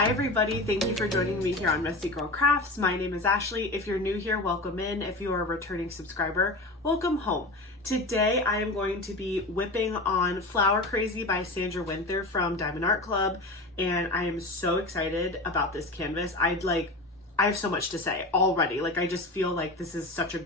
Hi everybody, thank you for joining me here on Messy Girl Crafts. My name is Ashley. If you're new here, welcome in. If you are a returning subscriber, welcome home. Today I am going to be whipping on Flower Crazy by Sandra Winther from Diamond Art Club, and I am so excited about this canvas. I have so much to say already. I just feel like this is such a,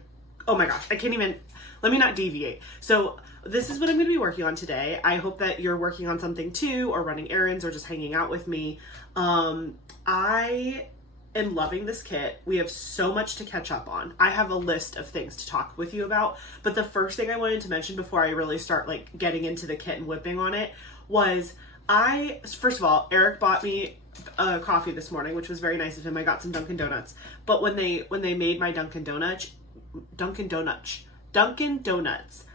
oh my gosh, I can't even, let me not deviate. So this is what I'm going to be working on today. I hope that you're working on something too, or running errands, or just hanging out with me. I am loving this kit. We have so much to catch up on. I have a list of things to talk with you about, but the first thing I wanted to mention before I really start getting into the kit and whipping on it was first of all, Eric bought me a coffee this morning, which was very nice of him. I got some Dunkin' Donuts, but when they made my Dunkin' Donuts,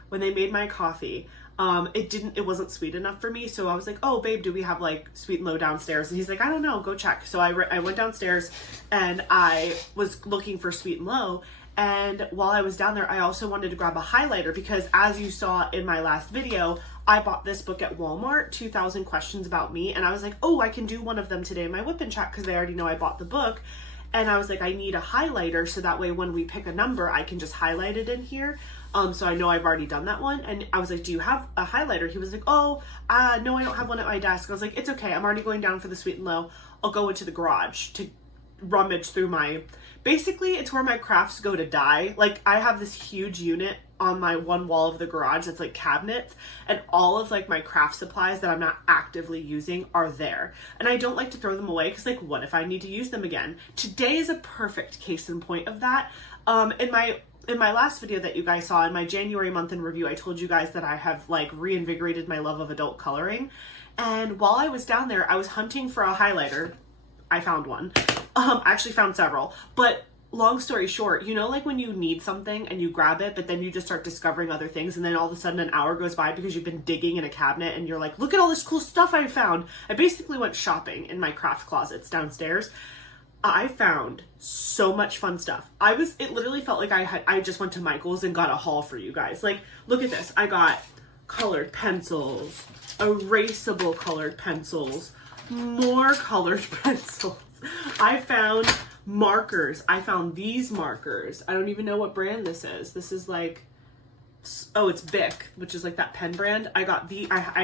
when they made my coffee, it wasn't sweet enough for me. So I was like, oh babe, do we have sweet and low downstairs? And he's like, I don't know, go check. So I went downstairs and I was looking for sweet and low. And while I was down there, I also wanted to grab a highlighter because, as you saw in my last video, I bought this book at Walmart, 2,000 Questions About Me. And I was like, oh, I can do one of them today in my whip and chat because they already know I bought the book. And I was like, I need a highlighter so that way when we pick a number, I can just highlight it in here. So I know I've already done that one. And I was like, do you have a highlighter? He was like, oh, no, I don't have one at my desk. I was like, it's okay. I'm already going down for the sweet and low. I'll go into the garage to rummage through basically it's where my crafts go to die. I have this huge unit on my one wall of the garage that's cabinets, and all of my craft supplies that I'm not actively using are there. And I don't like to throw them away because what if I need to use them again? Today is a perfect case in point of that. In my last video that you guys saw, in my January month in review, I told you guys that I have reinvigorated my love of adult coloring. And while I was down there, I was hunting for a highlighter. I found one. I actually found several. But long story short, when you need something and you grab it, but then you just start discovering other things, and then all of a sudden an hour goes by because you've been digging in a cabinet and you're like, look at all this cool stuff I found. I basically went shopping in my craft closets downstairs. I found so much fun stuff. It literally felt like I just went to Michael's and got a haul for you guys. Look at this. I got colored pencils, erasable colored pencils, more colored pencils. I found markers. I found these markers. I don't even know what brand this is. This is oh, it's Bic, which is that pen brand. I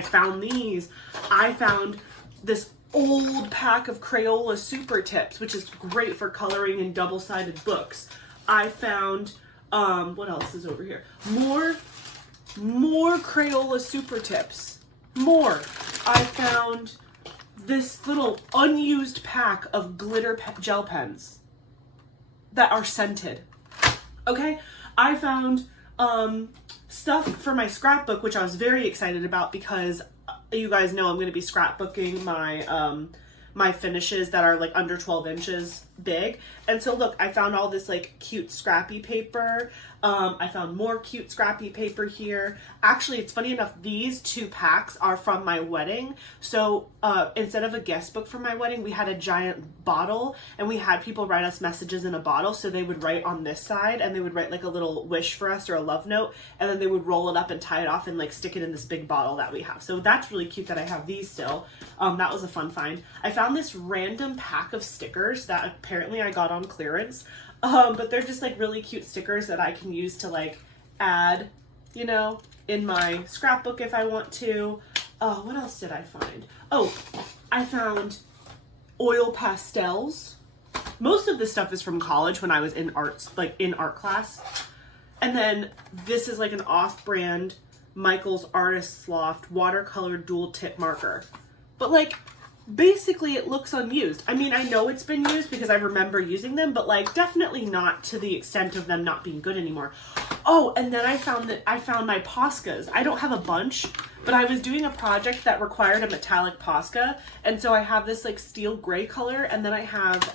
found these. I found this old pack of Crayola Super Tips, which is great for coloring in double-sided books. I found, what else is over here? More Crayola Super Tips. More. I found this little unused pack of glitter gel pens that are scented. Okay? I found stuff for my scrapbook, which I was very excited about because you guys know I'm going to be scrapbooking my finishes that are under 12 inches big. And so look, I found all this cute scrappy paper. I found more cute scrappy paper here. Actually, it's funny enough, these two packs are from my wedding. So instead of a guest book for my wedding, we had a giant bottle, and we had people write us messages in a bottle. So they would write on this side, and they would write a little wish for us or a love note, and then they would roll it up and tie it off and stick it in this big bottle that we have. So that's really cute that I have these still. That was a fun find. I found this random pack of stickers that apparently I got on clearance. But they're just really cute stickers that I can use to add, in my scrapbook if I want to. What else did I find? Oh, I found oil pastels. Most of this stuff is from college when I was in arts, in art class. And then this is an off-brand Michael's Artist's Loft watercolor dual tip marker. But basically it looks unused. I mean, I know it's been used because I remember using them, but definitely not to the extent of them not being good anymore. Oh, and then I found my Poscas. I don't have a bunch, but I was doing a project that required a metallic Posca, and so I have this steel gray color, and then I have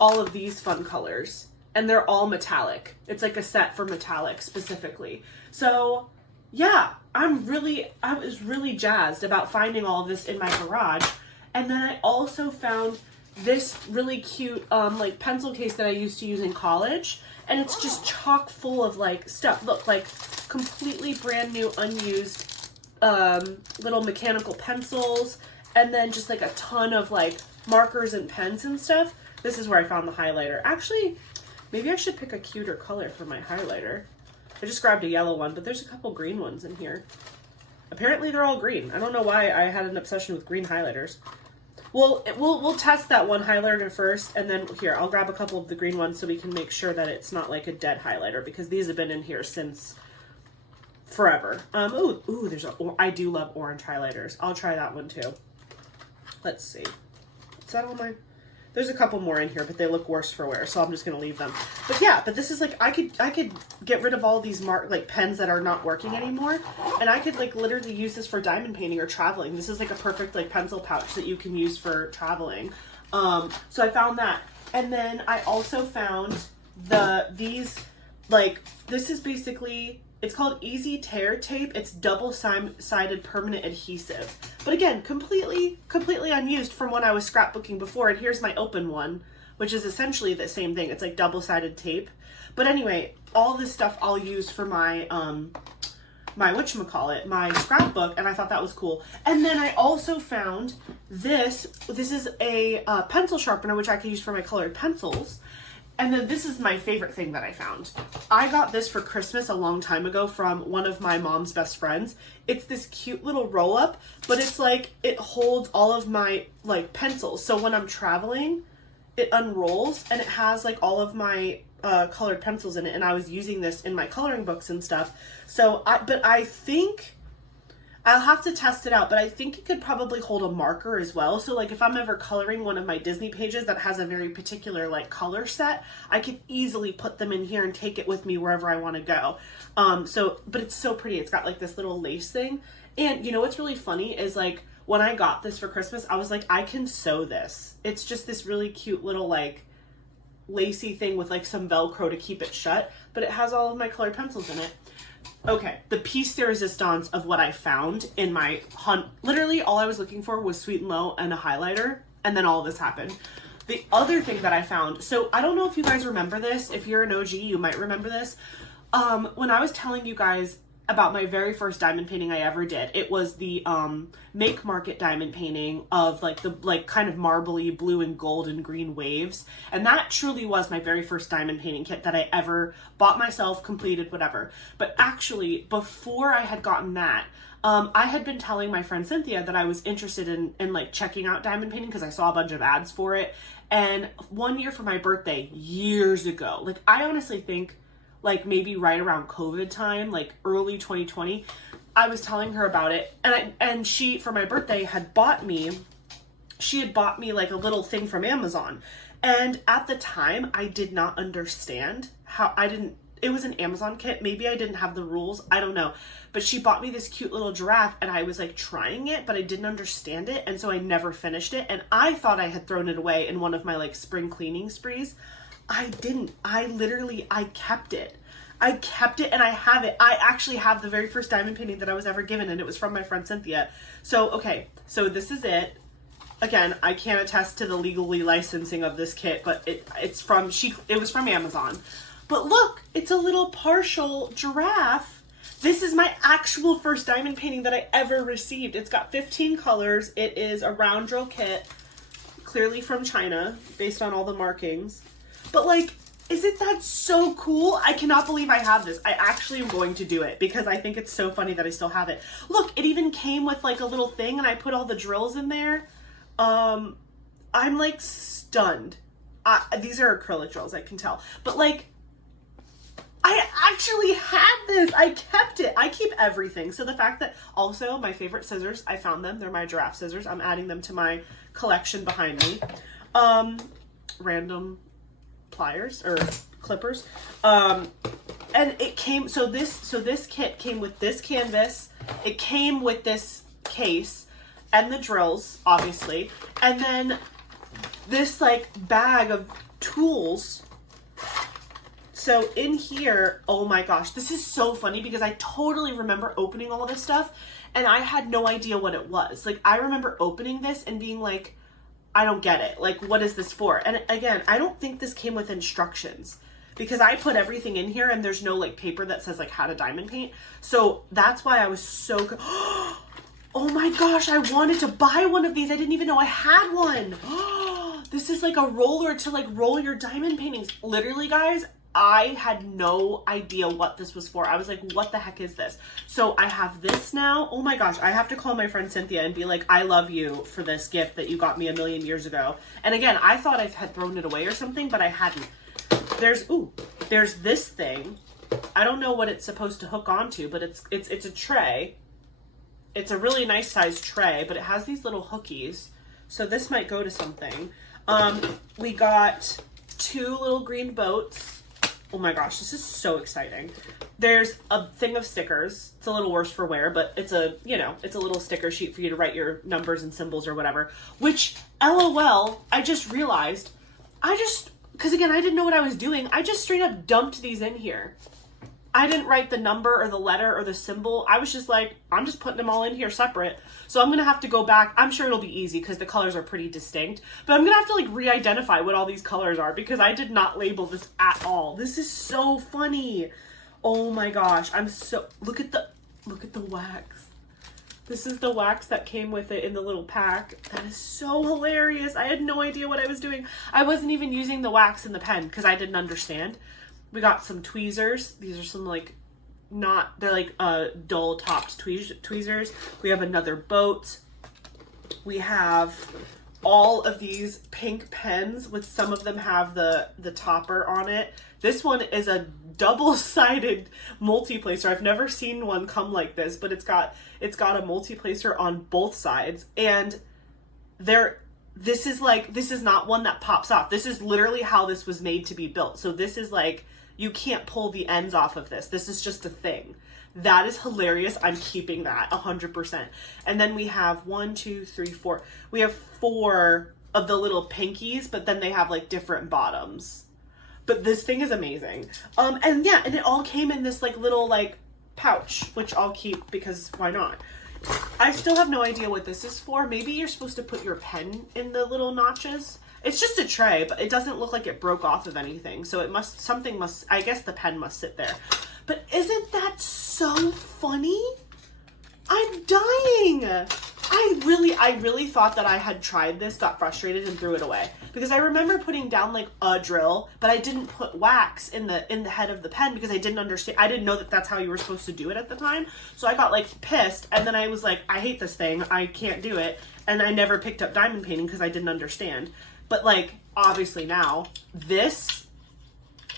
all of these fun colors, and they're all metallic. It's a set for metallic specifically. So yeah, I was really jazzed about finding all of this in my garage. And then I also found this really cute pencil case that I used to use in college, and it's just chock full of stuff. Look, completely brand new unused little mechanical pencils, and then just a ton of markers and pens and stuff, this is where I found the highlighter. Actually, maybe I should pick a cuter color for my highlighter. I just grabbed a yellow one, but there's a couple green ones in here. Apparently they're all green. I don't know why I had an obsession with green highlighters. Well, we'll test that one highlighter first, and then here, I'll grab a couple of the green ones so we can make sure that it's not like a dead highlighter, because these have been in here since forever. Ooh, I do love orange highlighters. I'll try that one too. Let's see. Is that all my... There's a couple more in here, but they look worse for wear, so I'm just gonna leave them. But yeah, but this is like, I could get rid of all these pens that are not working anymore, and I could like literally use this for diamond painting or traveling. This is like a perfect like pencil pouch that you can use for traveling. So I found that, and then I also found these this is basically, it's called Easy Tear Tape. It's double-sided permanent adhesive. But again, completely unused from when I was scrapbooking before. And here's my open one, which is essentially the same thing. It's like double-sided tape. But anyway, all this stuff I'll use for my, my scrapbook, and I thought that was cool. And then I also found this. This is a pencil sharpener, which I can use for my colored pencils. And then this is my favorite thing that I found. I got this for Christmas a long time ago from one of my mom's best friends. It's this cute little roll up, but it's like, it holds all of my like pencils. So when I'm traveling, it unrolls and it has like all of my colored pencils in it. And I was using this in my coloring books and stuff. So I think I'll have to test it out, but I think it could probably hold a marker as well. So like if I'm ever coloring one of my Disney pages that has a very particular like color set, I could easily put them in here and take it with me wherever I want to go. But it's so pretty. It's got like this little lace thing. And you know what's really funny is like when I got this for Christmas, I was like, I can sew this. It's just this really cute little like lacy thing with like some Velcro to keep it shut, but it has all of my colored pencils in it. Okay, the piece de resistance of what I found in my hunt, literally all I was looking for was Sweet and Low and a highlighter, and then all of this happened. The other thing that I found, so I don't know if you guys remember this. If you're an OG, you might remember this. When I was telling you guys about my very first diamond painting I ever did, it was the Make Market diamond painting of like the kind of marbly blue and gold and green waves, and that truly was my very first diamond painting kit that I ever bought myself, completed, whatever. But actually, before I had gotten that, I had been telling my friend Cynthia that I was interested in like checking out diamond painting because I saw a bunch of ads for it. And one year for my birthday, years ago, like I honestly think like maybe right around COVID time, like early 2020, I was telling her about it, and she, for my birthday, had bought me like a little thing from Amazon. And at the time, I did not understand how it was an Amazon kit. Maybe I didn't have the rules. I don't know. But she bought me this cute little giraffe, and I was like trying it, but I didn't understand it. And so I never finished it. And I thought I had thrown it away in one of my like spring cleaning sprees. I didn't. I kept it. I kept it and I have it. I actually have the very first diamond painting that I was ever given, and it was from my friend Cynthia. So, okay, so this is it. Again, I can't attest to the legally licensing of this kit, but it was from Amazon. But look, it's a little partial giraffe. This is my actual first diamond painting that I ever received. It's got 15 colors. It is a round drill kit, clearly from China, based on all the markings. But like, isn't that so cool? I cannot believe I have this. I actually am going to do it because I think it's so funny that I still have it. Look, it even came with like a little thing and I put all the drills in there. I'm like stunned. These are acrylic drills, I can tell. But like, I actually have this. I kept it. I keep everything. So the fact that also my favorite scissors, I found them. They're my giraffe scissors. I'm adding them to my collection behind me. Random pliers or clippers, and it came, so this kit came with this canvas, it came with this case and the drills obviously, and then this like bag of tools. So in here, oh my gosh, this is so funny because I totally remember opening all of this stuff and I had no idea what it was. Like I remember opening this and being like, I don't get it. Like, what is this for? And again, I don't think this came with instructions because I put everything in here and there's no like paper that says like how to diamond paint. So that's why I was so good. Oh my gosh, I wanted to buy one of these. I didn't even know I had one. This is like a roller to like roll your diamond paintings. Literally, guys, I had no idea what this was for. I was like, what the heck is this? So I have this now. Oh my gosh, I have to call my friend Cynthia and be like, I love you for this gift that you got me a million years ago. And again, I thought I had thrown it away or something, but I hadn't. There's this thing. I don't know what it's supposed to hook onto, but it's a tray. It's a really nice sized tray, but it has these little hookies. So this might go to something. We got 2 little green boats. Oh my gosh, this is so exciting. There's a thing of stickers. It's a little worse for wear, but it's a, it's a little sticker sheet for you to write your numbers and symbols or whatever, which, LOL, I just realized, because again, I didn't know what I was doing. I just straight up dumped these in here. I didn't write the number or the letter or the symbol. I was just like, I'm just putting them all in here separate. So I'm going to have to go back. I'm sure it'll be easy because the colors are pretty distinct. But I'm going to have to like re-identify what all these colors are because I did not label this at all. This is so funny. Oh my gosh. Look at the wax. This is the wax that came with it in the little pack. That is so hilarious. I had no idea what I was doing. I wasn't even using the wax in the pen because I didn't understand. We got some tweezers. These are some they're like dull topped tweezers. We have another boat. We have all of these pink pens with some of them have the topper on it. This one is a double-sided multi-placer. I've never seen one come like this, but it's got a multi-placer on both sides. And this is not one that pops off. This is literally how this was made to be built. So this is like, you can't pull the ends off of this. This is just a thing. That is hilarious. I'm keeping that 100%. And then we have 1, 2, 3, 4. We have 4 of the little pinkies, but then they have like different bottoms. But this thing is amazing. And it all came in this like little like pouch, which I'll keep because why not? I still have no idea what this is for. Maybe you're supposed to put your pen in the little notches. It's just a tray, but it doesn't look like it broke off of anything. So I guess the pen must sit there. But isn't that so funny? I'm dying. I really thought that I had tried this, got frustrated and threw it away. Because I remember putting down like a drill, but I didn't put wax in the head of the pen because I didn't understand. I didn't know that that's how you were supposed to do it at the time. So I got like pissed and then I was like, I hate this thing. I can't do it. And I never picked up diamond painting because I didn't understand. But like, obviously now,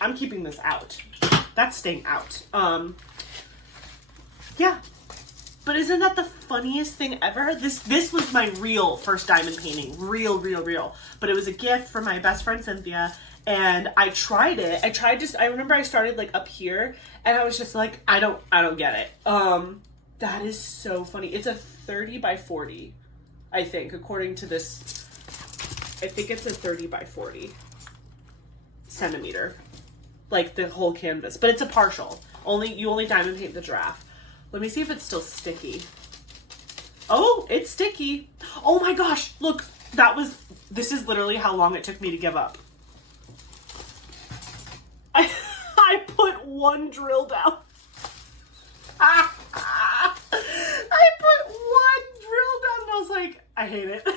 I'm keeping this out. That's staying out. Yeah. But isn't that the funniest thing ever? This was my real first diamond painting. Real. But it was a gift from my best friend Cynthia. And I tried it. I remember I started like up here and I was just like, I don't get it. That is so funny. It's a 30 by 40, I think, according to this. I think it's a 30 by 40 centimeter, like the whole canvas, but it's a partial. You only diamond paint the giraffe. Let me see if it's still sticky. Oh, it's sticky. Oh my gosh, look, this is literally how long it took me to give up. I put 1 drill down. I put 1 drill down and I was like, I hate it.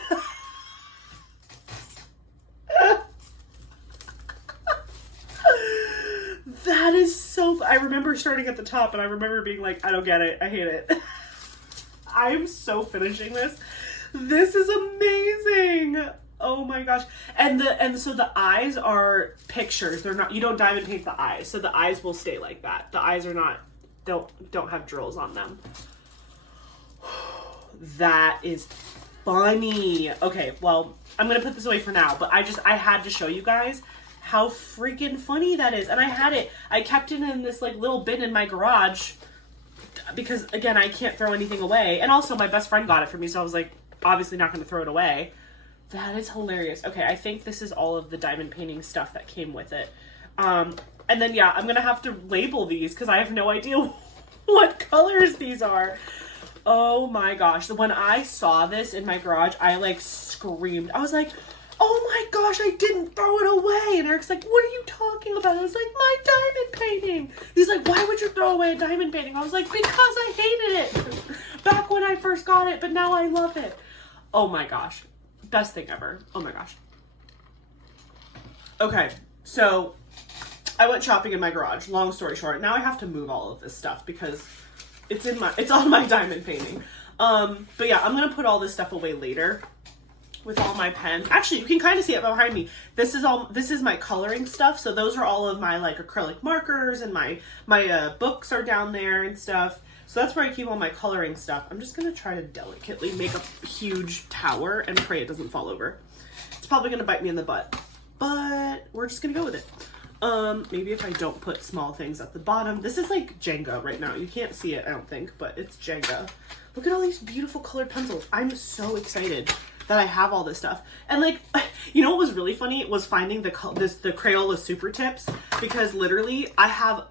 That is so, I remember starting at the top and I remember being like, I don't get it. I hate it. I'm so finishing this. This is amazing. Oh my gosh. And so the eyes are pictures. They're not, you don't diamond paint the eyes. So the eyes will stay like that. The eyes are not, don't have drills on them. That is funny. Okay, well, I'm going to put this away for now, but I had to show you guys how freaking funny that is. And I kept it in this like little bin in my garage because again, I can't throw anything away. And also my best friend got it for me. So I was like, obviously not going to throw it away. That is hilarious. Okay. I think this is all of the diamond painting stuff that came with it. And then, yeah, I'm going to have to label these cause I have no idea what colors these are. Oh my gosh. When I saw this in my garage, I like screamed. I was like, oh my gosh, I didn't throw it away. And Eric's like, what are you talking about? I was like, my diamond painting. He's like, why would you throw away a diamond painting? I was like, because I hated it back when I first got it, but now I love it. Oh my gosh. Best thing ever. Oh my gosh. Okay, so I went shopping in my garage. Long story short, now I have to move all of this stuff because it's on my diamond painting. But yeah, I'm gonna put all this stuff away later with all my pens. Actually, you can kind of see it behind me. This is my coloring stuff. So those are all of my like acrylic markers, and my books are down there and stuff. So that's where I keep all my coloring stuff. I'm just gonna try to delicately make a huge tower and pray it doesn't fall over. It's probably gonna bite me in the butt, but we're just gonna go with it. Maybe if I don't put small things at the bottom. This is like Jenga right now. You can't see it, I don't think, but it's Jenga. Look at all these beautiful colored pencils. I'm so excited that I have all this stuff. And like, you know what was really funny was finding the Crayola Super Tips, because literally I have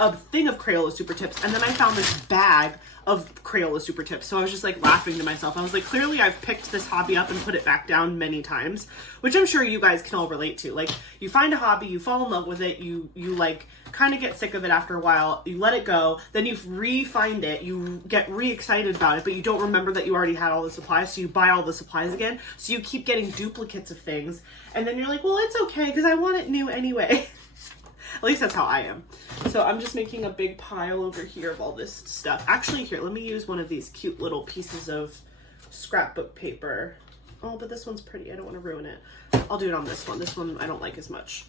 a thing of Crayola Super Tips, and then I found this bag of Crayola Super Tips. So I was just like laughing to myself. I was like, clearly I've picked this hobby up and put it back down many times, which I'm sure you guys can all relate to. Like, you find a hobby, you fall in love with it, you like kind of get sick of it after a while, you let it go, then you re-find it, you get re-excited about it, but you don't remember that you already had all the supplies, so you buy all the supplies again, so you keep getting duplicates of things, and then you're like, well, it's okay, because I want it new anyway. At least that's how I am. So I'm just making a big pile over here of all this stuff. Actually, here, let me use one of these cute little pieces of scrapbook paper. Oh, but this one's pretty. I don't want to ruin it. I'll do it on this one. This one I don't like as much.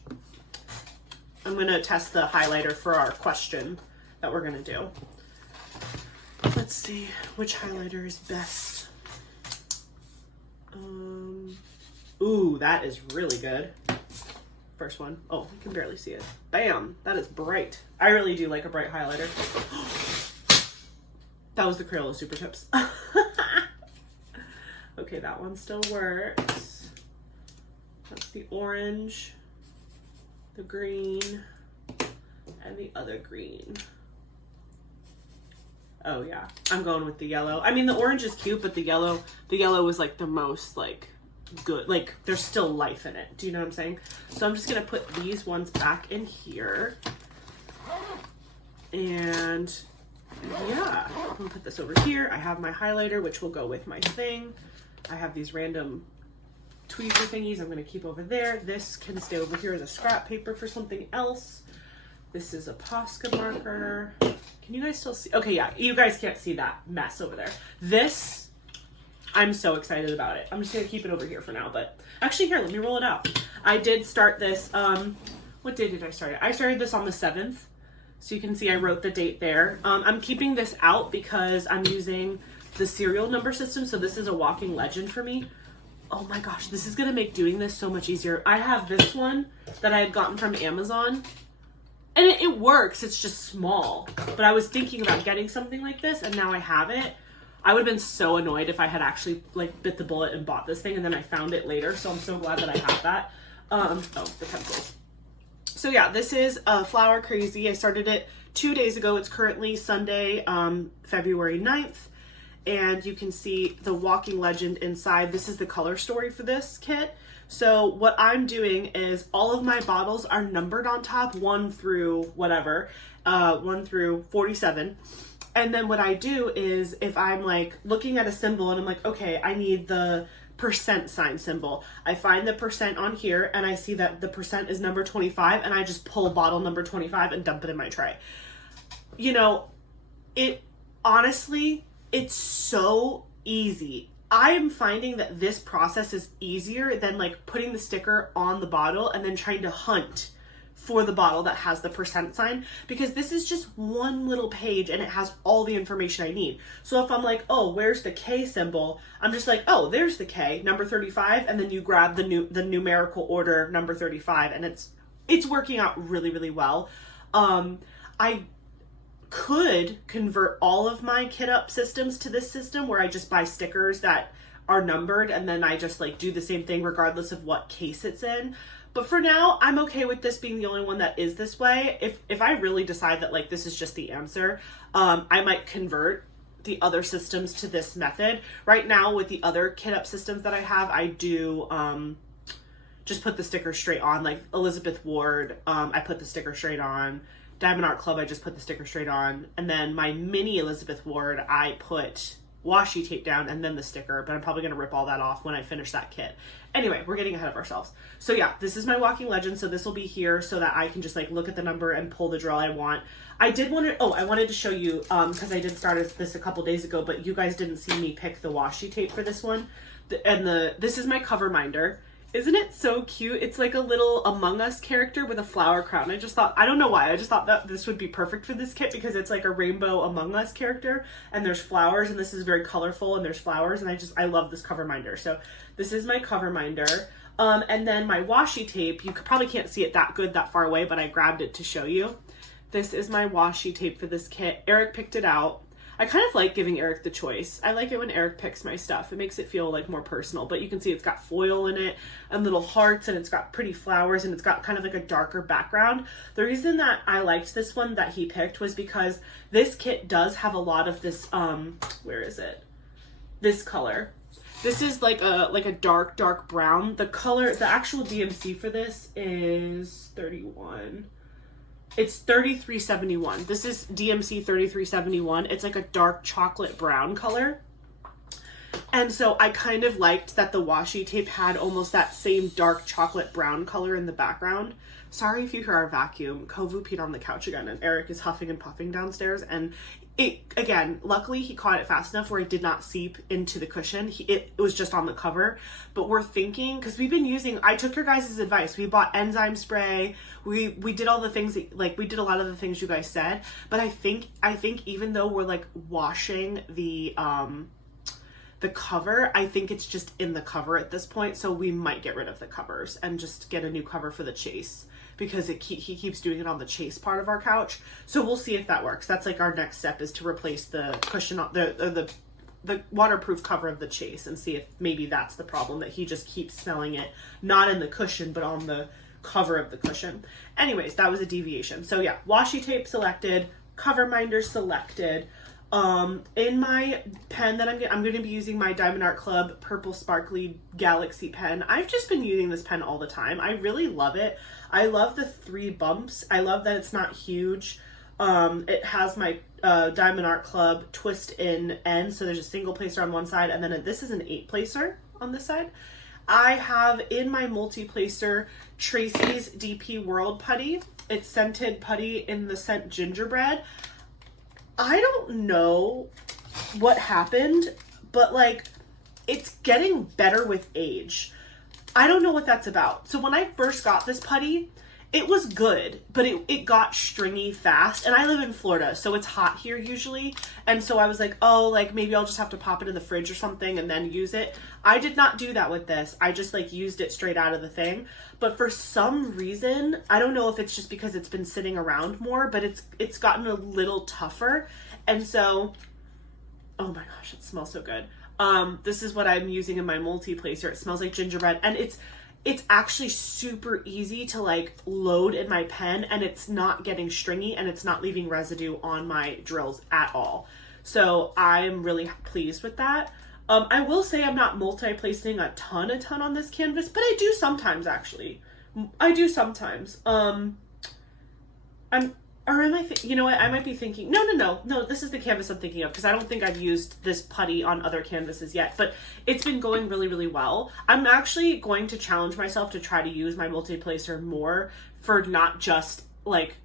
I'm going to test the highlighter for our question that we're going to do. Let's see which highlighter is best. Ooh, that is really good. First one. Oh, you can barely see it. Bam! That is bright. I really do like a bright highlighter. That was the Crayola Super Tips. Okay, that one still works. That's the orange, the green, and the other green. Oh yeah, I'm going with the yellow. I mean, the orange is cute, but the yellow was like the most like good, like there's still life in it. Do you know what I'm saying? So I'm just gonna put these ones back in here, and yeah, I'm gonna put this over here. I have my highlighter, which will go with my thing. I have these random tweezer thingies I'm gonna keep over there. This can stay over here as a scrap paper for something else. This is a Posca marker. Can you guys still see? Okay, yeah, you guys can't see that mess over there. This, I'm so excited about it. I'm just gonna keep it over here for now, but actually here, let me roll it out. I did start this, what day did I start it? I started this on the 7th. So you can see I wrote the date there. I'm keeping this out because I'm using the serial number system. So this is a walking legend for me. Oh my gosh, this is gonna make doing this so much easier. I have this one that I had gotten from Amazon, and it works, it's just small. But I was thinking about getting something like this, and now I have it. I would have been so annoyed if I had actually like bit the bullet and bought this thing and then I found it later. So I'm so glad that I have that. Oh, the pencils. So yeah, this is Flower Crazy. I started it 2 days ago. It's currently Sunday, February 9th. And you can see the walking legend inside. This is the color story for this kit. So what I'm doing is all of my bottles are numbered on top, 1 through whatever, 1 through 47. And then what I do is if I'm like looking at a symbol and I'm like, okay, I need the percent sign symbol. I find the percent on here and I see that the percent is number 25, and I just pull bottle number 25 and dump it in my tray. You know, honestly, it's so easy. I am finding that this process is easier than like putting the sticker on the bottle and then trying to hunt for the bottle that has the percent sign, because this is just one little page and it has all the information I need. So if I'm like, oh, where's the K symbol? I'm just like, oh, there's the K, number 35, and then you grab the numerical order number 35, and it's working out really, really well. I could convert all of my kit up systems to this system where I just buy stickers that are numbered and then I just like do the same thing regardless of what case it's in. But for now, I'm okay with this being the only one that is this way. If I really decide that like this is just the answer, I might convert the other systems to this method. Right now with the other kit up systems that I have, I do just put the sticker straight on. Like Elizabeth Ward, I put the sticker straight on. Diamond Art Club, I just put the sticker straight on. And then my mini Elizabeth Ward, I put washi tape down and then the sticker, but I'm probably going to rip all that off when I finish that kit. Anyway, we're getting ahead of ourselves. So yeah, this is my walking legend. So this will be here so that I can just like look at the number and pull the drill I want. I wanted to show you, because I did start this a couple days ago, but you guys didn't see me pick the washi tape for this one. This is my cover minder. Isn't it so cute? It's like a little Among Us character with a flower crown. I don't know why, I just thought that this would be perfect for this kit because it's like a rainbow Among Us character and there's flowers, and this is very colorful and there's flowers, and I love this cover minder. So this is my cover minder. And then my washi tape, you probably can't see it that far away, but I grabbed it to show you. This is my washi tape for this kit. Eric picked it out. I kind of like giving Eric the choice. I like it when Eric picks my stuff. It makes it feel like more personal, but you can see it's got foil in it and little hearts, and it's got pretty flowers, and it's got kind of like a darker background. The reason that I liked this one that he picked was because this kit does have a lot of this, where is it? This color. This is like a dark brown. The actual DMC for this is 31. It's 3371. This is DMC 3371. It's like a dark chocolate brown color. And so I kind of liked that the washi tape had almost that same dark chocolate brown color in the background. Sorry if you hear our vacuum. Kovu peed on the couch again, and Eric is huffing and puffing downstairs. And luckily he caught it fast enough where it did not seep into the cushion. It was just on the cover. But we're thinking, because I took your guys' advice. We bought enzyme spray. We did all the things we did a lot of the things you guys said. But I think even though we're like washing the cover, I think it's just in the cover at this point. So we might get rid of the covers and just get a new cover for the chase, because he keeps doing it on the chase part of our couch. So we'll see if that works. That's like our next step, is to replace the cushion, the waterproof cover of the chase, and see if maybe that's the problem, that he just keeps smelling it, not in the cushion, but on the cover of the cushion. Anyways, that was a deviation. So yeah, washi tape selected, cover minder selected. In my pen that I'm going to be using, my Diamond Art Club Purple Sparkly Galaxy pen. I've just been using this pen all the time. I really love it. I love the 3 bumps. I love that it's not huge. It has my Diamond Art Club twist in end, so there's a single placer on one side, and then this is an 8 placer on this side. I have in my multi-placer Tracy's DP World putty. It's scented putty in the scent Gingerbread. I don't know what happened, but like, it's getting better with age. I don't know what that's about. So when I first got this putty, it was good, but it got stringy fast. And I live in Florida, so it's hot here usually. And so I was like, oh, like maybe I'll just have to pop it in the fridge or something and then use it. I did not do that with this. I just like used it straight out of the thing. But for some reason, I don't know if it's just because it's been sitting around more, but it's gotten a little tougher. And so, oh my gosh, it smells so good. This is what I'm using in my multi-placer. It smells like gingerbread, and it's actually super easy to like load in my pen, and it's not getting stringy, and it's not leaving residue on my drills at all. So I'm really pleased with that. I will say I'm not multi-placing a ton on this canvas, but I do sometimes, actually. I do sometimes. You know what? I might be thinking, no, this is the canvas I'm thinking of, because I don't think I've used this putty on other canvases yet, but it's been going really, really well. I'm actually going to challenge myself to try to use my multi-placer more, for not just like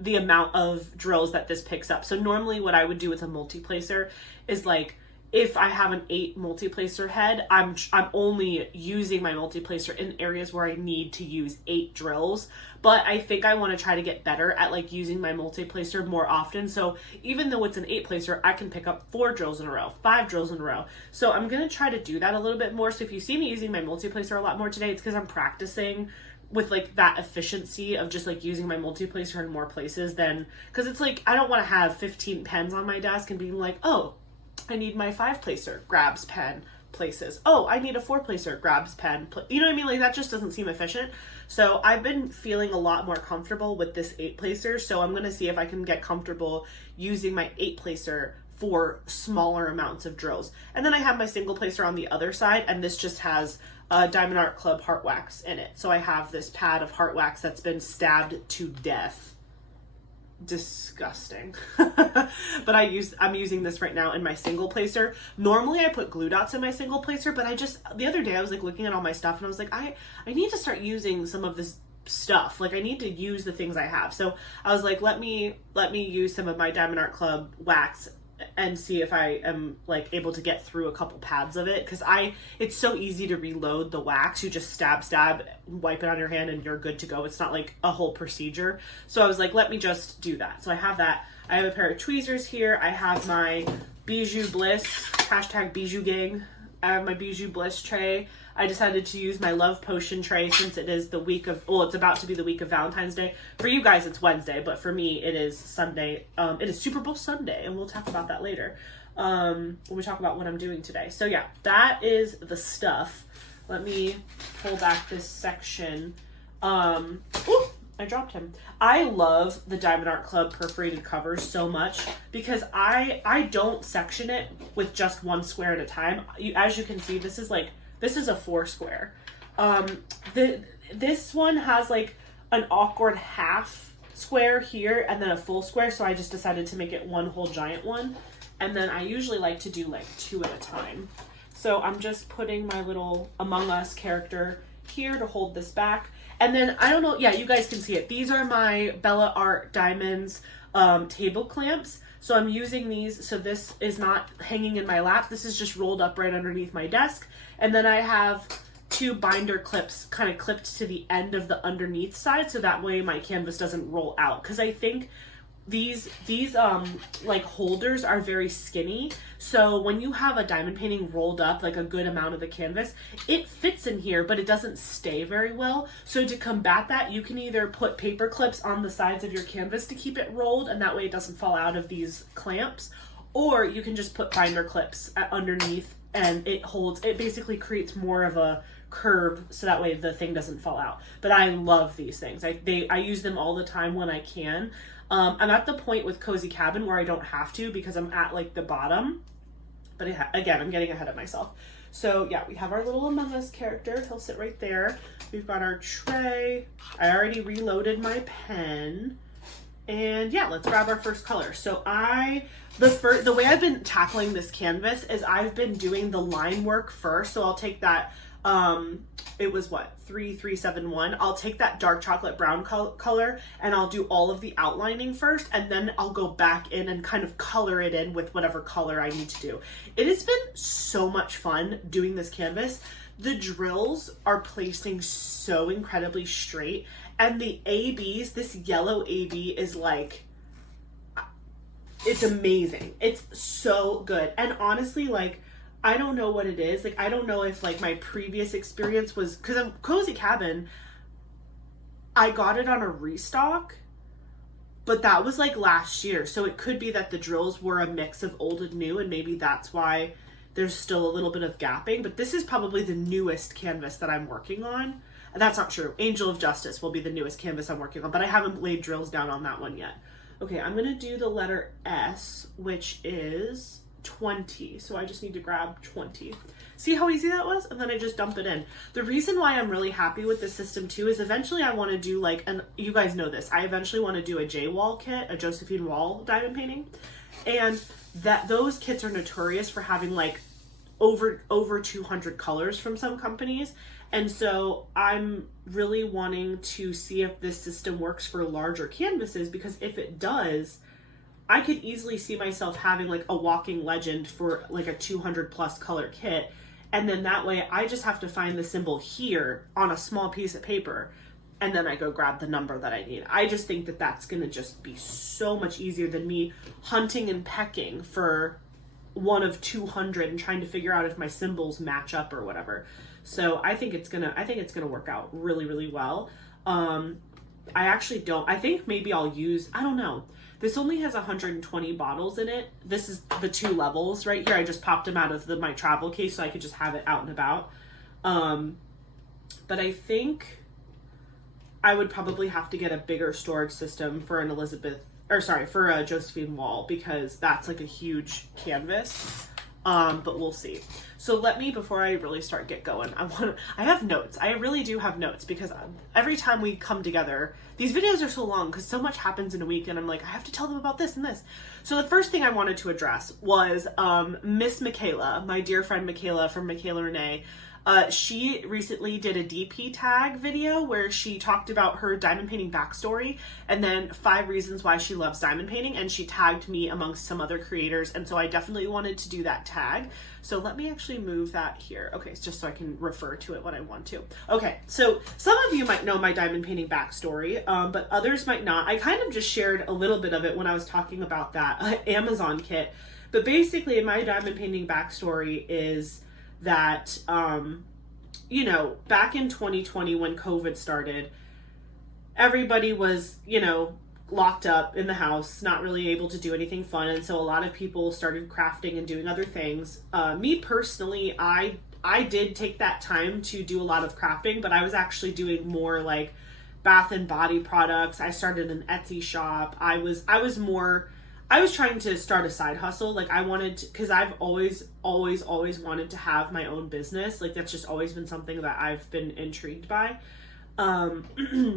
the amount of drills that this picks up. So normally what I would do with a multi-placer is like, if I have an 8 multi-placer head, I'm only using my multi-placer in areas where I need to use 8 drills. But I think I want to try to get better at like using my multi-placer more often. So even though it's an 8 placer, I can pick up 4 drills in a row, 5 drills in a row. So I'm going to try to do that a little bit more. So if you see me using my multi-placer a lot more today, it's because I'm practicing with like that efficiency of just like using my multi-placer in more places than, because it's like, I don't want to have 15 pens on my desk and being like, oh, I need my 5 placer, grabs pen, places. Oh, I need a 4 placer, grabs pen. You know what I mean? Like that just doesn't seem efficient. So I've been feeling a lot more comfortable with this 8 placer. So I'm going to see if I can get comfortable using my 8 placer for smaller amounts of drills. And then I have my single placer on the other side, and this just has Diamond Art Club heart wax in it. So I have this pad of heart wax that's been stabbed to death. disgusting. But I'm using this right now in my single placer. Normally I put glue dots in my single placer, but the other day I was like looking at all my stuff and I was like, I need to start using some of this stuff. Like I need to use the things I have. So I was like, let me use some of my Diamond Art Club wax and see if I am like able to get through a couple pads of it, because it's so easy to reload the wax. You just stab, wipe it on your hand and you're good to go. It's not like a whole procedure. So I was like, let me just do that. So I have that. I have a pair of tweezers here. I have my Bijou Bliss, hashtag Bijou Gang. I have my Bijou Bliss tray. I decided to use my Love Potion tray since it is the week of, well, it's about to be the week of Valentine's Day. For you guys, it's Wednesday, but for me, it is Sunday. It is Super Bowl Sunday, and we'll talk about that later when we talk about what I'm doing today. So yeah, that is the stuff. Let me pull back this section. Ooh, I dropped him. I love the Diamond Art Club perforated covers so much because I don't section it with just one square at a time. As you can see, this is a 4 square. This one has like an awkward half square here and then a full square. So I just decided to make it one whole giant one. And then I usually like to do like 2 at a time. So I'm just putting my little Among Us character here to hold this back. And then I don't know. Yeah, you guys can see it. These are my Bella Art Diamonds table clamps. So I'm using these. So this is not hanging in my lap. This is just rolled up right underneath my desk. And then I have 2 binder clips kind of clipped to the end of the underneath side. So that way my canvas doesn't roll out. Cause I think these like holders are very skinny. So when you have a diamond painting rolled up like a good amount of the canvas, it fits in here, but it doesn't stay very well. So to combat that, you can either put paper clips on the sides of your canvas to keep it rolled, and that way it doesn't fall out of these clamps, or you can just put binder clips underneath and it holds, it basically creates more of a curve so that way the thing doesn't fall out. But I love these things. I use them all the time when I can. I'm at the point with Cozy Cabin where I don't have to because I'm at like the bottom, but again, I'm getting ahead of myself. So yeah, we have our little Among Us character. He'll sit right there. We've got our tray. I already reloaded my pen. And yeah, let's grab our first color. So the way I've been tackling this canvas is I've been doing the line work first. So I'll take that, it was what, 3371. I'll take that dark chocolate brown color and I'll do all of the outlining first, and then I'll go back in and kind of color it in with whatever color I need to do. It has been so much fun doing this canvas. The drills are placing so incredibly straight, and the ABs, this yellow AB is like, it's amazing. It's so good. And honestly, like, I don't know what it is. Like, I don't know if like my previous experience was, because I'm Cozy Cabin, I got it on a restock, but that was like last year. So it could be that the drills were a mix of old and new, and maybe that's why there's still a little bit of gapping. But this is probably the newest canvas that I'm working on. And that's not true. Angel of Justice will be the newest canvas I'm working on, but I haven't laid drills down on that one yet. Okay, I'm gonna do the letter S, which is 20. So I just need to grab 20. See how easy that was? And then I just dump it in. The reason why I'm really happy with this system too is eventually I want to do like, and you guys know this, I eventually want to do a J-Wall kit, a Josephine Wall diamond painting. And those kits are notorious for having like over 200 colors from some companies. And so I'm really wanting to see if this system works for larger canvases, because if it does, I could easily see myself having like a walking legend for like a 200 plus color kit. And then that way I just have to find the symbol here on a small piece of paper, and then I go grab the number that I need. I just think that that's going to just be so much easier than me hunting and pecking for one of 200 and trying to figure out if my symbols match up or whatever. So I think it's gonna work out really, really well. I think maybe I'll use, I don't know. This only has 120 bottles in it. This is the 2 levels right here. I just popped them out of my travel case so I could just have it out and about. But I think I would probably have to get a bigger storage system for for a Josephine Wall, because that's like a huge canvas. But we'll see. So let me, before I really get going, I have notes. I really do have notes because every time we come together, these videos are so long because so much happens in a week and I'm like, I have to tell them about this and this. So the first thing I wanted to address was Miss Michaela, my dear friend Michaela from Michaela Renee. She recently did a DP tag video where she talked about her diamond painting backstory and then 5 reasons why she loves diamond painting, and she tagged me amongst some other creators, and so I definitely wanted to do that tag. So let me actually move that here. Okay, it's just so I can refer to it when I want to. Okay, so some of you might know my diamond painting backstory, but others might not. I kind of just shared a little bit of it when I was talking about that Amazon kit, but basically my diamond painting backstory is that, you know, back in 2020 when COVID started, everybody was, you know, locked up in the house, not really able to do anything fun. And so a lot of people started crafting and doing other things. Me personally, I did take that time to do a lot of crafting, but I was actually doing more like bath and body products. I started an Etsy shop. I was trying to start a side hustle. Like I wanted to, because I've always wanted to have my own business. Like that's just always been something that I've been intrigued by.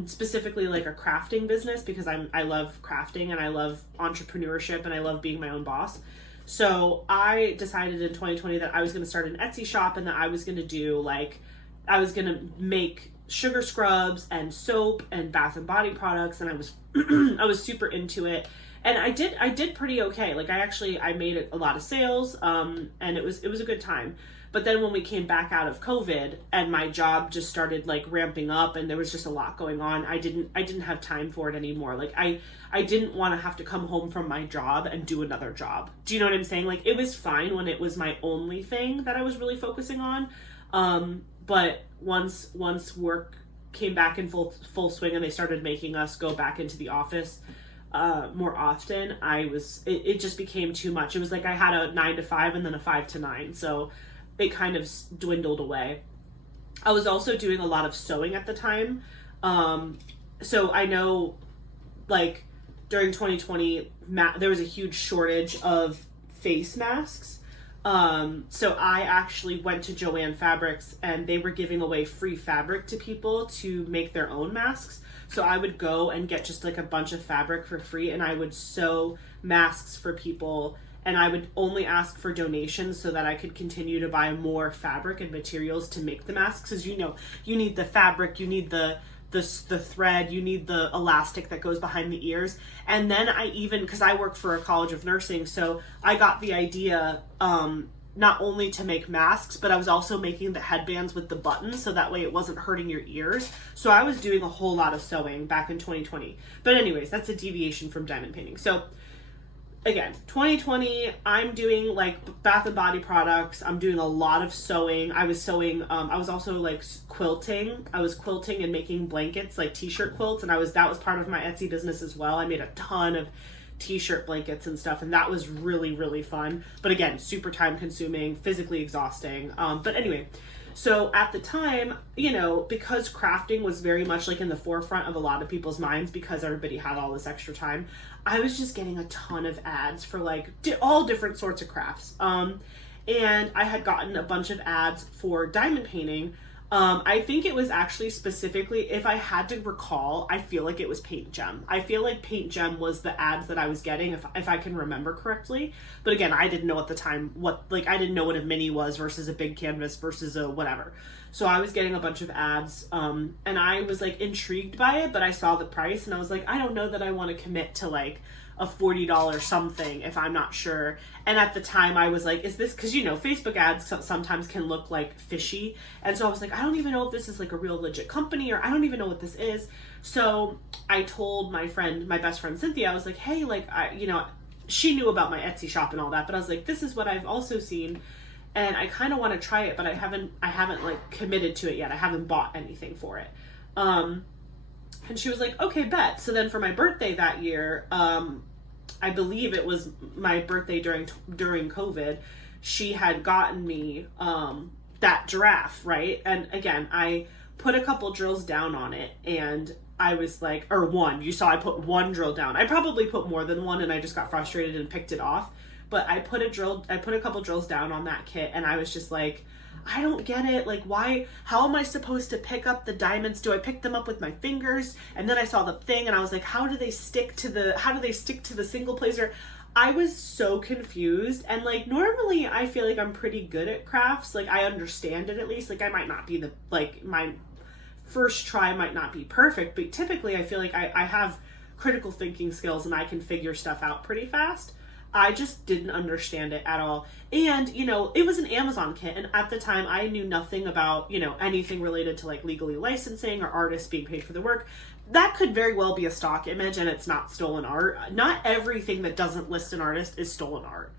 Specifically like a crafting business, because I love crafting and I love entrepreneurship and I love being my own boss. So I decided in 2020 that I was going to start an Etsy shop and that I was going to make sugar scrubs and soap and bath and body products. And I was super into it. And I did pretty okay. Like I made a lot of sales, and it was a good time. But then when we came back out of COVID and my job just started like ramping up and there was just a lot going on, I didn't have time for it anymore. Like I didn't want to have to come home from my job and do another job. Do you know what I'm saying? Like it was fine when it was my only thing that I was really focusing on. But once work came back in full swing and they started making us go back into the office more often, it just became too much. It was like I had a 9 to 5 and then a 5 to 9. So it kind of dwindled away. I was also doing a lot of sewing at the time. So I know like during 2020, there was a huge shortage of face masks. So I actually went to Joann Fabrics and they were giving away free fabric to people to make their own masks. So I would go and get just like a bunch of fabric for free and I would sew masks for people, and I would only ask for donations so that I could continue to buy more fabric and materials to make the masks. As you know, you need the fabric, you need the thread, you need the elastic that goes behind the ears. And then because I work for a college of nursing, so I got the idea not only to make masks, but I was also making the headbands with the buttons so that way it wasn't hurting your ears. So I was doing a whole lot of sewing back in 2020. But anyways, that's a deviation from diamond painting. So again, 2020, I'm doing like bath and body products. I'm doing a lot of sewing. I was sewing, I was also like quilting. I was quilting and making blankets, like t-shirt quilts. And that was part of my Etsy business as well. I made a ton of t-shirt blankets and stuff, and that was really, really fun. But again, super time consuming, physically exhausting. But anyway, so at the time, you know, because crafting was very much like in the forefront of a lot of people's minds because everybody had all this extra time, I was just getting a ton of ads for like all different sorts of crafts. And I had gotten a bunch of ads for diamond painting. I think it was actually specifically, if I had to recall, I feel like it was Paint Gem. I feel like Paint Gem was the ads that I was getting, if I can remember correctly. But again, I didn't know at the time I didn't know what a mini was versus a big canvas versus a whatever. So I was getting a bunch of ads, and I was like intrigued by it, but I saw the price and I was like, I don't know that I want to commit to like a $40 something if I'm not sure. And at the time I was like, is this, because you know Facebook ads sometimes can look like fishy, and so I was like, I don't even know if this is like a real legit company, or I don't even know what this is. So I told my best friend Cynthia, I was like, hey, like she knew about my Etsy shop and all that, but I was like, this is what I've also seen and I kind of want to try it, but I haven't like committed to it yet. I haven't bought anything for it. And she was like, okay, bet. So then for my birthday that year, I believe it was my birthday during COVID, she had gotten me that giraffe, right? And again, I put a couple drills down on it, and I was like, or one, you saw I put one drill down. I probably put more than one, and I just got frustrated and picked it off. but I put a couple drills down on that kit, and I was just like, I don't get it. Like, why, how am I supposed to pick up the diamonds? Do I pick them up with my fingers? And then I saw the thing and I was like, how do they stick to the single placer? I was so confused. And like, normally I feel like I'm pretty good at crafts. Like, I understand it at least. Like, I might not be my first try might not be perfect, but typically I feel like I have critical thinking skills and I can figure stuff out pretty fast. I just didn't understand it at all. And, you know, it was an Amazon kit. And at the time I knew nothing about, you know, anything related to like legally licensing or artists being paid for the work. That could very well be a stock image and it's not stolen art. Not everything that doesn't list an artist is stolen art.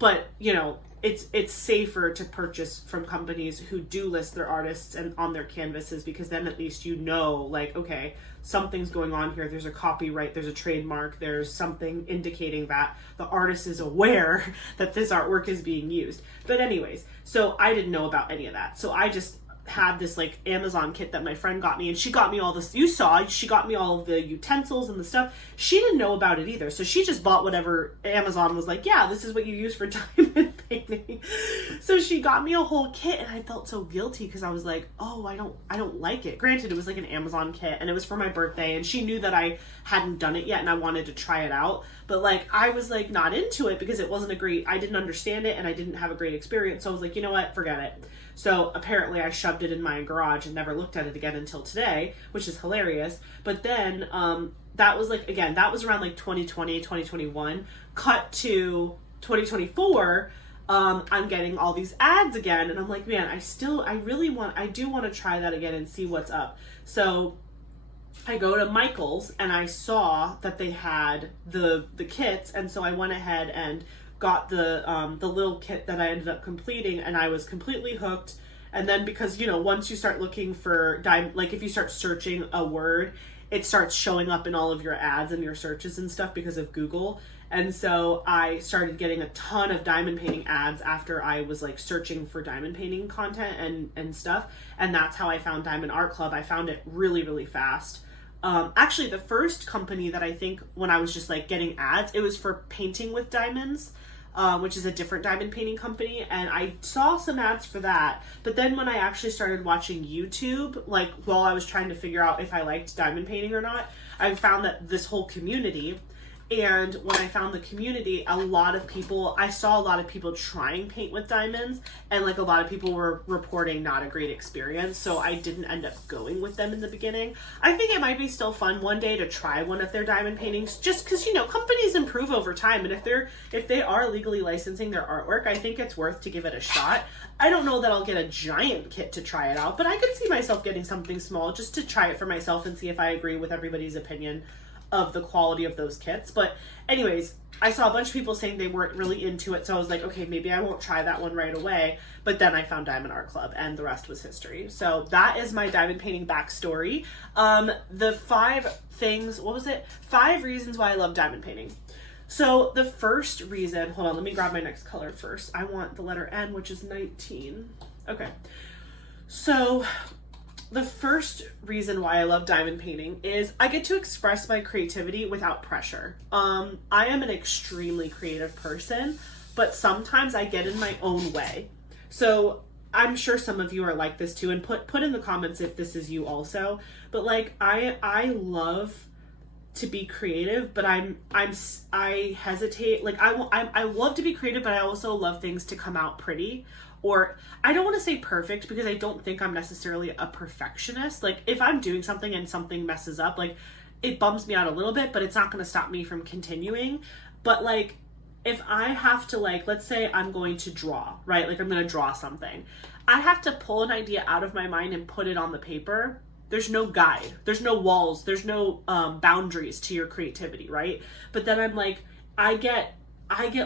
But, you know, it's safer to purchase from companies who do list their artists and on their canvases, because then at least you know, like, okay, something's going on here. There's a copyright, there's a trademark, there's something indicating that the artist is aware that this artwork is being used. But anyways, so I didn't know about any of that. So I just had this like Amazon kit that my friend got me, and she got me all this, you saw, she got me all of the utensils and the stuff. She didn't know about it either. So she just bought whatever Amazon was like, yeah, this is what you use for diamond painting. So she got me a whole kit, and I felt so guilty because I was like, oh, I don't like it. Granted, it was like an Amazon kit and it was for my birthday, and she knew that I hadn't done it yet and I wanted to try it out. But like, I was like not into it because it wasn't I didn't understand it and I didn't have a great experience. So I was like, you know what, forget it. So apparently I shoved it in my garage and never looked at it again until today, which is hilarious. But then that was like, again, that was around like 2020, 2021. Cut to 2024, I'm getting all these ads again. And I'm like, man, I do want to try that again and see what's up. So I go to Michael's and I saw that they had the kits. And so I went ahead and got the little kit that I ended up completing, and I was completely hooked. And then because, you know, once you start looking for like if you start searching a word, it starts showing up in all of your ads and your searches and stuff because of Google. And so I started getting a ton of diamond painting ads after I was like searching for diamond painting content and stuff. And that's how I found Diamond Art Club. I found it really, really fast. Actually, the first company that I think when I was just like getting ads, it was for Painting with Diamonds, which is a different diamond painting company. And I saw some ads for that. But then when I actually started watching YouTube, like while I was trying to figure out if I liked diamond painting or not, I found that this whole community. And when I found the community, I saw a lot of people trying paint with diamonds, and like a lot of people were reporting not a great experience. So I didn't end up going with them in the beginning. I think it might be still fun one day to try one of their diamond paintings, just because, you know, companies improve over time. And if they are legally licensing their artwork, I think it's worth to give it a shot. I don't know that I'll get a giant kit to try it out, but I could see myself getting something small just to try it for myself and see if I agree with everybody's opinion of the quality of those kits. But anyways, I saw a bunch of people saying they weren't really into it, so I was like, okay, maybe I won't try that one right away. But then I found Diamond Art Club, and the rest was history. So that is my diamond painting backstory. The 5 reasons why I love diamond painting. So the first reason, hold on, let me grab my next color first. I want the letter N, which is 19. Okay, so the first reason why I love diamond painting is I get to express my creativity without pressure. I am an extremely creative person, but sometimes I get in my own way. So I'm sure some of you are like this too, and put in the comments if this is you also. But like I love to be creative, but I hesitate. Like I love to be creative, but I also love things to come out pretty. Or I don't want to say perfect, because I don't think I'm necessarily a perfectionist. Like if I'm doing something and something messes up, like it bums me out a little bit, but it's not going to stop me from continuing. But like if I have to, like, let's say I'm going to draw, right? Like I'm going to draw something. I have to pull an idea out of my mind and put it on the paper. There's no guide. There's no walls. There's no boundaries to your creativity, right? But then I'm like, I get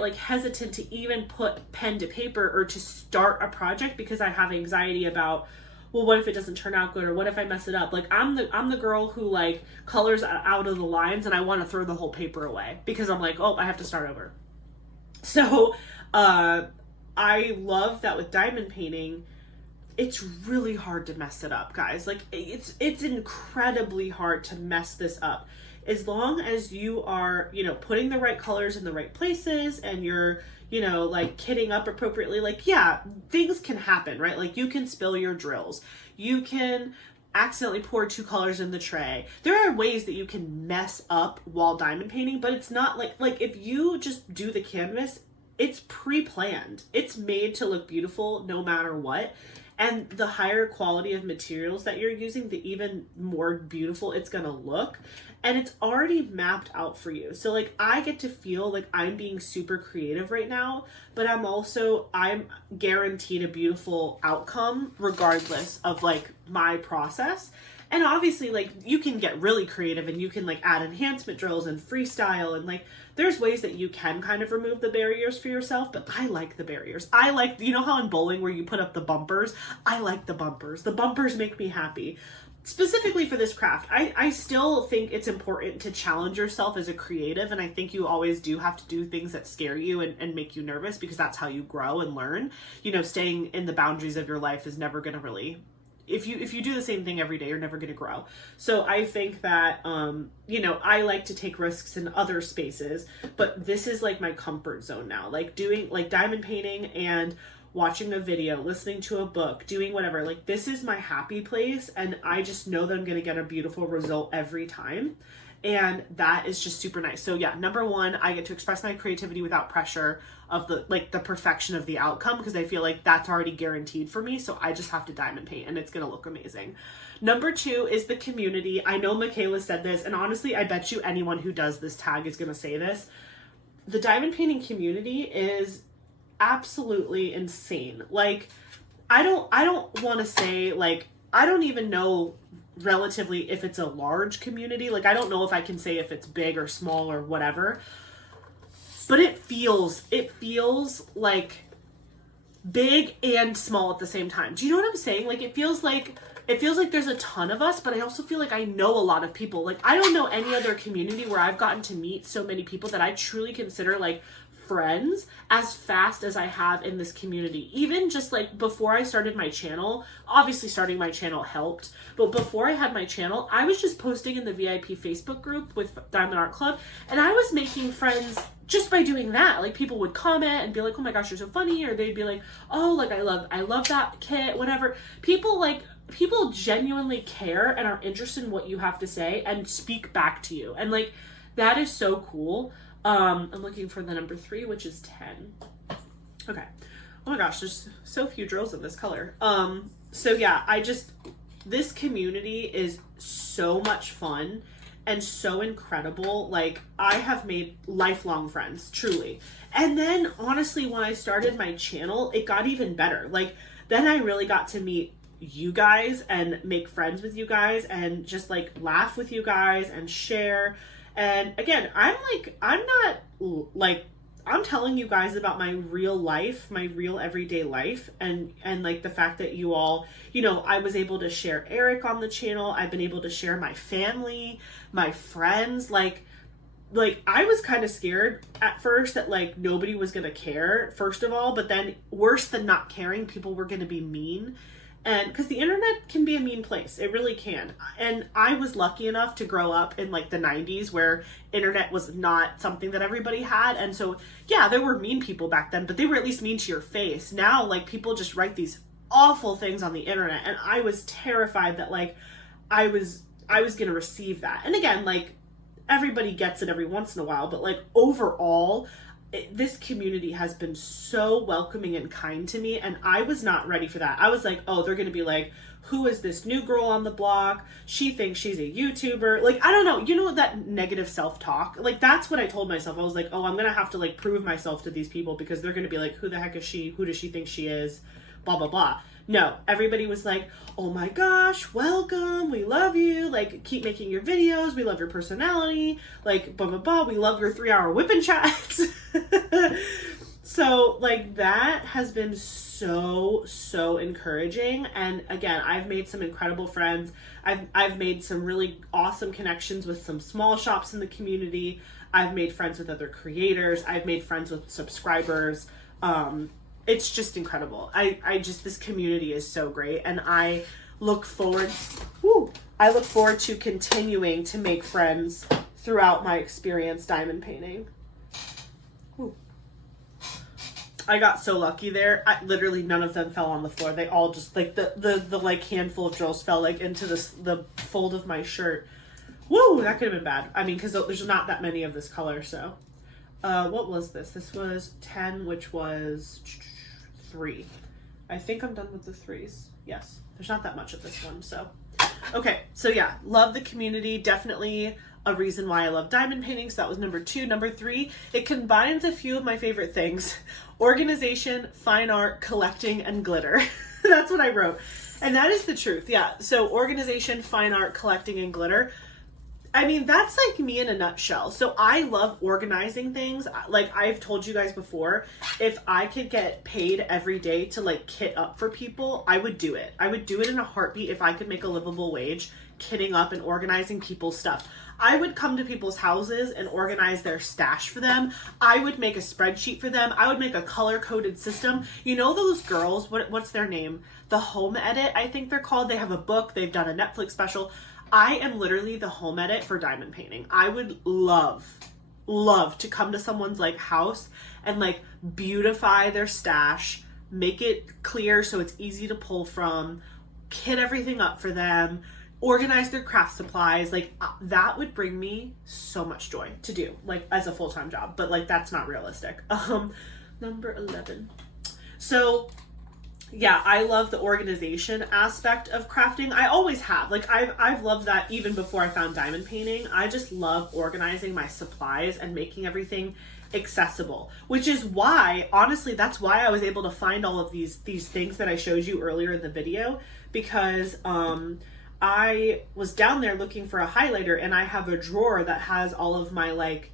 like hesitant to even put pen to paper or to start a project because I have anxiety about, well, what if it doesn't turn out good, or what if I mess it up? Like I'm the girl who like colors out of the lines, and I want to throw the whole paper away because I'm like, oh, I have to start over. So I love that with diamond painting. It's really hard to mess it up, guys. Like it's incredibly hard to mess this up. As long as you are, you know, putting the right colors in the right places, and you're you know, like kitting up appropriately, like, yeah, things can happen, right? Like, you can spill your drills. You can accidentally pour 2 colors in the tray. There are ways that you can mess up while diamond painting, but it's not like if you just do the canvas, it's pre-planned. It's made to look beautiful no matter what. And the higher quality of materials that you're using, the even more beautiful it's gonna look. And it's already mapped out for you. So like, I get to feel like I'm being super creative right now, but I'm guaranteed a beautiful outcome regardless of like my process. And obviously, like, you can get really creative and you can like add enhancement drills and freestyle, and like there's ways that you can kind of remove the barriers for yourself, but I like the barriers. I like, you know how in bowling where you put up the bumpers? I like the bumpers. The bumpers make me happy. Specifically for this craft, I still think it's important to challenge yourself as a creative, and I think you always do have to do things that scare you and make you nervous, because that's how you grow and learn. You know, staying in the boundaries of your life is never going to really, if you do the same thing every day, you're never going to grow. So I think that, you know, I like to take risks in other spaces, but this is like my comfort zone now, like doing like diamond painting and watching a video, listening to a book, doing whatever. Like, this is my happy place, and I just know that I'm going to get a beautiful result every time. And that is just super nice. So yeah, number one, I get to express my creativity without pressure of the perfection of the outcome, because I feel like that's already guaranteed for me. So I just have to diamond paint and it's going to look amazing. Number two is the community. I know Michaela said this, and honestly, I bet you anyone who does this tag is going to say this. The diamond painting community is absolutely insane. Like, I don't want to say, like, I don't even know relatively if it's a large community. Like, I don't know if I can say if it's big or small or whatever, but it feels like big and small at the same time. Do you know what I'm saying? Like, it feels like there's a ton of us, but I also feel like I know a lot of people. Like, I don't know any other community where I've gotten to meet so many people that I truly consider like friends as fast as I have in this community. Even just like before I started my channel, obviously starting my channel helped, but before I had my channel, I was just posting in the VIP Facebook group with Diamond Art Club, and I was making friends just by doing that. Like, people would comment and be like, oh my gosh, you're so funny, or they'd be like, oh, like, I love that kit, whatever. People genuinely care and are interested in what you have to say and speak back to you, and like, that is so cool. I'm looking for the number 3, which is 10. Okay. Oh my gosh, there's so few drills of this color. So yeah, this community is so much fun and so incredible. Like, I have made lifelong friends, truly. And then honestly, when I started my channel, it got even better. Like, then I really got to meet you guys and make friends with you guys and just like laugh with you guys and share. And again, I'm telling you guys about my real life, my real everyday life, and like the fact that you all, you know, I was able to share Eric on the channel. I've been able to share my family, my friends, like I was kind of scared at first that like nobody was going to care, first of all, but then worse than not caring, people were going to be mean. And because the internet can be a mean place, it really can. And I was lucky enough to grow up in like the 90s where internet was not something that everybody had. And so, yeah, there were mean people back then, but they were at least mean to your face. Now, like, people just write these awful things on the internet. And I was terrified that like I was going to receive that. And again, like, everybody gets it every once in a while, but like overall, this community has been so welcoming and kind to me, and I was not ready for that. I was like, oh, they're going to be like, who is this new girl on the block? She thinks she's a YouTuber. Like, I don't know. You know, that negative self-talk? Like, that's what I told myself. I was like, oh, I'm going to have to like prove myself to these people because they're going to be like, who the heck is she? Who does she think she is? Blah, blah, blah. No, everybody was like, oh my gosh, welcome, we love you, like, keep making your videos, we love your personality, like, blah, blah, blah, we love your 3-hour whipping chats. So, like, that has been so encouraging. And again, I've made some incredible friends. I've made some really awesome connections with some small shops in the community. I've made friends with other creators. I've made friends with subscribers. It's just incredible. This community is so great, and I look forward to continuing to make friends throughout my experience diamond painting. Ooh. I got so lucky there. Literally none of them fell on the floor. They all just like the like handful of drills fell like into the fold of my shirt. Woo, that could have been bad. I mean, because there's not that many of this color. So, what was this? This was 10, which was 3. I think I'm done with the 3s. Yes, there's not that much of this one. So, okay. So yeah, love the community. Definitely a reason why I love diamond painting. So that was number 2. Number 3, it combines a few of my favorite things: organization, fine art, collecting, and glitter. That's what I wrote. And that is the truth. Yeah. So organization, fine art, collecting, and glitter. I mean, that's like me in a nutshell. So I love organizing things. Like I've told you guys before, if I could get paid every day to like kit up for people, I would do it. I would do it in a heartbeat if I could make a livable wage kitting up and organizing people's stuff. I would come to people's houses and organize their stash for them. I would make a spreadsheet for them. I would make a color-coded system. You know those girls, what's their name? The Home Edit, I think they're called. They have a book. They've done a Netflix special. I am literally the home edit for diamond painting. I would love to come to someone's like house and like beautify their stash, make it clear so it's easy to pull from, kit everything up for them, organize their craft supplies. Like that would bring me so much joy to do, like as a full-time job, but like that's not realistic. Number 11. So yeah, I love the organization aspect of crafting. I always have. Like I've loved that even before I found diamond painting. I just love organizing my supplies and making everything accessible, which is why, honestly, that's why I was able to find all of these things that I showed you earlier in the video, because I was down there looking for a highlighter, and I have a drawer that has all of my like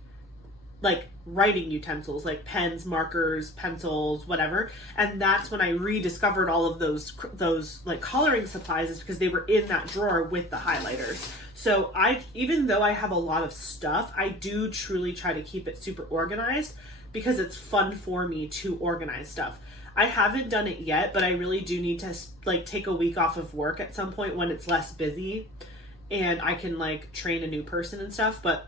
writing utensils, like pens, markers, pencils, whatever. And that's when I rediscovered all of those like coloring supplies, is because they were in that drawer with the highlighters. So even though I have a lot of stuff, I do truly try to keep it super organized, because it's fun for me to organize stuff. I haven't done it yet, but I really do need to like take a week off of work at some point when it's less busy and I can like train a new person and stuff. But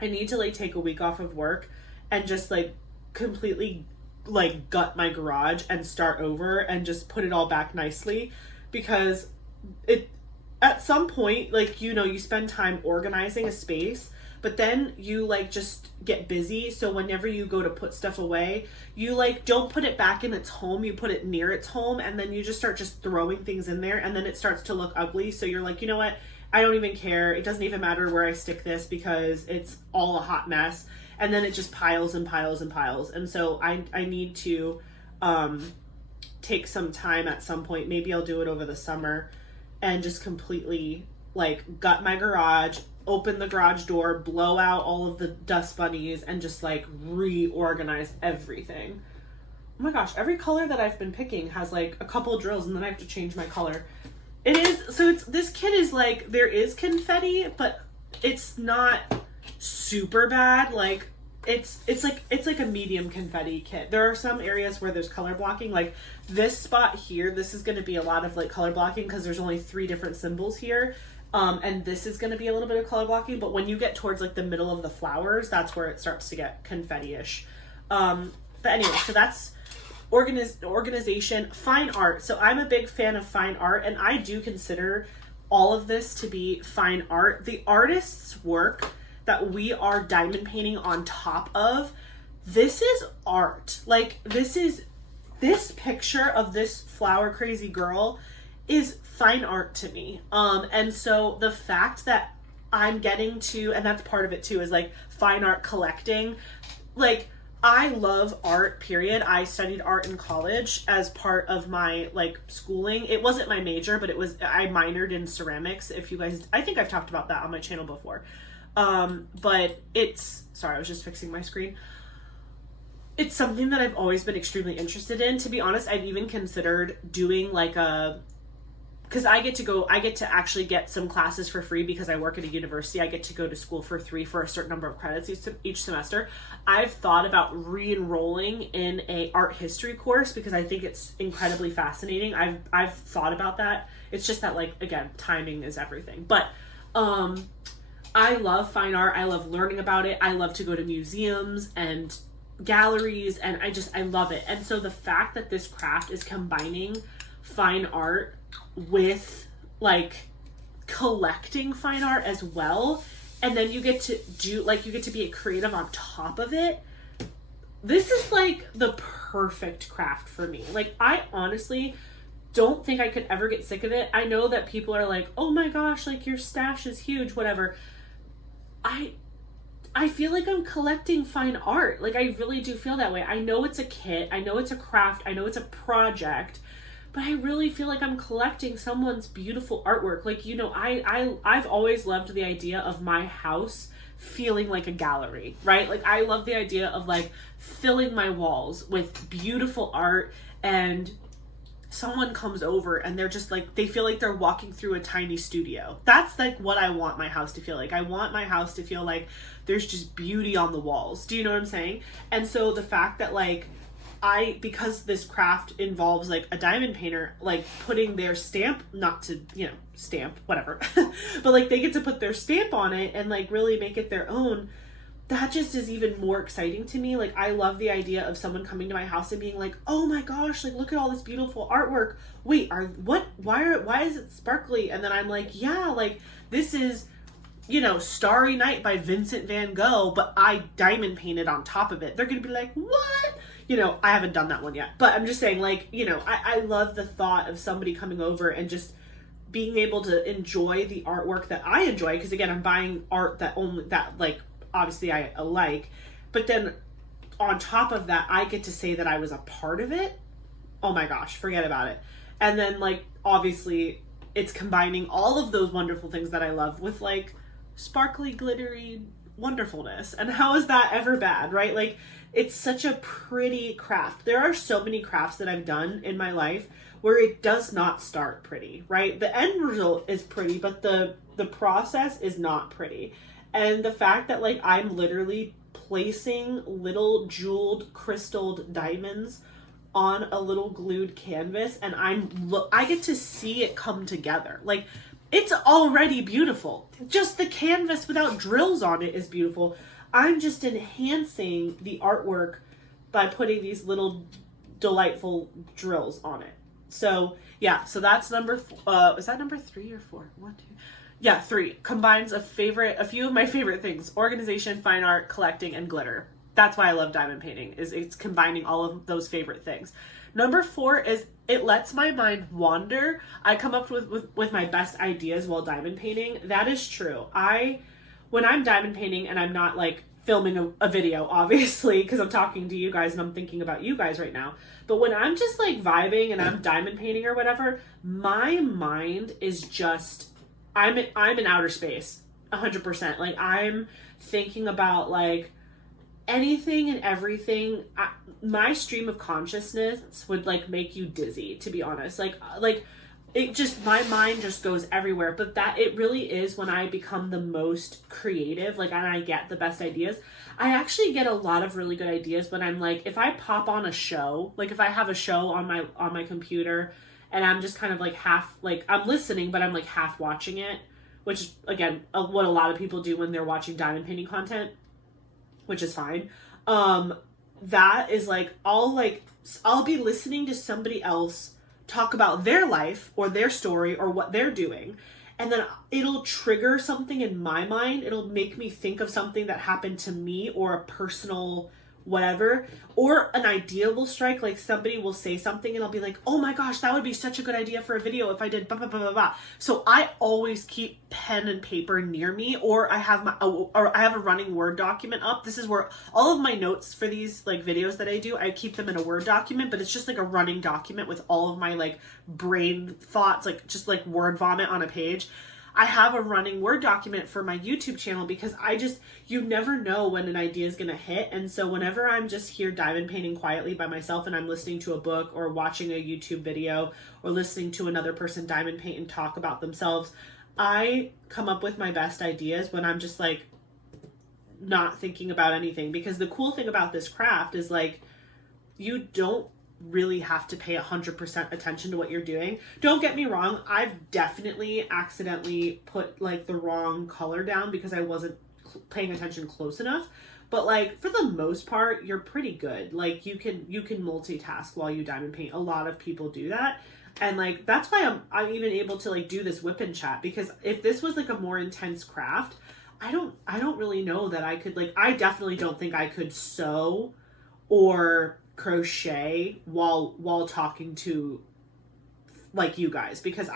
I need to like take a week off of work and just like completely like gut my garage and start over and just put it all back nicely, because it at some point, like, you know, you spend time organizing a space, but then you like just get busy. So whenever you go to put stuff away, you like don't put it back in its home, you put it near its home, and then you just start just throwing things in there, and then it starts to look ugly. So you're like, you know what? I don't even care. It doesn't even matter where I stick this, because it's all a hot mess. And then it just piles and piles and piles. And so I need to take some time at some point. Maybe I'll do it over the summer and just completely like gut my garage, open the garage door, blow out all of the dust bunnies, and just like reorganize everything. Oh my gosh, every color that I've been picking has like a couple of drills, and then I have to change my color. It is, so it's, this kit is like, there is confetti, but it's not super bad. Like it's like a medium confetti kit. There are some areas where there's color blocking, like this spot here. This is going to be a lot of like color blocking because there's only 3 different symbols here. And this is going to be a little bit of color blocking, but when you get towards like the middle of the flowers, that's where it starts to get confetti-ish. But anyway, so that's organization, fine art. So I'm a big fan of fine art, and I do consider all of this to be fine art. The artist's work that we are diamond painting on top of, this is art. Like this picture of this flower crazy girl is fine art to me. And so the fact that I'm getting to, and that's part of it too, is like fine art collecting. Like I love art, period. I studied art in college as part of my like schooling. It wasn't my major, but I minored in ceramics. If you guys, I think I've talked about that on my channel before. But sorry, I was just fixing my screen. It's something that I've always been extremely interested in. To be honest, I've even considered doing like because I get to actually get some classes for free because I work at a university. I get to go to school for free for a certain number of credits each semester. I've thought about re-enrolling in a art history course because I think it's incredibly fascinating. I've thought about that. It's just that, like, again, timing is everything. But I love fine art. I love learning about it. I love to go to museums and galleries, and I love it. And so the fact that this craft is combining fine art with like collecting fine art as well, and then you get to do like, you get to be a creative on top of it. This is like the perfect craft for me. Like, I honestly don't think I could ever get sick of it. I know that people are like, oh my gosh, like your stash is huge, whatever. I feel like I'm collecting fine art. Like, I really do feel that way. I know it's a kit, I know it's a craft, I know it's a project, but I really feel like I'm collecting someone's beautiful artwork. Like, you know, I've always loved the idea of my house feeling like a gallery, right? Like, I love the idea of like filling my walls with beautiful art, and someone comes over and they're just like, they feel like they're walking through a tiny studio. That's like what I want my house to feel like. I want my house to feel like there's just beauty on the walls. Do you know what I'm saying? And so the fact that like because this craft involves like a diamond painter, like putting their stamp, not to, you know, stamp, whatever, but like they get to put their stamp on it and like really make it their own. That just is even more exciting to me. Like, I love the idea of someone coming to my house and being like, oh my gosh, like look at all this beautiful artwork. Wait, why is it sparkly? And then I'm like, yeah, like this is, you know, Starry Night by Vincent van Gogh, but I diamond painted on top of it. They're gonna be like, what? You know, I haven't done that one yet, but I'm just saying, like, you know, I love the thought of somebody coming over and just being able to enjoy the artwork that I enjoy. Because again, I'm buying art that like obviously I like, but then on top of that, I get to say that I was a part of it. Oh my gosh, forget about it. And then like, obviously it's combining all of those wonderful things that I love with like sparkly, glittery wonderfulness. And how is that ever bad, right? Like, it's such a pretty craft. There are so many crafts that I've done in my life where it does not start pretty, right? The end result is pretty, but the process is not pretty. And the fact that like I'm literally placing little jeweled crystalled diamonds on a little glued canvas, and I get to see it come together. Like, it's already beautiful. Just the canvas without drills on it is beautiful. I'm just enhancing the artwork by putting these little delightful drills on it. So yeah, so that's is that number 3 or 4? 1, 2. Yeah, 3. Combines a few of my favorite things: organization, fine art, collecting, and glitter. That's why I love diamond painting, is it's combining all of those favorite things. Number 4 is it lets my mind wander. I come up with my best ideas while diamond painting. That is true. When I'm diamond painting and I'm not like filming a video, obviously, because I'm talking to you guys and I'm thinking about you guys right now. But when I'm just like vibing and I'm diamond painting or whatever, my mind is just, I'm in outer space, 100%. Like, I'm thinking about like anything and everything. My stream of consciousness would like make you dizzy, to be honest. Like it just, my mind just goes everywhere. But that, it really is when I become the most creative, like, and I get the best ideas. I actually get a lot of really good ideas when I'm like, if I pop on a show, like if I have a show on my computer and I'm just kind of like half, like I'm listening, but I'm like half watching it, which is again what a lot of people do when they're watching diamond painting content, which is fine. That is like, I'll be listening to somebody else talk about their life or their story or what they're doing, and then it'll trigger something in my mind. It'll make me think of something that happened to me or a personal whatever, or an idea will strike. Like, somebody will say something and I'll be like, oh my gosh, that would be such a good idea for a video if I did blah blah blah blah blah. So I always keep pen and paper near me, or I have a running Word document up. This is where all of my notes for these like videos that I do, I keep them in a Word document, but it's just like a running document with all of my like brain thoughts, like just like word vomit on a page. I have a running Word document for my YouTube channel because you never know when an idea is going to hit. And so whenever I'm just here diamond painting quietly by myself and I'm listening to a book or watching a YouTube video or listening to another person diamond paint and talk about themselves, I come up with my best ideas when I'm just like not thinking about anything. Because the cool thing about this craft is like, you don't really have to pay 100% attention to what you're doing. Don't get me wrong, I've definitely accidentally put like the wrong color down because I wasn't paying attention close enough, But like for the most part, you're pretty good. Like you can multitask while you diamond paint. A lot of people do that. And like that's why I'm even able to like do this whip and chat, because if this was like a more intense craft, I don't really know that I could, like, I definitely don't think I could sew or crochet while talking to like you guys, because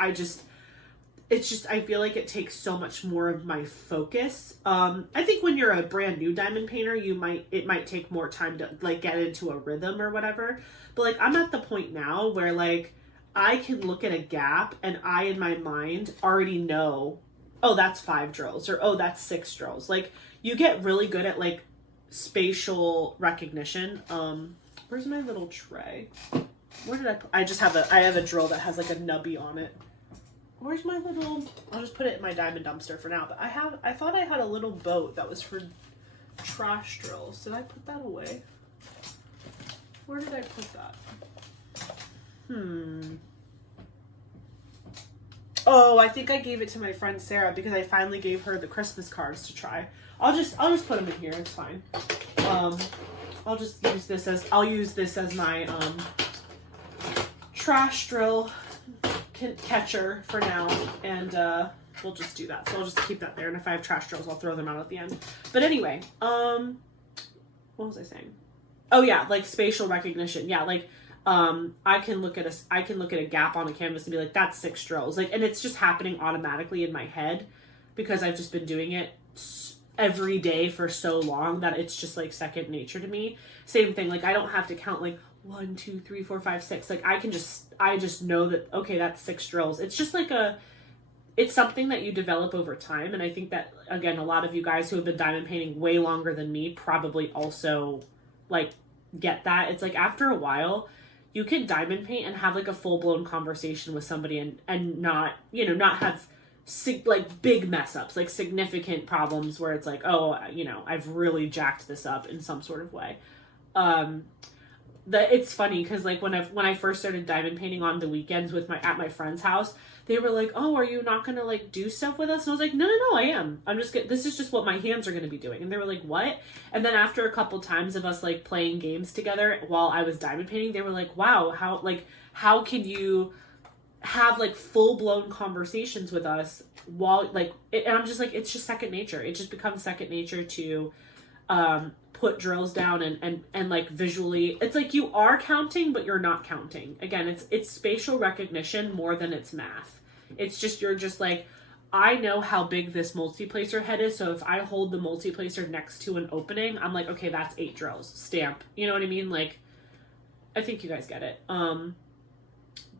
it's just I feel like it takes so much more of my focus. I think when you're a brand new diamond painter, it might take more time to like get into a rhythm or whatever. But like I'm at the point now where like I can look at a gap and I in my mind already know, oh, that's 5 drills, or oh, that's 6 drills. Like you get really good at like spatial recognition. Where's my little tray? Where did I just have I have a drill that has like a nubby on it. Where's my little, I'll just put it in my diamond dumpster for now, but I thought I had a little boat that was for trash drills. Did I put that away? Where did I put that? Oh, I think I gave it to my friend Sarah because I finally gave her the Christmas cards to try. I'll just put them in here. It's fine. I'll just use this as my trash drill catcher for now, and we'll just do that. So I'll just keep that there, and if I have trash drills, I'll throw them out at the end. But anyway, what was I saying? Oh yeah, like spatial recognition. Yeah, like I can look at a gap on a canvas and be like, that's 6 drills. Like, and it's just happening automatically in my head because I've just been doing it every day for so long that it's just like second nature to me. Same thing, like I don't have to count like 1, 2, 3, 4, 5, 6. Like I just know that, okay, that's 6 drills. It's just like it's something that you develop over time. And I think that, again, a lot of you guys who have been diamond painting way longer than me probably also like get that. It's like after a while you can diamond paint and have like a full-blown conversation with somebody and not, not have like big mess ups, like significant problems where it's like, oh, I've really jacked this up in some sort of way. It's funny because like when I first started diamond painting on the weekends at my friend's house, they were like, oh, are you not gonna like do stuff with us? And I was like, no, I am. This is just what my hands are gonna be doing. And they were like, what? And then after a couple times of us like playing games together while I was diamond painting, they were like, wow, how can you have like full-blown conversations with us while like and I'm just like, it's just second nature. It just becomes second nature to put drills down and like visually, it's like you are counting but you're not counting. Again, it's spatial recognition more than it's math. It's just, you're just like, I know how big this multiplacer head is, so if I hold the multiplacer next to an opening, I'm like, okay, that's 8 drills, stamp. You know what I mean? Like, I think you guys get it.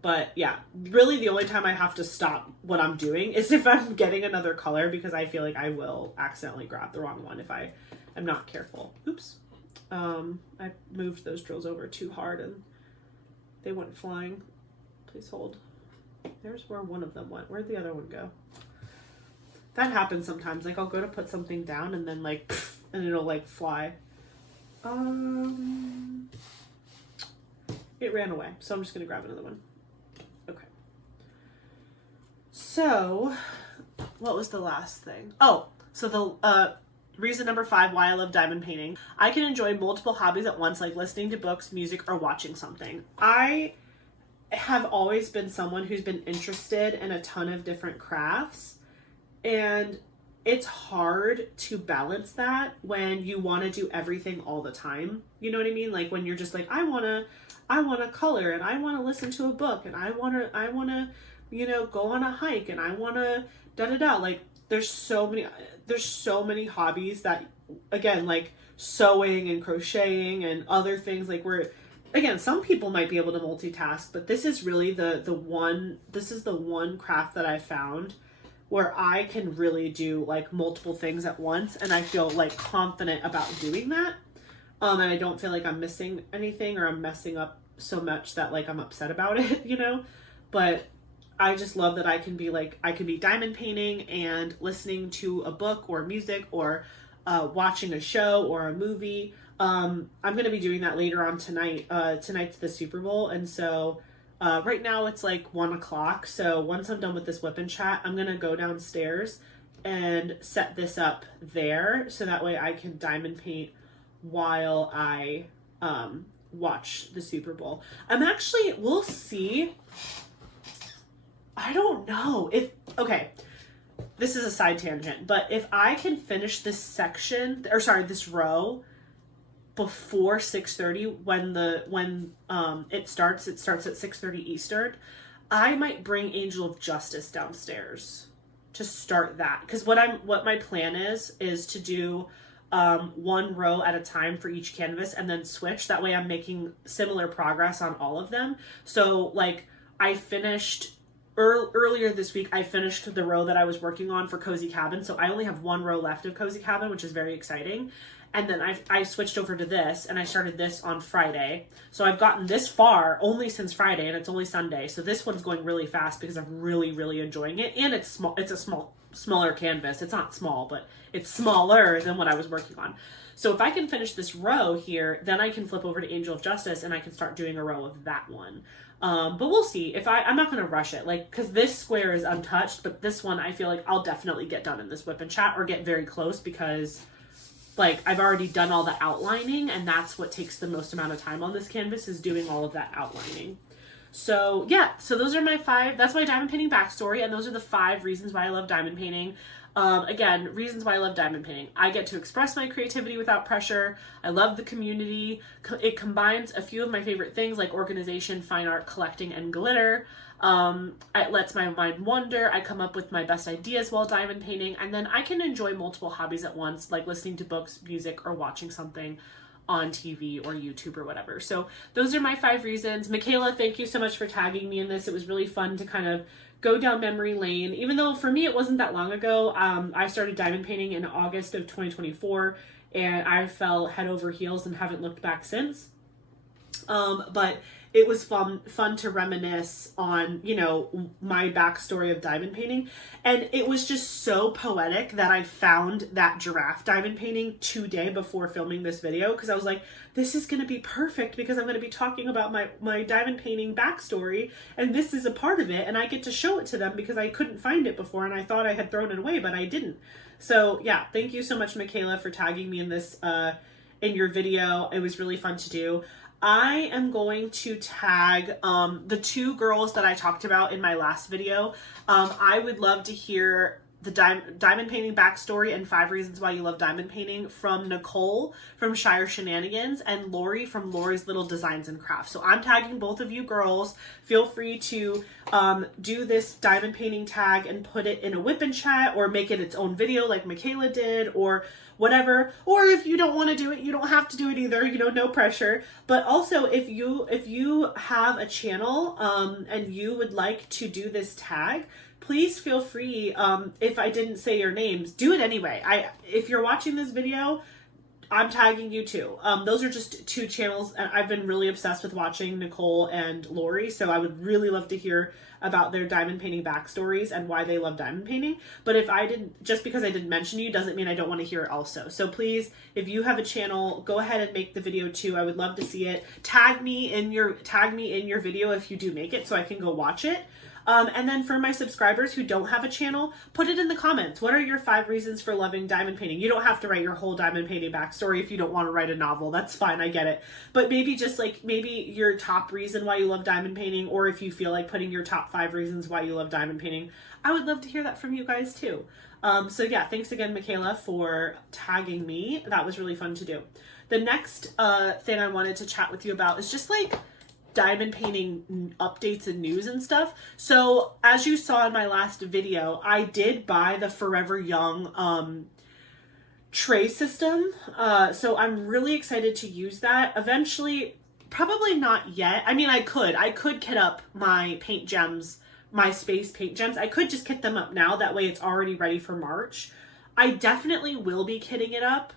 But yeah, really the only time I have to stop what I'm doing is if I'm getting another color, because I feel like I will accidentally grab the wrong one if I'm not careful. Oops. I moved those drills over too hard and they went flying. Please hold. There's where one of them went. Where'd the other one go? That happens sometimes. Like I'll go to put something down and then like, pff, and it'll like fly. It ran away. So I'm just going to grab another one. Okay. So what was the last thing? Oh, so the, reason number 5 why I love diamond painting. I can enjoy multiple hobbies at once, like listening to books, music, or watching something. I have always been someone who's been interested in a ton of different crafts, and it's hard to balance that when you want to do everything all the time. You know what I mean? Like when you're just like, I want to color, and I want to listen to a book, and I want to, go on a hike, and I want to da-da-da. Like there's so many hobbies that, again, like sewing and crocheting and other things, like again, some people might be able to multitask, but this is really the one craft that I found where I can really do like multiple things at once, and I feel like confident about doing that. And I don't feel like I'm missing anything or I'm messing up so much that like I'm upset about it, but I just love that I can be diamond painting and listening to a book or music or watching a show or a movie. I'm going to be doing that later on tonight. Tonight's the Super Bowl. And so right now it's like 1 o'clock. So once I'm done with this whip and chat, I'm going to go downstairs and set this up there. So that way I can diamond paint while I watch the Super Bowl. We'll see. I don't know if, okay, this is a side tangent, but if I can finish this section, or sorry, this row before 6:30 when it starts at 6:30 Eastern, I might bring Angel of Justice downstairs to start that. Because what my plan is to do one row at a time for each canvas and then switch. That way I'm making similar progress on all of them. So like I finished earlier this week, I finished the row that I was working on for Cozy Cabin. So I only have one row left of Cozy Cabin, which is very exciting. And then I switched over to this, and I started this on Friday. So I've gotten this far only since Friday, and it's only Sunday. So this one's going really fast because I'm really, really enjoying it. And it's small. It's a smaller canvas. It's not small, but it's smaller than what I was working on. So if I can finish this row here, then I can flip over to Angel of Justice, and I can start doing a row of that one. But we'll see. I'm not going to rush it, like, because this square is untouched, but this one I feel like I'll definitely get done in this whip and chat, or get very close, because like I've already done all the outlining, and that's what takes the most amount of time on this canvas, is doing all of that outlining. So yeah, so those are my 5, that's my diamond painting backstory, and those are the 5 reasons why I love diamond painting. Again, reasons why I love diamond painting. I get to express my creativity without pressure. I love the community. It combines a few of my favorite things like organization, fine art, collecting, and glitter. It lets my mind wander. I come up with my best ideas while diamond painting, and then I can enjoy multiple hobbies at once, like listening to books, music, or watching something on TV or YouTube or whatever. So those are my 5 reasons. Michaela, thank you so much for tagging me in this. It was really fun to kind of go down memory lane, even though for me it wasn't that long ago. I started diamond painting in August of 2024, and I fell head over heels and haven't looked back since. But it was fun to reminisce on, you know, my backstory of diamond painting. And it was just so poetic that I found that giraffe diamond painting today before filming this video, because I was like, this is going to be perfect because I'm going to be talking about my diamond painting backstory, and this is a part of it, and I get to show it to them because I couldn't find it before, and I thought I had thrown it away, but I didn't. So yeah, thank you so much, Michaela, for tagging me in this, in your video. It was really fun to do. I am going to tag the 2 girls that I talked about in my last video. I would love to hear the diamond painting backstory and 5 reasons why you love diamond painting from Nicole from Shire Shenanigans and Lori from Lori's Little Designs and Crafts. So I'm tagging both of you girls. Feel free to do this diamond painting tag and put it in a whip and chat, or make it its own video like Michaela did, or whatever. Or if you don't want to do it, you don't have to do it either, you know, no pressure. But also, if you have a channel and you would like to do this tag, please feel free. If I didn't say your names, do it anyway. If you're watching this video, I'm tagging you too. Those are just 2 channels, and I've been really obsessed with watching Nicole and Lori, so I would really love to hear about their diamond painting backstories and why they love diamond painting. But if I didn't, just because I didn't mention you doesn't mean I don't want to hear it also. So please, if you have a channel, go ahead and make the video too. I would love to see it. Tag me in your video if you do make it, so I can go watch it. And then for my subscribers who don't have a channel, put it in the comments. What are your 5 reasons for loving diamond painting? You don't have to write your whole diamond painting backstory if you don't want to write a novel. That's fine, I get it. But maybe just like, maybe your top reason why you love diamond painting, or if you feel like putting your top 5 reasons why you love diamond painting. I would love to hear that from you guys too. So yeah, thanks again, Michaela, for tagging me. That was really fun to do. The next thing I wanted to chat with you about is just like diamond painting updates and news and stuff. So as you saw in my last video, I did buy the Forever Young tray system. So I'm really excited to use that eventually. Probably not yet. I mean, I could kit up my paint gems, my space paint gems. I could just kit them up now. That way it's already ready for March. I definitely will be kitting it up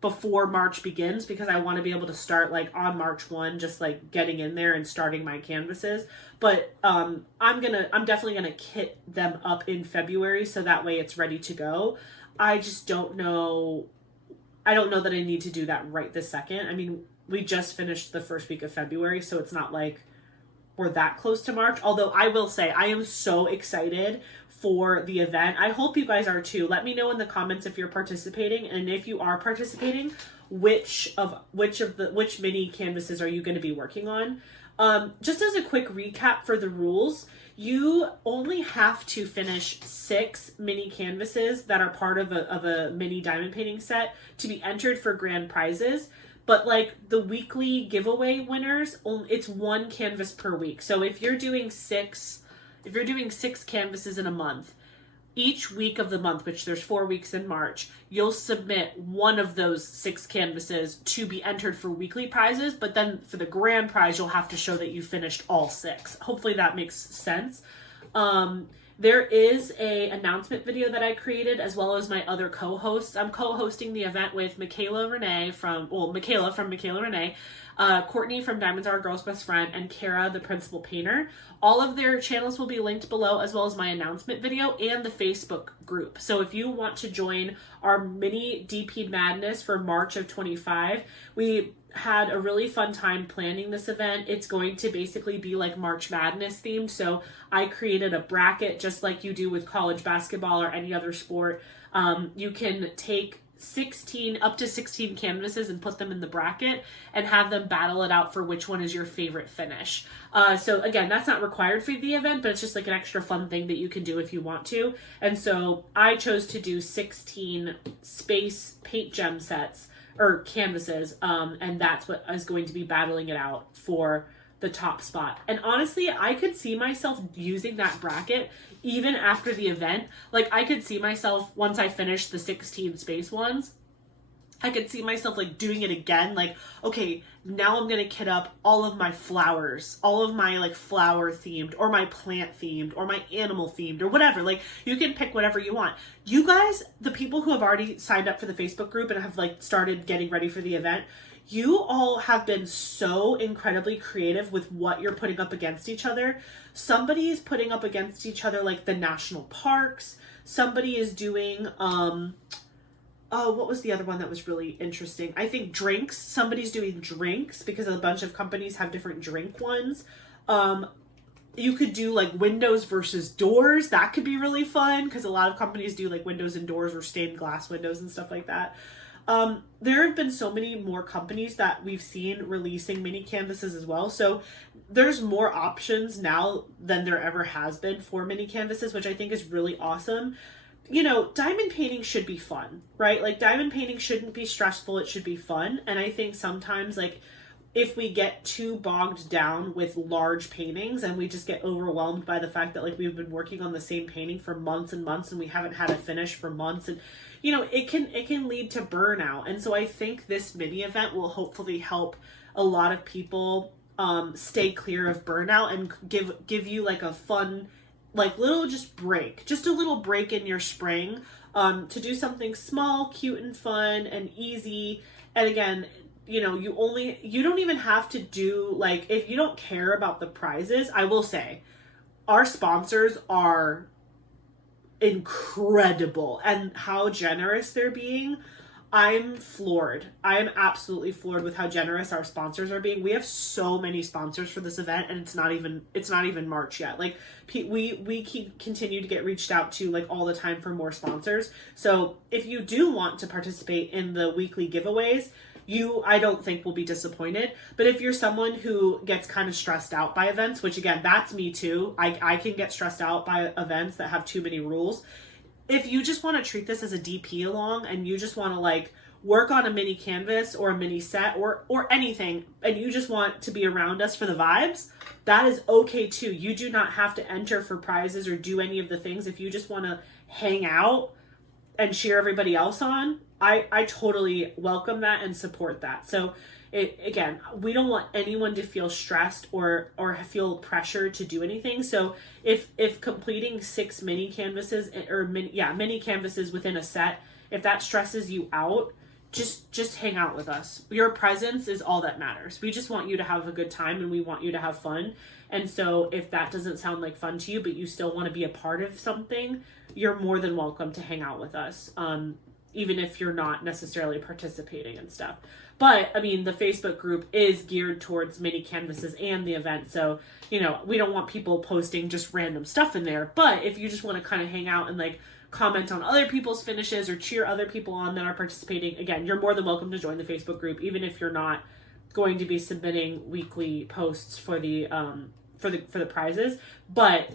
before March begins, because I want to be able to start like on March 1, just like getting in there and starting my canvases. But I'm definitely gonna kit them up in February, so that way it's ready to go. I just don't know. I don't know that I need to do that right this second. I mean, we just finished the first week of February, so it's not like we're that close to March. Although I will say I am so excited for the event. I hope you guys are too. Let me know in the comments if you're participating, and if you are participating, which mini canvases are you going to be working on? Just as a quick recap for the rules, you only have to finish 6 mini canvases that are part of a mini diamond painting set to be entered for grand prizes. But like the weekly giveaway winners, it's 1 canvas per week. So if you're doing 6 canvases in a month, each week of the month, which there's 4 weeks in March, you'll submit one of those 6 canvases to be entered for weekly prizes. But then for the grand prize, you'll have to show that you finished all 6. Hopefully that makes sense. There is a announcement video that I created, as well as my other co-hosts. I'm co-hosting the event with Michaela from Michaela Renee, Courtney from Diamonds Are a Girl's Best Friend, and Kara, the principal painter. All of their channels will be linked below, as well as my announcement video and the Facebook group. So if you want to join our mini DP Madness for March of 25, we had a really fun time planning this event. It's going to basically be like March Madness themed. So I created a bracket just like you do with college basketball or any other sport. You can take up to 16 canvases and put them in the bracket and have them battle it out for which one is your favorite finish. So again, that's not required for the event, but it's just like an extra fun thing that you can do if you want to. And so I chose to do 16 space paint gem sets or canvases, and that's what is going to be battling it out for the top spot. And honestly, I could see myself using that bracket even after the event. Like I could see myself, once I finish the 16 space ones, I could see myself like doing it again. Like, okay, now I'm gonna kit up all of my flowers, all of my like flower themed or my plant themed or my animal themed or whatever. Like you can pick whatever you want. You guys, the people who have already signed up for the Facebook group and have like started getting ready for the event, you all have been so incredibly creative with what you're putting up against each other. Somebody is putting up against each other like the national parks. Somebody is doing, what was the other one that was really interesting? I think drinks. Somebody's doing drinks because a bunch of companies have different drink ones. You could do like windows versus doors. That could be really fun because a lot of companies do like windows and doors or stained glass windows and stuff like that. There have been so many more companies that we've seen releasing mini canvases as well. So there's more options now than there ever has been for mini canvases, which I think is really awesome. You know, diamond painting should be fun, right? Like diamond painting shouldn't be stressful. It should be fun. And I think sometimes like if we get too bogged down with large paintings and we just get overwhelmed by the fact that like we've been working on the same painting for months and months and we haven't had a finish for months, and you know, it can lead to burnout. And so I think this mini event will hopefully help a lot of people stay clear of burnout and give you like a fun, like little just a little break in your spring to do something small, cute and fun and easy. And again, you know, you don't even have to do like, if you don't care about the prizes, I will say our sponsors are incredible and how generous they're being. I'm floored. I'm absolutely floored with how generous our sponsors are being. We have so many sponsors for this event and it's not even March yet. Like we continue to get reached out to like all the time for more sponsors. So if you do want to participate in the weekly giveaways, I don't think will be disappointed. But if you're someone who gets kind of stressed out by events, which again, that's me too. I can get stressed out by events that have too many rules. If you just want to treat this as a DP along and you just want to like work on a mini canvas or a mini set or anything, and you just want to be around us for the vibes, that is okay too. You do not have to enter for prizes or do any of the things. If you just want to hang out and cheer everybody else on, I totally welcome that and support that. So again, we don't want anyone to feel stressed or feel pressure to do anything. So if completing 6 mini canvases or mini canvases within a set, if that stresses you out, just hang out with us. Your presence is all that matters. We just want you to have a good time and we want you to have fun. And so if that doesn't sound like fun to you, but you still want to be a part of something, you're more than welcome to hang out with us. even if you're not necessarily participating and stuff. But I mean, the Facebook group is geared towards mini canvases and the event. So, you know, we don't want people posting just random stuff in there. But if you just want to kind of hang out and like comment on other people's finishes or cheer other people on that are participating, again, you're more than welcome to join the Facebook group, even if you're not going to be submitting weekly posts for the prizes. But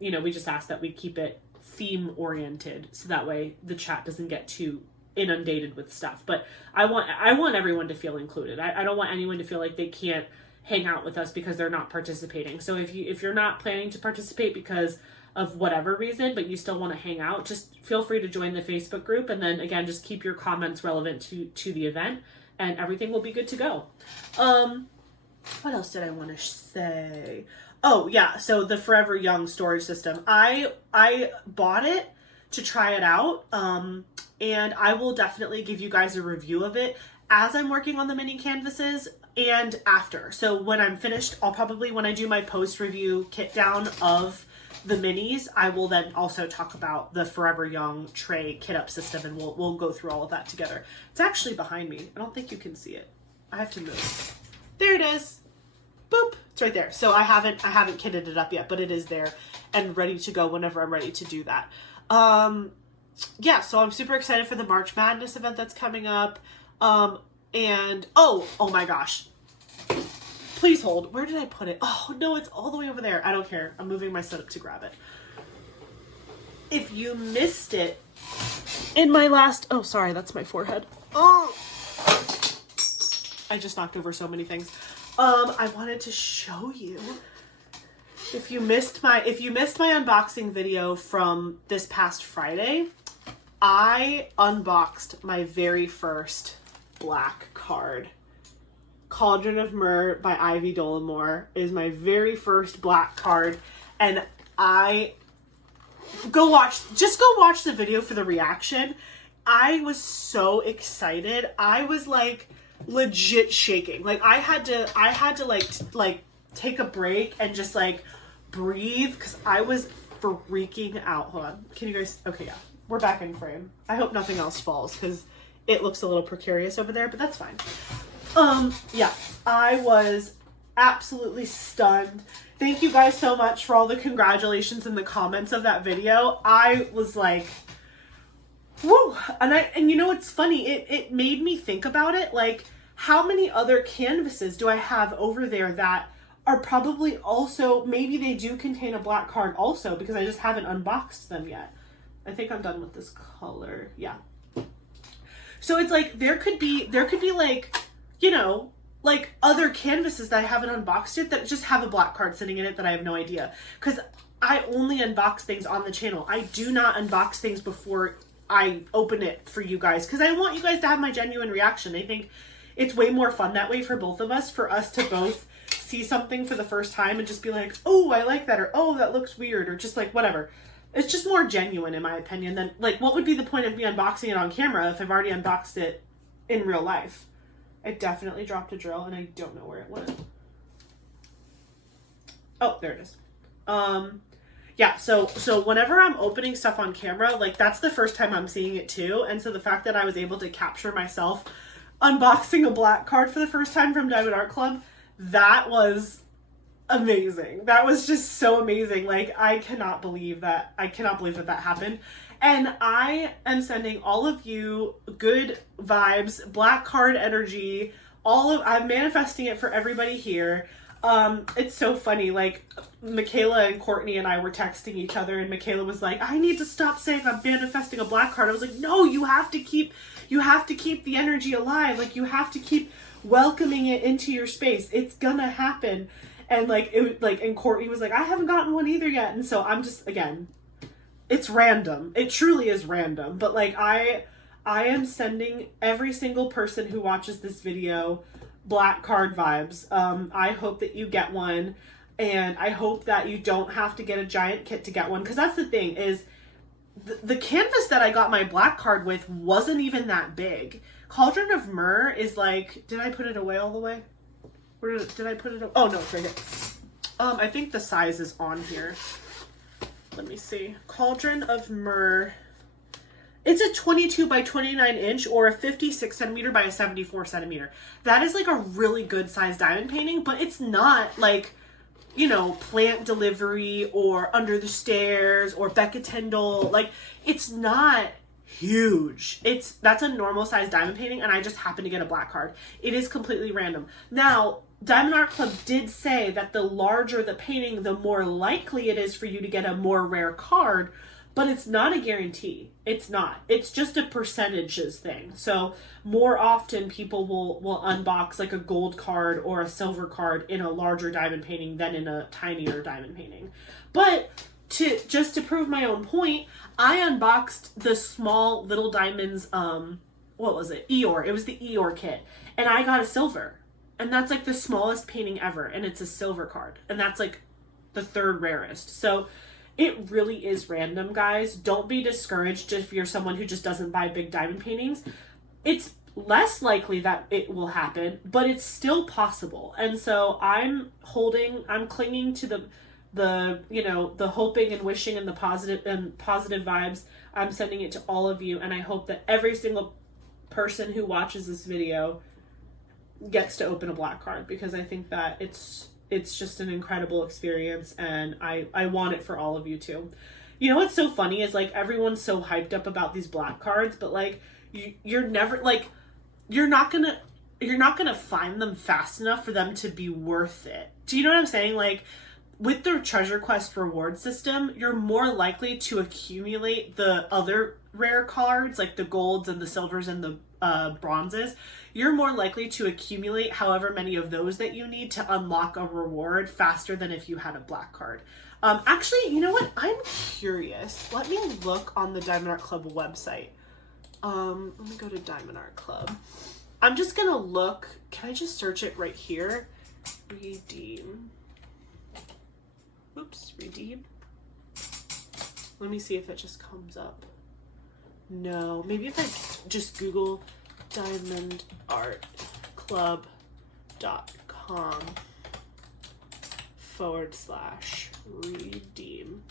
you know, we just ask that we keep it theme oriented, so that way the chat doesn't get too inundated with stuff. But I want everyone to feel included. I don't want anyone to feel like they can't hang out with us because they're not participating. So if you're not planning to participate because of whatever reason, but you still want to hang out, just feel free to join the Facebook group, and then again, just keep your comments relevant to the event, and everything will be good to go. What else did I want to say? Oh yeah, so the Forever Young storage system. I bought it to try it out, and I will definitely give you guys a review of it as I'm working on the mini canvases and after. So when I'm finished, I'll probably, when I do my post-review kit down of the minis, I will then also talk about the Forever Young tray kit up system, and we'll go through all of that together. It's actually behind me. I don't think you can see it. I have to move. There it is. Boop. It's right there. So I haven't kitted it up yet, but it is there and ready to go whenever I'm ready to do that. Yeah, so I'm super excited for the March Madness event that's coming up. And oh my gosh. Please hold. Where did I put it? Oh no, it's all the way over there. I don't care. I'm moving my setup to grab it. If you missed it in my last, oh sorry, that's my forehead. Oh, I just knocked over so many things. I wanted to show you. If you missed my unboxing video from this past Friday, I unboxed my very first black card. Cauldron of Myrrh by Ivy Dollamore is my very first black card, and go watch the video for the reaction. I was so excited. I was like legit shaking. Like I had to like take a break and just like breathe because I was freaking out. Hold on. Can you guys? Okay, yeah. We're back in frame. I hope nothing else falls because it looks a little precarious over there, but that's fine. Yeah, I was absolutely stunned. Thank you guys so much for all the congratulations in the comments of that video. I was like, woo. And you know what's funny? It made me think about it. Like, how many other canvases do I have over there that are probably also, maybe they do contain a black card also, because I just haven't unboxed them yet. I think I'm done with this color. Yeah. So it's like, there could be like, you know, like other canvases that I haven't unboxed yet that just have a black card sitting in it that I have no idea. Because I only unbox things on the channel. I do not unbox things before I open it for you guys, because I want you guys to have my genuine reaction. I think it's way more fun that way for both of us, for us to both see something for the first time and just be like, oh, I like that, or oh, that looks weird, or just like whatever. It's just more genuine in my opinion than, like, what would be the point of me unboxing it on camera if I've already unboxed it in real life? I definitely dropped a drill and I don't know where it went. Oh, there it is. Yeah, so whenever I'm opening stuff on camera, like, that's the first time I'm seeing it too. And so the fact that I was able to capture myself unboxing a black card for the first time from Diamond Art Club, that was amazing. That was just so amazing. Like, I cannot believe that that happened. And I am sending all of you good vibes, black card energy, I'm manifesting it for everybody here. It's so funny. Like, Michaela and Courtney and I were texting each other, and Michaela was like, I need to stop saying I'm manifesting a black card. I was like, no, you have to keep the energy alive. Like, you have to keep welcoming it into your space. It's gonna happen. And and Courtney was like, I haven't gotten one either yet. And so I'm just, again, it's random. It truly is random. But like, I am sending every single person who watches this video black card vibes. I hope that you get one, and I hope that you don't have to get a giant kit to get one, because that's the thing is the canvas that I got my black card with wasn't even that big. Cauldron of Myrrh is like, did I put it away all the way? Where did I put it? Oh no, it's right here. I think the size is on here. Let me see. Cauldron of Myrrh It's a 22 by 29 inch or a 56 centimeter by a 74 centimeter. That is like a really good size diamond painting, but it's not like, you know, Plant Delivery or Under the Stairs or Becca Tyndall. Like, it's not huge. That's a normal size diamond painting, and I just happened to get a black card. It is completely random. Now, Diamond Art Club did say that the larger the painting, the more likely it is for you to get a more rare card, but it's not a guarantee. It's not. It's just a percentages thing. So more often people will unbox like a gold card or a silver card in a larger diamond painting than in a tinier diamond painting. But to prove my own point, I unboxed the small little diamonds, what was it? Eeyore. It was the Eeyore kit. And I got a silver. And that's like the smallest painting ever. And it's a silver card. And that's like the third rarest. So it really is random, guys. Don't be discouraged if you're someone who just doesn't buy big diamond paintings. It's less likely that it will happen, but it's still possible. And so I'm clinging to the you know, the hoping and wishing and the positive vibes. I'm sending it to all of you, and I hope that every single person who watches this video gets to open a black card, because I think that it's just an incredible experience, and I want it for all of you too. You know what's so funny is, like, everyone's so hyped up about these black cards, but like you're never, like, you're not gonna find them fast enough for them to be worth it. Do you know what I'm saying? Like, with the Treasure Quest reward system, you're more likely to accumulate the other rare cards, like the golds and the silvers and the bronzes. You're more likely to accumulate however many of those that you need to unlock a reward faster than if you had a black card. Actually, you know what? I'm curious. Let me look on the Diamond Art Club website. Let me go to Diamond Art Club. I'm just gonna look. Can I just search it right here? Redeem. Oops, redeem. Let me see if it just comes up. No, maybe if I just Google diamondartclub.com/redeem.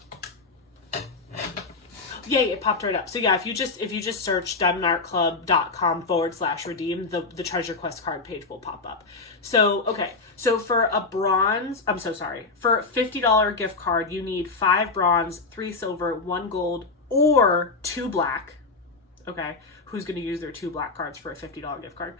Yay, it popped right up. So yeah, if you just search diamondartclub.com/redeem, the Treasure Quest card page will pop up. So, okay. So for a bronze, for a $50 gift card, you need 5 bronze, 3 silver, 1 gold, or 2 black. Okay. Who's going to use their 2 black cards for a $50 gift card?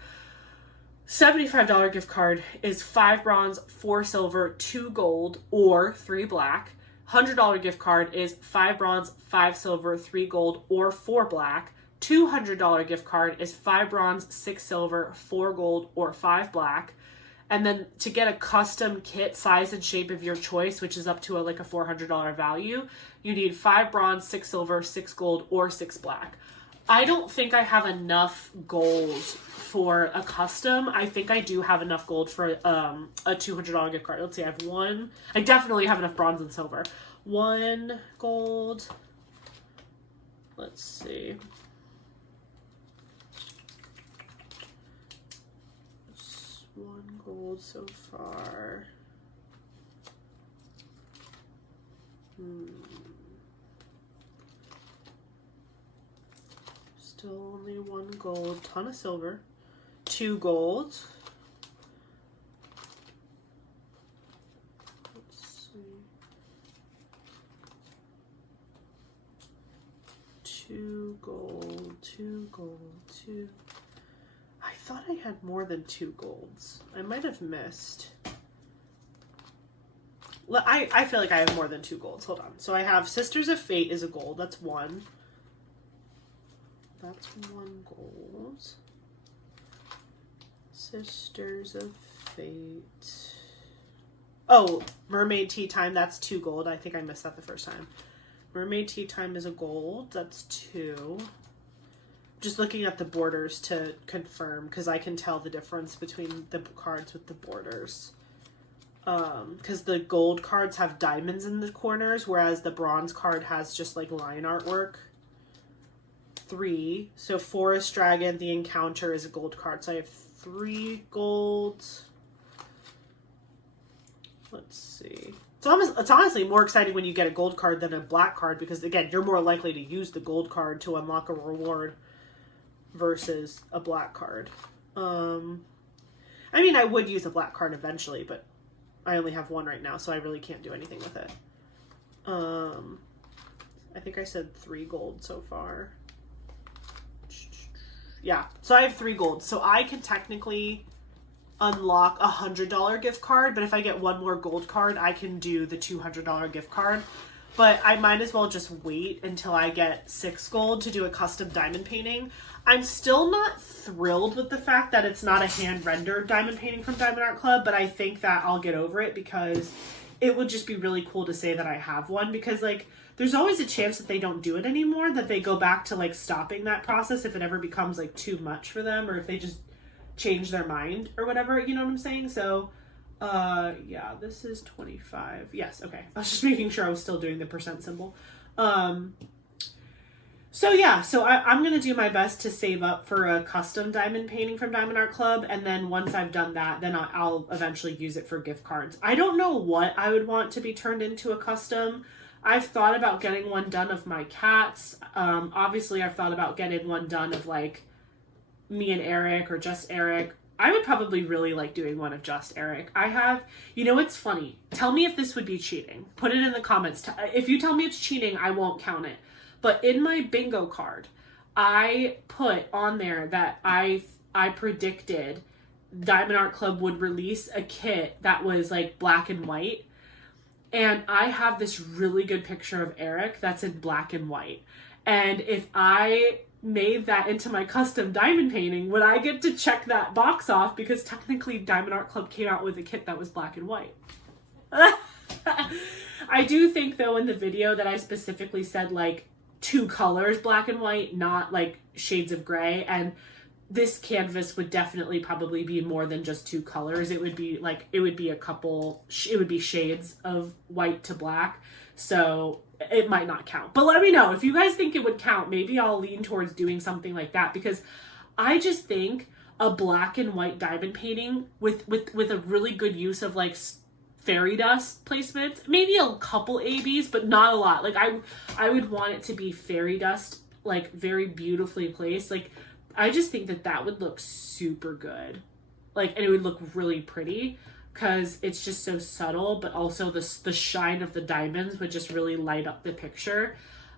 $75 gift card is 5 bronze, 4 silver, 2 gold, or 3 black. $100 gift card is 5 bronze, 5 silver, 3 gold, or 4 black. $200 gift card is 5 bronze, 6 silver, 4 gold, or 5 black. And then to get a custom kit, size and shape of your choice, which is up to a $400 value, you need 5 bronze, 6 silver, 6 gold, or 6 black. I don't think I have enough gold for a custom. I think I do have enough gold for a $200 gift card. Let's see, I have 1. I definitely have enough bronze and silver. 1 gold. Let's see. 1 gold so far. Still only 1 gold, ton of silver, 2 gold. Let's see. 2 gold, 2 gold, 2. I thought I had more than 2 golds. I might have missed. I feel like I have more than 2 golds. Hold on. So I have Sisters of Fate is a gold. That's 1. That's 1 gold. Sisters of Fate. Oh, Mermaid Tea Time. That's 2 gold. I think I missed that the first time. Mermaid Tea Time is a gold. That's 2. Just looking at the borders to confirm, because I can tell the difference between the cards with the borders. Because the gold cards have diamonds in the corners, whereas the bronze card has just like line artwork. 3. So Forest Dragon, the Encounter, is a gold card. So I have 3 golds. Let's see. It's honestly more exciting when you get a gold card than a black card, because again, you're more likely to use the gold card to unlock a reward versus a black card. I mean, I would use a black card eventually, but I only have one right now, so I really can't do anything with it. I think I said 3 gold so far. Yeah, so I have 3 gold. So I can technically unlock a $100 gift card, but if I get one more gold card, I can do the $200 gift card. But I might as well just wait until I get 6 gold to do a custom diamond painting. I'm still not thrilled with the fact that it's not a hand-rendered diamond painting from Diamond Art Club, but I think that I'll get over it because it would just be really cool to say that I have one, because like there's always a chance that they don't do it anymore, that they go back to like stopping that process if it ever becomes like too much for them, or if they just change their mind or whatever, you know what I'm saying? So yeah, this is 25. Yes, okay. I was just making sure I was still doing the percent symbol. So yeah, so I'm going to do my best to save up for a custom diamond painting from Diamond Art Club, and then once I've done that, then I'll eventually use it for gift cards. I don't know what I would want to be turned into a custom. I've thought about getting one done of my cats. Obviously, I've thought about getting one done of like me and Eric, or just Eric. I would probably really like doing one of just Eric. You know, it's funny. Tell me if this would be cheating. Put it in the comments. If you tell me it's cheating, I won't count it. But in my bingo card, I put on there that I predicted Diamond Art Club would release a kit that was like black and white. And I have this really good picture of Eric that's in black and white. And if I made that into my custom diamond painting, would I get to check that box off? Because technically Diamond Art Club came out with a kit that was black and white. I do think though in the video that I specifically said like 2 colors, black and white, not like shades of gray. And this canvas would definitely probably be more than just 2 colors. It would be shades of white to black. So it might not count. But let me know if you guys think it would count. Maybe I'll lean towards doing something like that, because I just think a black and white diamond painting with a really good use of like fairy dust placements, maybe a couple ABs, but not a lot. Like I would want it to be fairy dust, like very beautifully placed. Like I just think that would look super good. Like, and it would look really pretty because it's just so subtle, but also the shine of the diamonds would just really light up the picture.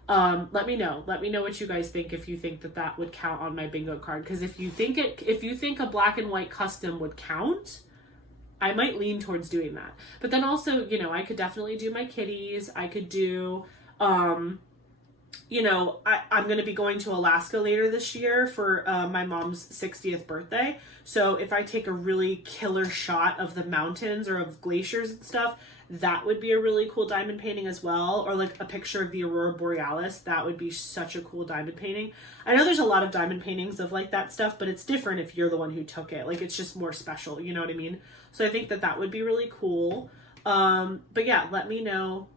Let me know what you guys think, if you think that would count on my bingo card. Because if you think a black and white custom would count, I might lean towards doing that. But then also, you know, I could definitely do my kitties. I could do, you know, I'm going to be going to Alaska later this year for my mom's 60th birthday. So if I take a really killer shot of the mountains or of glaciers and stuff, that would be a really cool diamond painting as well. Or like a picture of the Aurora Borealis. That would be such a cool diamond painting. I know there's a lot of diamond paintings of like that stuff, but it's different if you're the one who took it. Like it's just more special, you know what I mean? So I think that would be really cool. But yeah, let me know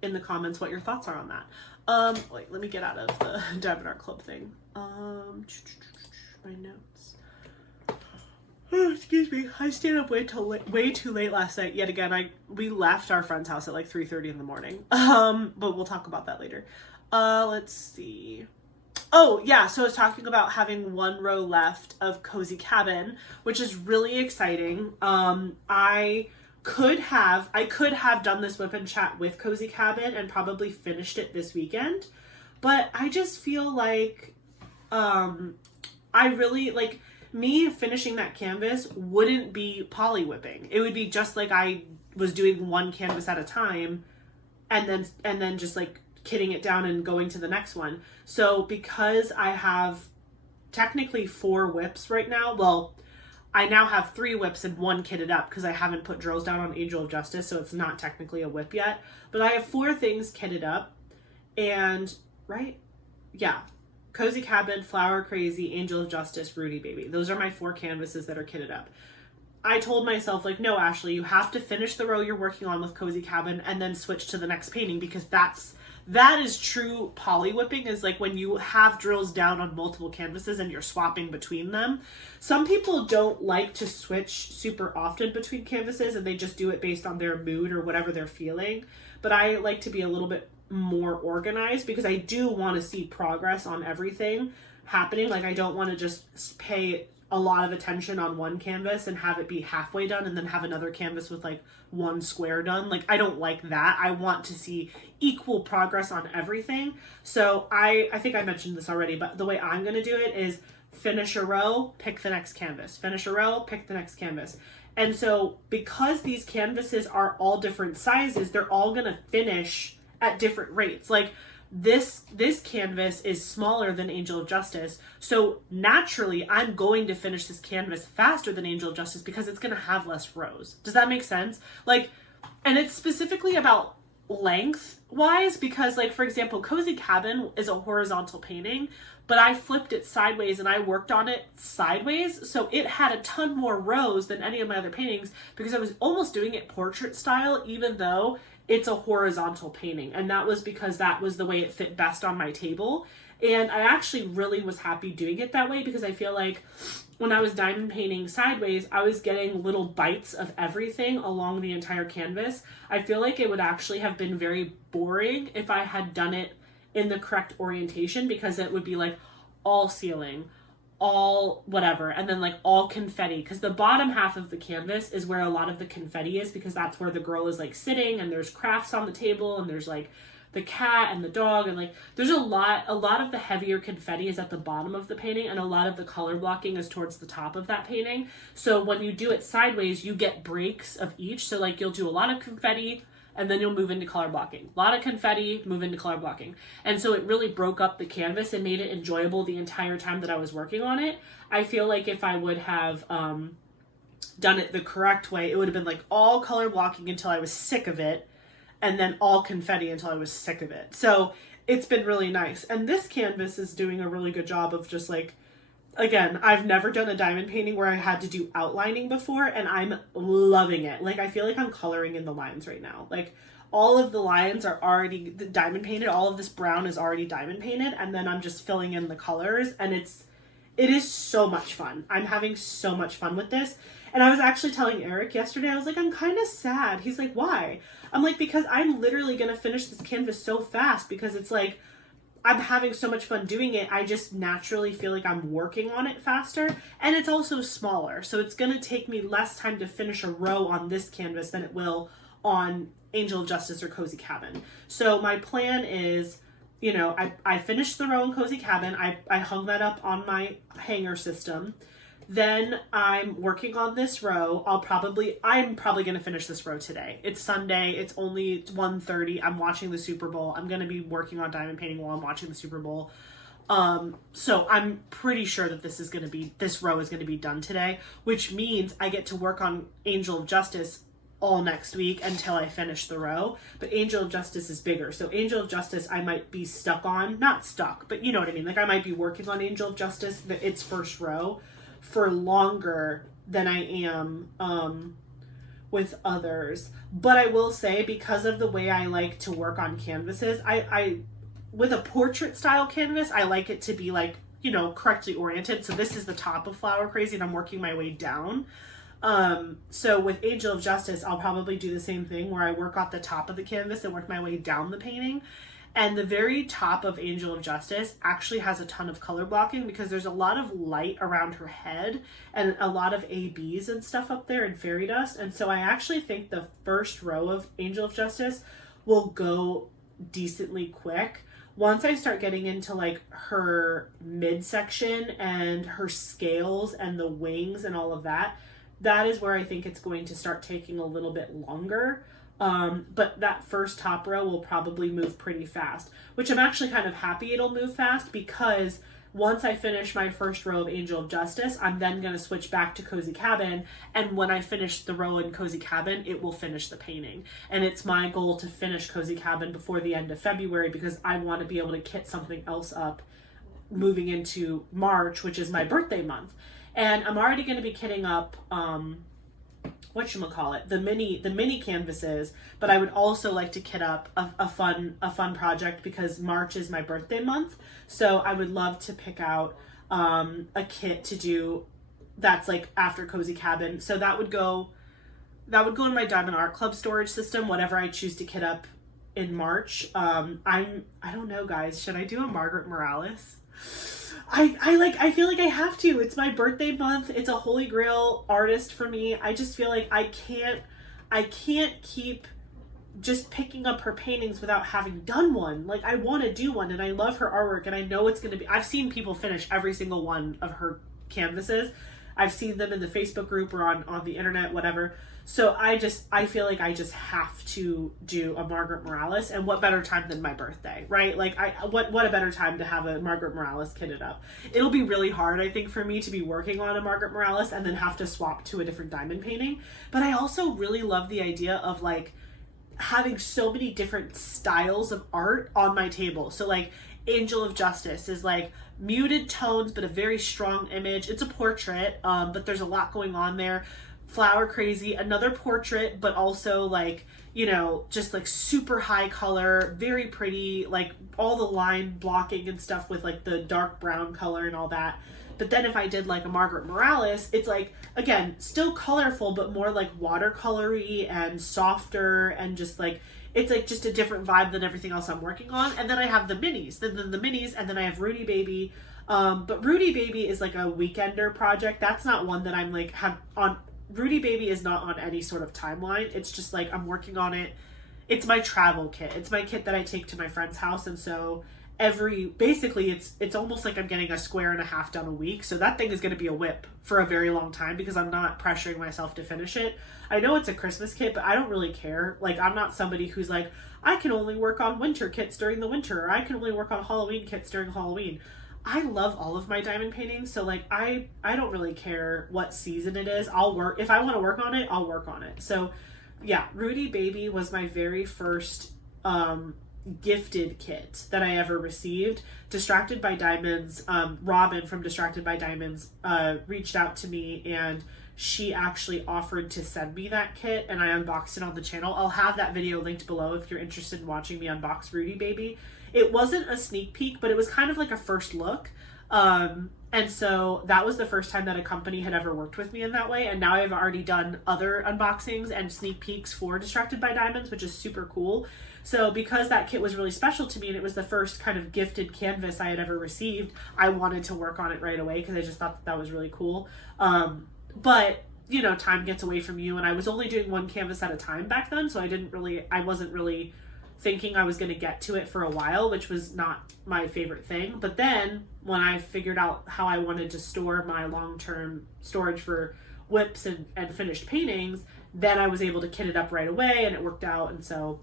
in the comments what your thoughts are on that. Wait, let me get out of the Diamond Art Club thing. My notes. Oh, excuse me. I stayed up way too late last night. Yet again, we left our friend's house at like 3:30 in the morning. But we'll talk about that later. Let's see. Oh, yeah, so I was talking about having 1 row left of Cozy Cabin, which is really exciting. I could have done this whip and chat with Cozy Cabin and probably finished it this weekend, but I just feel like I really like me finishing that canvas wouldn't be poly whipping. It would be just like I was doing one canvas at a time and then just like kitting it down and going to the next one. So because I have technically 4 whips right now, well, I now have 3 whips and 1 kitted up because I haven't put drills down on Angel of Justice, so it's not technically a whip yet. But I have 4 things kitted up, and right? Yeah. Cozy Cabin, Flower Crazy, Angel of Justice, Rudy Baby. Those are my 4 canvases that are kitted up. I told myself, like, no, Ashley, you have to finish the row you're working on with Cozy Cabin and then switch to the next painting, because that's that is true poly whipping, is like when you have drills down on multiple canvases and you're swapping between them. Some people don't like to switch super often between canvases and they just do it based on their mood or whatever they're feeling. But I like to be a little bit more organized because I do want to see progress on everything happening. Like I don't want to just pay a lot of attention on one canvas and have it be halfway done and then have another canvas with like one square done. Like I don't like that. I want to see equal progress on everything. So I think I mentioned this already, but the way I'm going to do it is finish a row, pick the next canvas, finish a row, pick the next canvas. And so because these canvases are all different sizes, they're all going to finish at different rates. Like this canvas is smaller than Angel of Justice, so naturally I'm going to finish this canvas faster than Angel of Justice because it's going to have less rows. Does that make sense? Like, and it's specifically about length wise because, like, for example, Cozy Cabin is a horizontal painting, but I flipped it sideways and I worked on it sideways, so it had a ton more rows than any of my other paintings because I was almost doing it portrait style, even though it's a horizontal painting. And that was because that was the way it fit best on my table. And I actually really was happy doing it that way because I feel like when I was diamond painting sideways, I was getting little bites of everything along the entire canvas. I feel like it would actually have been very boring if I had done it in the correct orientation because it would be like all ceiling, all whatever, and then like all confetti, because the bottom half of the canvas is where a lot of the confetti is because that's where the girl is like sitting and there's crafts on the table and there's like the cat and the dog and like there's a lot of the heavier confetti is at the bottom of the painting and a lot of the color blocking is towards the top of that painting. So when you do it sideways, you get breaks of each. So like you'll do a lot of confetti and then you'll move into color blocking. A lot of confetti, move into color blocking. And so it really broke up the canvas and made it enjoyable the entire time that I was working on it. I feel like if I would have done it the correct way, it would have been like all color blocking until I was sick of it, and then all confetti until I was sick of it. So it's been really nice. And this canvas is doing a really good job of just like, again, I've never done a diamond painting where I had to do outlining before, and I'm loving it. Like, I feel like I'm coloring in the lines right now. Like, all of the lines are already diamond painted. All of this brown is already diamond painted, and then I'm just filling in the colors, and it is so much fun. I'm having so much fun with this. And I was actually telling Eric yesterday, I was like, I'm kind of sad. He's like, why? I'm like, because I'm literally going to finish this canvas so fast because it's like, I'm having so much fun doing it. I just naturally feel like I'm working on it faster, and it's also smaller. So it's going to take me less time to finish a row on this canvas than it will on Angel of Justice or Cozy Cabin. So my plan is, you know, I finished the row in Cozy Cabin. I hung that up on my hanger system. Then I'm working on this row. I'm probably going to finish this row today. It's Sunday. It's only 1:30. I'm watching the Super Bowl. I'm going to be working on diamond painting while I'm watching the Super Bowl. So I'm pretty sure that this row is going to be done today, which means I get to work on Angel of Justice all next week until I finish the row. But Angel of Justice is bigger. So Angel of Justice, I might be not stuck, but you know what I mean? Like, I might be working on Angel of Justice, its first row, for longer than I am with others. But I will say, because of the way I like to work on canvases, I with a portrait style canvas, I like it to be like, you know, correctly oriented. So this is the top of Flower Crazy and I'm working my way down. So with Angel of Justice, I'll probably do the same thing where I work at the top of the canvas and work my way down the painting. And the very top of Angel of Justice actually has a ton of color blocking because there's a lot of light around her head and a lot of ABs and stuff up there and fairy dust. And so I actually think the first row of Angel of Justice will go decently quick. Once I start getting into like her midsection and her scales and the wings and all of that, that is where I think it's going to start taking a little bit longer. But that first top row will probably move pretty fast, which I'm actually kind of happy it'll move fast because once I finish my first row of Angel of Justice, I'm then going to switch back to Cozy Cabin. And when I finish the row in Cozy Cabin, it will finish the painting. And it's my goal to finish Cozy Cabin before the end of February because I want to be able to kit something else up moving into March, which is my birthday month. And I'm already going to be kitting up whatchamacallit, the mini canvases, but I would also like to kit up a fun project because March is my birthday month. So I would love to pick out a kit to do that's like after Cozy Cabin. So that would go in my Diamond Art Club storage system, whatever I choose to kit up in March. I don't know, guys. Should I do a Margaret Morales? I feel like I have to. It's my birthday month. It's a holy grail artist for me. I just feel like I can't keep just picking up her paintings without having done one. Like, I want to do one, and I love her artwork, and I know it's going to be, I've seen people finish every single one of her canvases. I've seen them in the Facebook group or on the internet, whatever. So I feel like I just have to do a Margaret Morales, and what better time than my birthday, right? Like, what a better time to have a Margaret Morales kitted up. It'll be really hard, I think, for me to be working on a Margaret Morales and then have to swap to a different diamond painting. But I also really love the idea of like having so many different styles of art on my table. So like Angel of Justice is like muted tones, but a very strong image. It's a portrait, but there's a lot going on there. Flower Crazy, another portrait, but also like, you know, just like super high color, very pretty, like all the line blocking and stuff with like the dark brown color and all that. But then if I did like a Margaret Morales, it's like, again, still colorful, but more like watercolory and softer, and just like, it's like just a different vibe than everything else I'm working on. And then I have the minis, then the minis, and then I have Rudy Baby. But Rudy Baby is like a weekender project. That's not one that I'm like have on. Rudy Baby is not on any sort of timeline. It's just like I'm working on it. It's my travel kit. It's my kit that I take to my friend's house, and so basically it's almost like I'm getting a square and a half done a week. So that thing is going to be a whip for a very long time because I'm not pressuring myself to finish it. I know it's a Christmas kit, but I don't really care. Like, I'm not somebody who's like, I can only work on winter kits during the winter, or I can only work on Halloween kits during Halloween. I love all of my diamond paintings, so like I don't really care what season it is. I'll work, if I want to work on it, I'll work on it. So yeah, Rudy Baby was my very first gifted kit that I ever received. Distracted by Diamonds, Robin from Distracted by Diamonds reached out to me, and she actually offered to send me that kit, and I unboxed it on the channel. I'll have that video linked below if you're interested in watching me unbox Rudy Baby. It wasn't a sneak peek, but it was kind of like a first look. And so that was the first time that a company had ever worked with me in that way. And now I've already done other unboxings and sneak peeks for Distracted by Diamonds, which is super cool. So because that kit was really special to me, and it was the first kind of gifted canvas I had ever received, I wanted to work on it right away because I just thought that was really cool. But you know, time gets away from you, and I was only doing one canvas at a time back then. So I wasn't really thinking I was going to get to it for a while, which was not my favorite thing. But then when I figured out how I wanted to store my long-term storage for WIPs and finished paintings, then I was able to kit it up right away, and it worked out. And so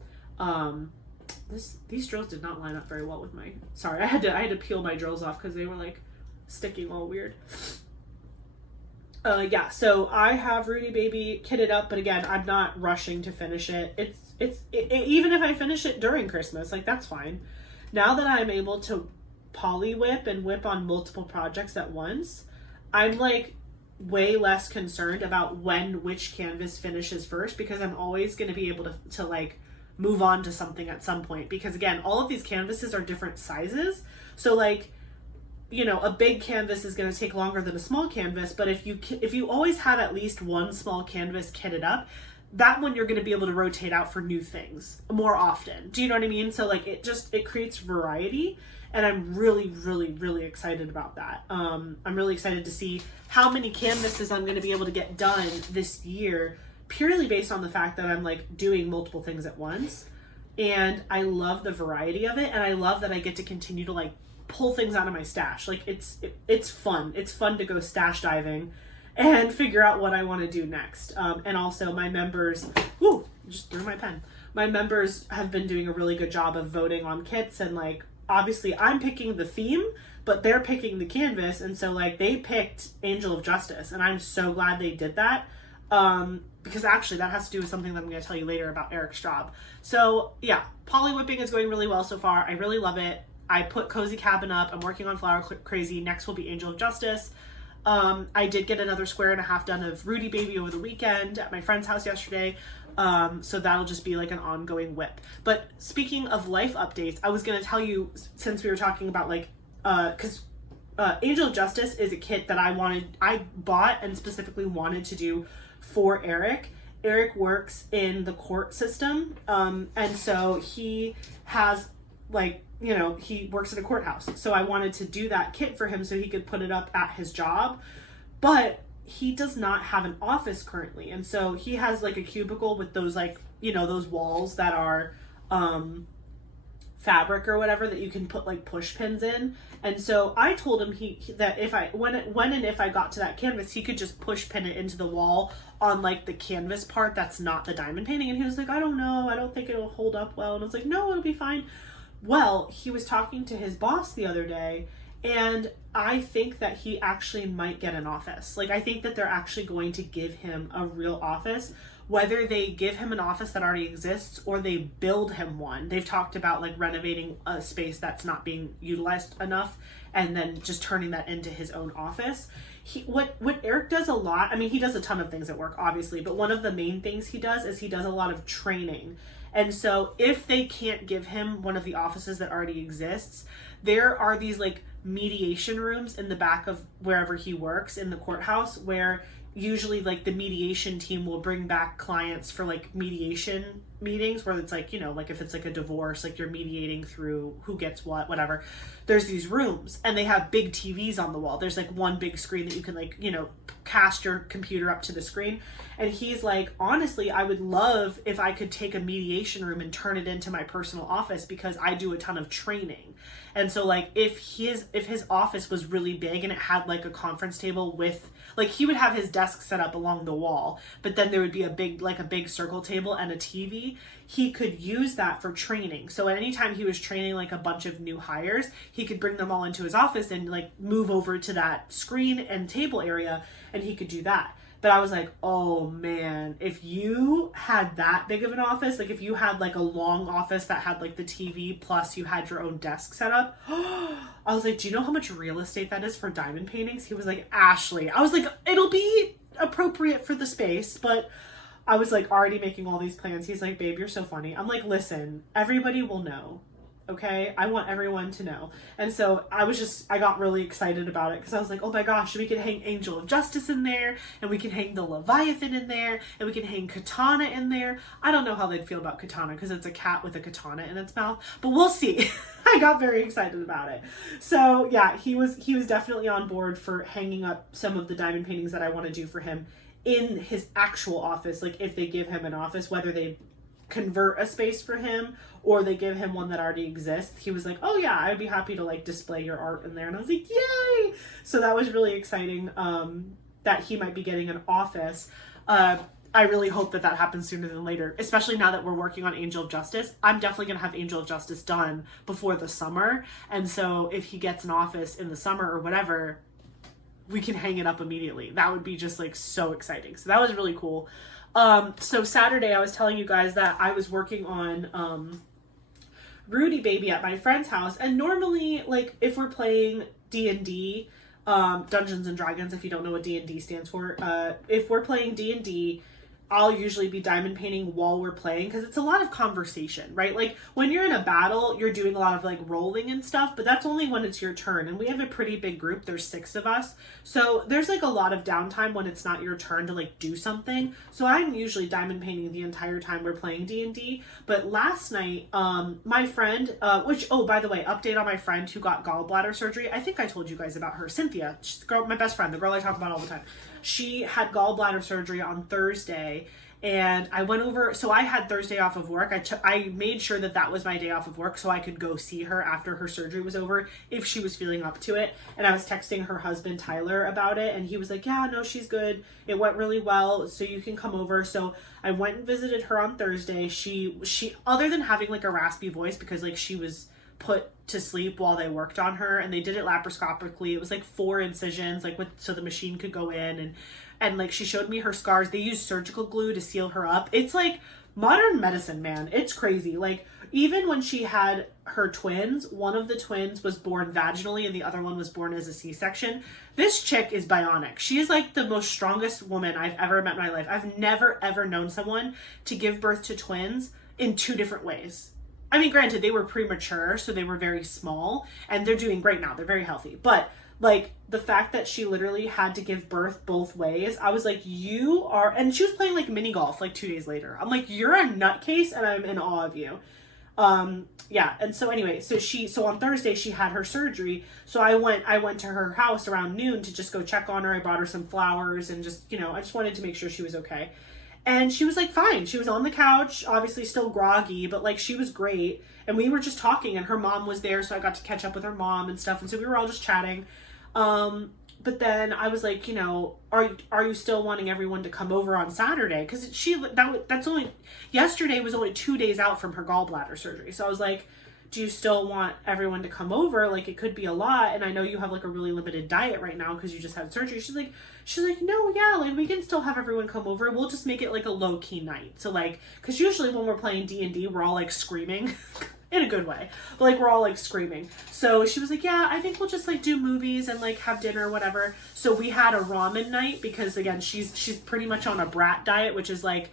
these drills did not line up very well with my, sorry, I had to peel my drills off because they were like sticking all weird. Yeah, so I have Rudy Baby kitted up, but again, I'm not rushing to finish it. Even if I finish it during Christmas, like, that's fine. Now that I'm able to poly whip and whip on multiple projects at once, I'm like way less concerned about when which canvas finishes first, because I'm always going to be able to like move on to something at some point. Because again, all of these canvases are different sizes. So like, you know, a big canvas is going to take longer than a small canvas, but if you always have at least one small canvas kitted up, that one you're going to be able to rotate out for new things more often. Do you know what I mean? So like it creates variety, and I'm really, really, really excited about that. I'm really excited to see how many canvases I'm going to be able to get done this year, purely based on the fact that I'm like doing multiple things at once. And I love the variety of it, and I love that I get to continue to like pull things out of my stash. Like it's fun. It's fun to go stash diving and figure out what I want to do next. And also my members, just threw my pen. My members have been doing a really good job of voting on kits, and like, obviously I'm picking the theme, but they're picking the canvas. And so like they picked Angel of Justice, and I'm so glad they did that. Because actually that has to do with something that I'm going to tell you later about Eric Straub. So yeah, poly whipping is going really well so far. I really love it. I put Cozy Cabin up. I'm working on Flower Crazy. Next will be Angel of Justice. I did get another square and a half done of Rudy Baby over the weekend at my friend's house yesterday. So that'll just be like an ongoing WIP. But speaking of life updates, I was going to tell you, since we were talking about like, cause Angel of Justice is a kit that I bought and specifically wanted to do for Eric. Eric works in the court system. And so he has like, you know, he works at a courthouse. So I wanted to do that kit for him so he could put it up at his job. But he does not have an office currently. And so he has like a cubicle with those like, you know, those walls that are fabric or whatever that you can put like push pins in. And so I told him that if I when and if I got to that canvas, he could just push pin it into the wall on like the canvas part that's not the diamond painting. And he was like, I don't know, I don't think it'll hold up well. And I was like, no, it'll be fine. Well, he was talking to his boss the other day, and I think that he actually might get an office. Like, I think that they're actually going to give him a real office, whether they give him an office that already exists or they build him one. They've talked about like renovating a space that's not being utilized enough and then just turning that into his own office. What Eric does a lot, I mean, he does a ton of things at work, obviously, but one of the main things he does is he does a lot of training. And so if they can't give him one of the offices that already exists, there are these like mediation rooms in the back of wherever he works in the courthouse, where usually like the mediation team will bring back clients for like mediation meetings, where it's like, you know, like if it's like a divorce, like you're mediating through who gets what, whatever. There's these rooms and they have big TVs on the wall. There's like one big screen that you can like, you know, cast your computer up to the screen. And he's like, honestly, I would love if I could take a mediation room and turn it into my personal office, because I do a ton of training. And so like if his office was really big and it had like a conference table with, like, he would have his desk set up along the wall, but then there would be a big circle table and a TV. He could use that for training. So at any time he was training like a bunch of new hires, he could bring them all into his office and like move over to that screen and table area, and he could do that. But I was like, oh man, if you had that big of an office, like if you had like a long office that had like the TV plus you had your own desk set up, I was like, do you know how much real estate that is for diamond paintings? He was like, Ashley. I was like, it'll be appropriate for the space, but I was like already making all these plans. He's like, babe, you're so funny. I'm like, listen, everybody will know. Okay, I want everyone to know. And so I got really excited about it, because I was like, oh my gosh, we can hang Angel of Justice in there, and we can hang the Leviathan in there, and we can hang Katana in there. I don't know how they'd feel about Katana, because it's a cat with a katana in its mouth, but we'll see. I got very excited about it. So yeah, he was definitely on board for hanging up some of the diamond paintings that I want to do for him in his actual office. Like if they give him an office, whether they convert a space for him or they give him one that already exists, he was like, oh yeah, I'd be happy to like display your art in there. And I was like, yay! So that was really exciting, that he might be getting an office. I really hope that happens sooner than later, especially now that we're working on Angel of Justice. I'm definitely going to have Angel of Justice done before the summer. And so if he gets an office in the summer or whatever, we can hang it up immediately. That would be just like so exciting. So that was really cool. So Saturday I was telling you guys that I was working on Rudy Baby at my friend's house, and normally like if we're playing D&D, Dungeons and Dragons, if you don't know what D&D stands for, if we're playing D&D, I'll usually be diamond painting while we're playing, because it's a lot of conversation, right? Like when you're in a battle, you're doing a lot of like rolling and stuff, but that's only when it's your turn. And we have a pretty big group. There's 6 of us. So there's like a lot of downtime when it's not your turn to like do something. So I'm usually diamond painting the entire time we're playing D&D. But last night, my friend, by the way, update on my friend who got gallbladder surgery. I think I told you guys about her, Cynthia. She's the girl, my best friend, the girl I talk about all the time. She had gallbladder surgery on Thursday, and I went over, so I had Thursday off of work. I made sure that was my day off of work so I could go see her after her surgery was over if she was feeling up to it. And I was texting her husband Tyler about it, and he was like, yeah, no, she's good. It went really well, so you can come over. So I went and visited her on Thursday. She other than having like a raspy voice, because like she was put to sleep while they worked on her, and they did it laparoscopically. It was like 4 incisions, like so the machine could go in, and like she showed me her scars. They used surgical glue to seal her up. It's like modern medicine, man. It's crazy. Like Even when she had her twins, one of the twins was born vaginally and the other one was born as a C-section. This chick is bionic. She is like the most strongest woman I've ever met in my life. I've never ever known someone to give birth to twins in 2 different ways. I mean, granted, they were premature, so they were very small, and they're doing great now. They're very healthy. But, like, the fact that she literally had to give birth both ways, I was like, you are... And she was playing, like, mini golf, like, 2 days later. I'm like, you're a nutcase, and I'm in awe of you. Yeah, and so anyway, so on Thursday, she had her surgery, so I went to her house around noon to just go check on her. I brought her some flowers, and just, you know, I just wanted to make sure she was okay. And she was like fine. She was on the couch, obviously still groggy, but like she was great. And we were just talking, and her mom was there, so I got to catch up with her mom and stuff. And so we were all just chatting. But then I was like, you know, are you still wanting everyone to come over on Saturday? Because that's only, yesterday was only 2 days out from her gallbladder surgery. So I was like, do you still want everyone to come over? Like, it could be a lot, and I know you have like a really limited diet right now because you just had surgery. She's like, no, yeah, like we can still have everyone come over. We'll just make it like a low key night. So like, because usually when we're playing D&D, we're all like screaming. In a good way, but like we're all like screaming. So she was like, yeah, I think we'll just like do movies and like have dinner or whatever. So we had a ramen night because again, she's pretty much on a brat diet, which is like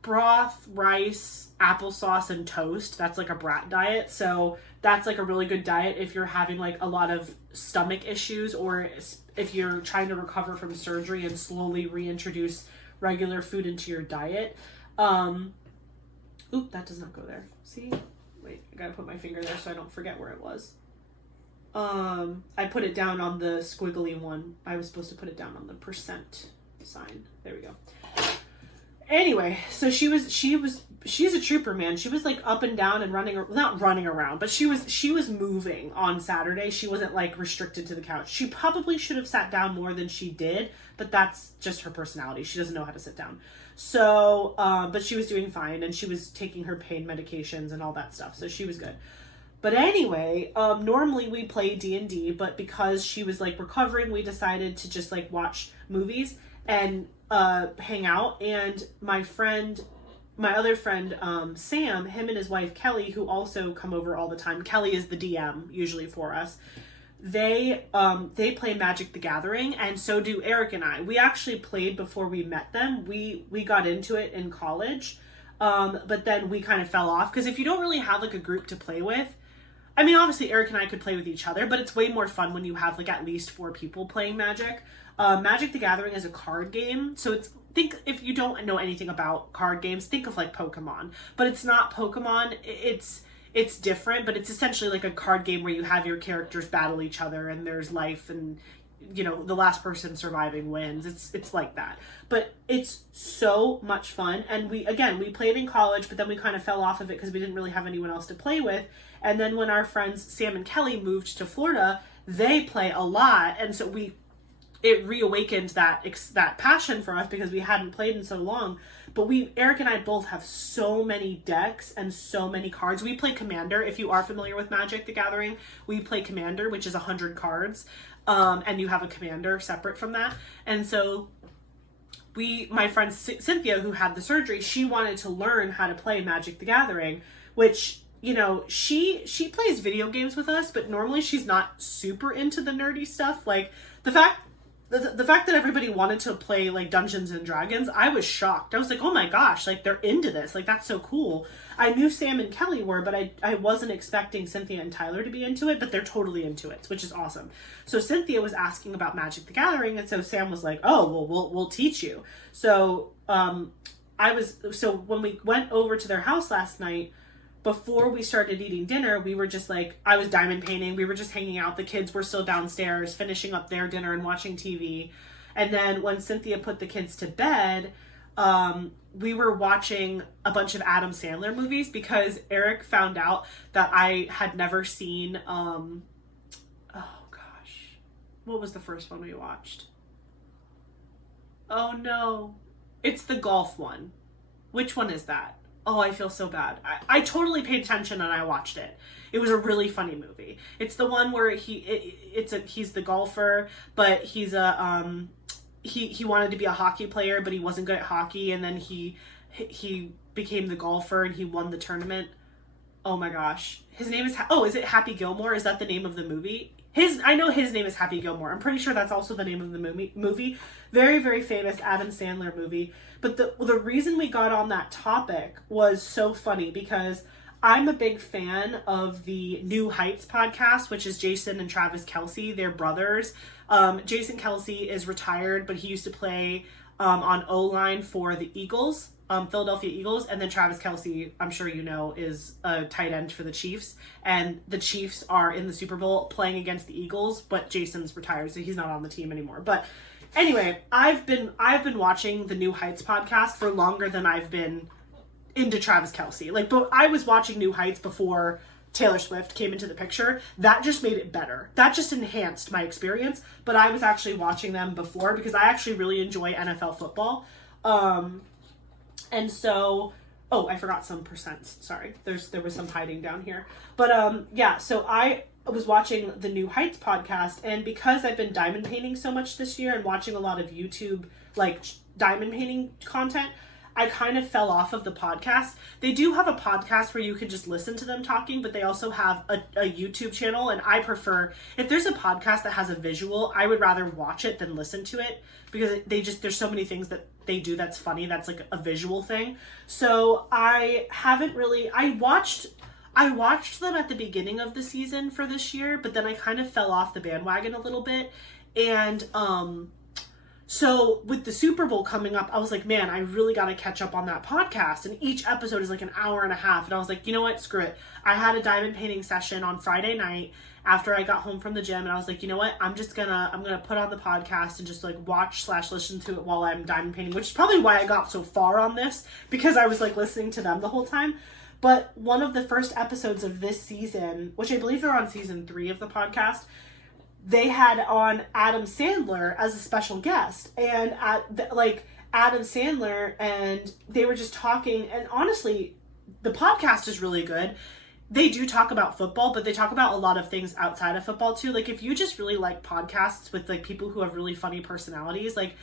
broth, rice, applesauce, and toast. That's like a brat diet. So that's like a really good diet if you're having like a lot of stomach issues, or if you're trying to recover from surgery and slowly reintroduce regular food into your diet. Oop, that does not go there. See? Wait, I gotta put my finger there so I don't forget where it was. I put it down on the squiggly one. I was supposed to put it down on the percent sign. There we go. Anyway, so she's a trooper, man. She was like up and down and not running around, but she was moving on Saturday. She wasn't like restricted to the couch. She probably should have sat down more than she did, but that's just her personality. She doesn't know how to sit down. So, but she was doing fine, and she was taking her pain medications and all that stuff. So she was good. But anyway, normally we play D&D, but because she was like recovering, we decided to just like watch movies and hang out. And my other friend, Sam, him and his wife Kelly, who also come over all the time. Kelly is the DM usually for us. They play Magic the Gathering, and so do Eric and I. We actually played before we met them. We got into it in college, but then we kind of fell off because if you don't really have like a group to play with, I mean, obviously Eric and I could play with each other, but it's way more fun when you have like at least 4 people playing Magic. Magic the Gathering is a card game, so think if you don't know anything about card games, think of like Pokemon, but it's not Pokemon. It's different, but it's essentially like a card game where you have your characters battle each other and there's life, and you know, the last person surviving wins. It's like that. But it's so much fun. And we played in college, but then we kind of fell off of it because we didn't really have anyone else to play with. And then when our friends Sam and Kelly moved to Florida, they play a lot, and so it reawakened that passion for us because we hadn't played in so long. But Eric and I both have so many decks and so many cards. We play Commander. If you are familiar with Magic the Gathering, we play Commander, which is 100 cards. And you have a commander separate from that. And so my friend Cynthia, who had the surgery, she wanted to learn how to play Magic the Gathering, which, you know, she plays video games with us, but normally she's not super into the nerdy stuff. Like the fact that everybody wanted to play like Dungeons and Dragons, I was shocked. I was like, oh my gosh, like they're into this. Like that's so cool. I knew Sam and Kelly were, but I wasn't expecting Cynthia and Tyler to be into it, but they're totally into it, which is awesome. So Cynthia was asking about Magic the Gathering, and so Sam was like, oh, well, we'll teach you. So when we went over to their house last night, before we started eating dinner, we were just like, I was diamond painting. We were just hanging out. The kids were still downstairs finishing up their dinner and watching TV. And then when Cynthia put the kids to bed, we were watching a bunch of Adam Sandler movies because Eric found out that I had never seen, oh gosh, what was the first one we watched? Oh no, it's the golf one. Which one is that? Oh, I feel so bad. I totally paid attention and I watched it. It was a really funny movie. It's the one where he's the golfer, but he's he wanted to be a hockey player, but he wasn't good at hockey, and then he became the golfer and he won the tournament. oh my gosh, his name is, is it Happy Gilmore? Is that the name of the movie? I know his name is Happy Gilmore. I'm pretty sure that's also the name of the movie. Very, very famous Adam Sandler movie. But the reason we got on that topic was so funny because I'm a big fan of the New Heights podcast, which is Jason and Travis Kelce. They're brothers. Jason Kelce is retired, but he used to play on O-line for the Eagles, Philadelphia Eagles. And then Travis Kelce, I'm sure you know, is a tight end for the Chiefs. And the Chiefs are in the Super Bowl playing against the Eagles, but Jason's retired, so he's not on the team anymore. But anyway, I've been watching the New Heights podcast for longer than I've been into Travis Kelce. Like, but I was watching New Heights before Taylor Swift came into the picture. That just made it better. That just enhanced my experience. But I was actually watching them before because I actually really enjoy NFL football. And so, I forgot some percents. Sorry. There was some hiding down here. But yeah, so I was watching the New Heights podcast, and because I've been diamond painting so much this year and watching a lot of YouTube like diamond painting content, I kind of fell off of the podcast. They do have a podcast where you can just listen to them talking, but they also have a YouTube channel, and I prefer, if there's a podcast that has a visual, I would rather watch it than listen to it, because there's so many things that they do that's funny, that's like a visual thing. So I watched them at the beginning of the season for this year, but then I kind of fell off the bandwagon a little bit. And so with the Super Bowl coming up, I was like, man, I really got to catch up on that podcast. And each episode is like an hour and a half. And I was like, you know what? Screw it. I had a diamond painting session on Friday night after I got home from the gym. And I was like, you know what? I'm going to put on the podcast and just like watch/listen to it while I'm diamond painting, which is probably why I got so far on this, because I was like listening to them the whole time. But one of the first episodes of this season, which I believe they're on season 3 of the podcast, they had on Adam Sandler as a special guest, and Adam Sandler, and they were just talking, and honestly, the podcast is really good. They do talk about football, but they talk about a lot of things outside of football too. Like, if you just really like podcasts with like people who have really funny personalities, like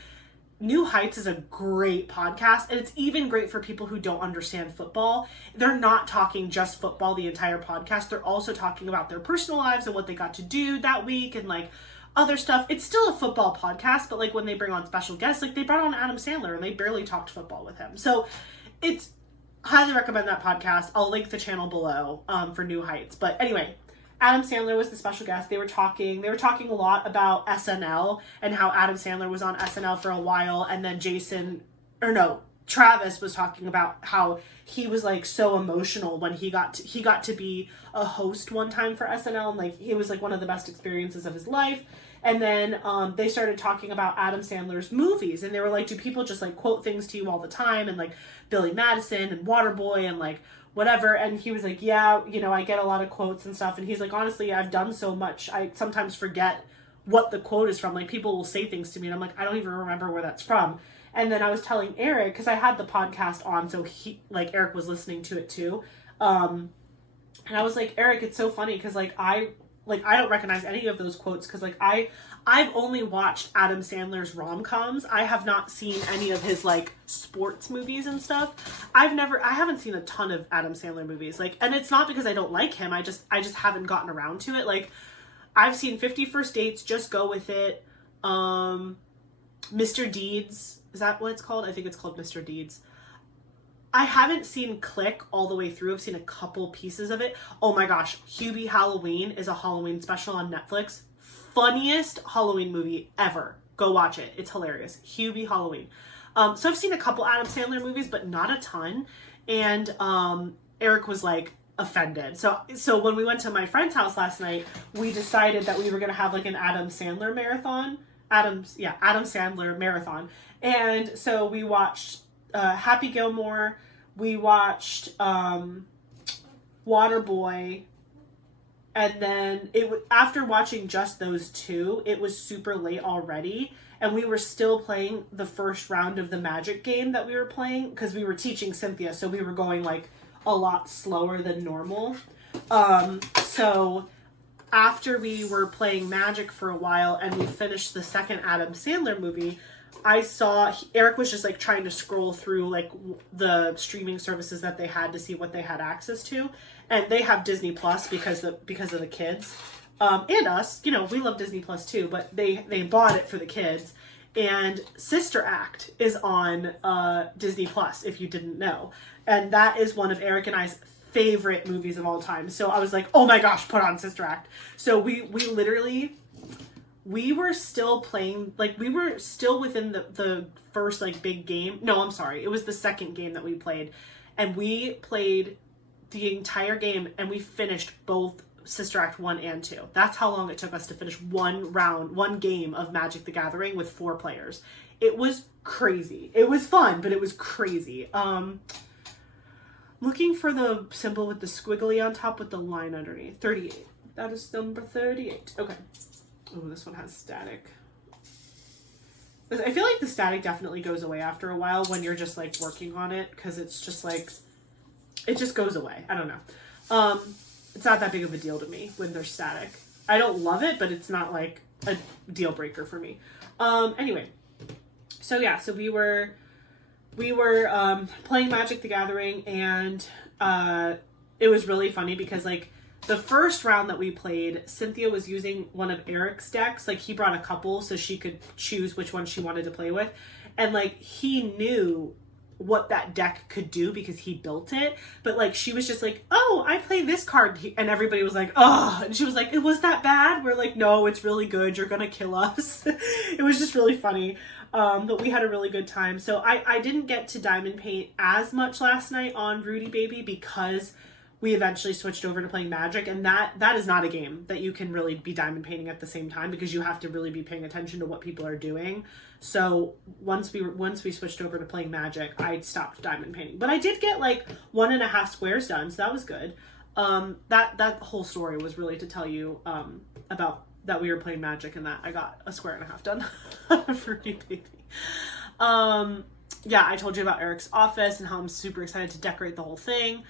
New Heights is a great podcast, and it's even great for people who don't understand football. They're not talking just football the entire podcast. They're also talking about their personal lives and what they got to do that week and like other stuff. It's still a football podcast, but like when they bring on special guests, like they brought on Adam Sandler and they barely talked football with him. So it's highly recommend that podcast. I'll link the channel below for New Heights. But anyway, Adam Sandler was the special guest. They were talking a lot about SNL and how Adam Sandler was on SNL for a while, and then Travis was talking about how he was like so emotional when he got to be a host one time for SNL, and like it was like one of the best experiences of his life. And then they started talking about Adam Sandler's movies, and they were like, do people just like quote things to you all the time, and like Billy Madison and Waterboy and like whatever. And he was like, yeah, I get a lot of quotes and stuff. And he's like, honestly, I've done so much, I sometimes forget what the quote is from. Like, people will say things to me and I'm like, I don't even remember where that's from. And then I was telling Eric, because I had the podcast on, so Eric was listening to it too. And I was like, Eric, it's so funny because I don't recognize any of those quotes, because I've only watched Adam Sandler's rom-coms. I have not seen any of his like sports movies and stuff. I haven't seen a ton of Adam Sandler movies. Like, and it's not because I don't like him. I just haven't gotten around to it. Like, I've seen 50 First Dates, Just Go With It, Mr. Deeds. Is that what it's called? I think it's called Mr. Deeds. I haven't seen Click all the way through. I've seen a couple pieces of it. Oh my gosh, Hubie Halloween is a Halloween special on Netflix. Funniest Halloween movie ever. Go watch it. It's hilarious. Hubie Halloween. So I've seen a couple Adam Sandler movies, but not a ton. And Eric was like offended. So when we went to my friend's house last night, we decided that we were going to have like an Adam Sandler marathon. Adam Sandler marathon. And so we watched Happy Gilmore. We watched Waterboy. And then after watching just those two, it was super late already. And we were still playing the first round of the Magic game that we were playing, because we were teaching Cynthia. So we were going like a lot slower than normal. So after we were playing Magic for a while and we finished the second Adam Sandler movie, I saw Eric was just like trying to scroll through like the streaming services that they had to see what they had access to. and they have Disney Plus because of the kids, and us. You know, we love Disney Plus too, but they bought it for the kids. And Sister Act is on Disney Plus, if you didn't know, and that is one of Eric and I's favorite movies of all time. So I was like, oh my gosh, put on Sister Act. So we literally, we were still playing, like we were still within the first like big game. No, I'm sorry. It was the second game that we played, and we played the entire game and we finished both Sister Act 1 and 2. That's how long it took us to finish one game of Magic the Gathering with 4 players. It was crazy. It was fun, but it was crazy. Looking for the symbol with the squiggly on top with the line underneath. 38. That is number 38. Okay. Oh, this one has static. I feel like the static definitely goes away after a while when you're just like working on it, because it's just like, it just goes away. I don't know. It's not that big of a deal to me when there's static. I don't love it, but it's not like a deal breaker for me. Anyway, so yeah, so we were playing Magic the Gathering, and it was really funny because like the first round that we played, Cynthia was using one of Eric's decks. Like he brought a couple so she could choose which one she wanted to play with, and like he knew what that deck could do because he built it, but like she was just like, oh, I play this card, and everybody was like, oh, and she was like, it was that bad? We're like, no, it's really good, you're gonna kill us. It was just really funny. But we had a really good time. So I didn't get to diamond paint as much last night on Rudy Baby because we eventually switched over to playing Magic, and that is not a game that you can really be diamond painting at the same time because you have to really be paying attention to what people are doing. So once we switched over to playing Magic, I stopped diamond painting. But I did get like 1.5 squares done, so that was good. That whole story was really to tell you about that we were playing Magic and that I got 1.5 squares done for Rudy Baby. Yeah, I told you about Eric's office and how I'm super excited to decorate the whole thing.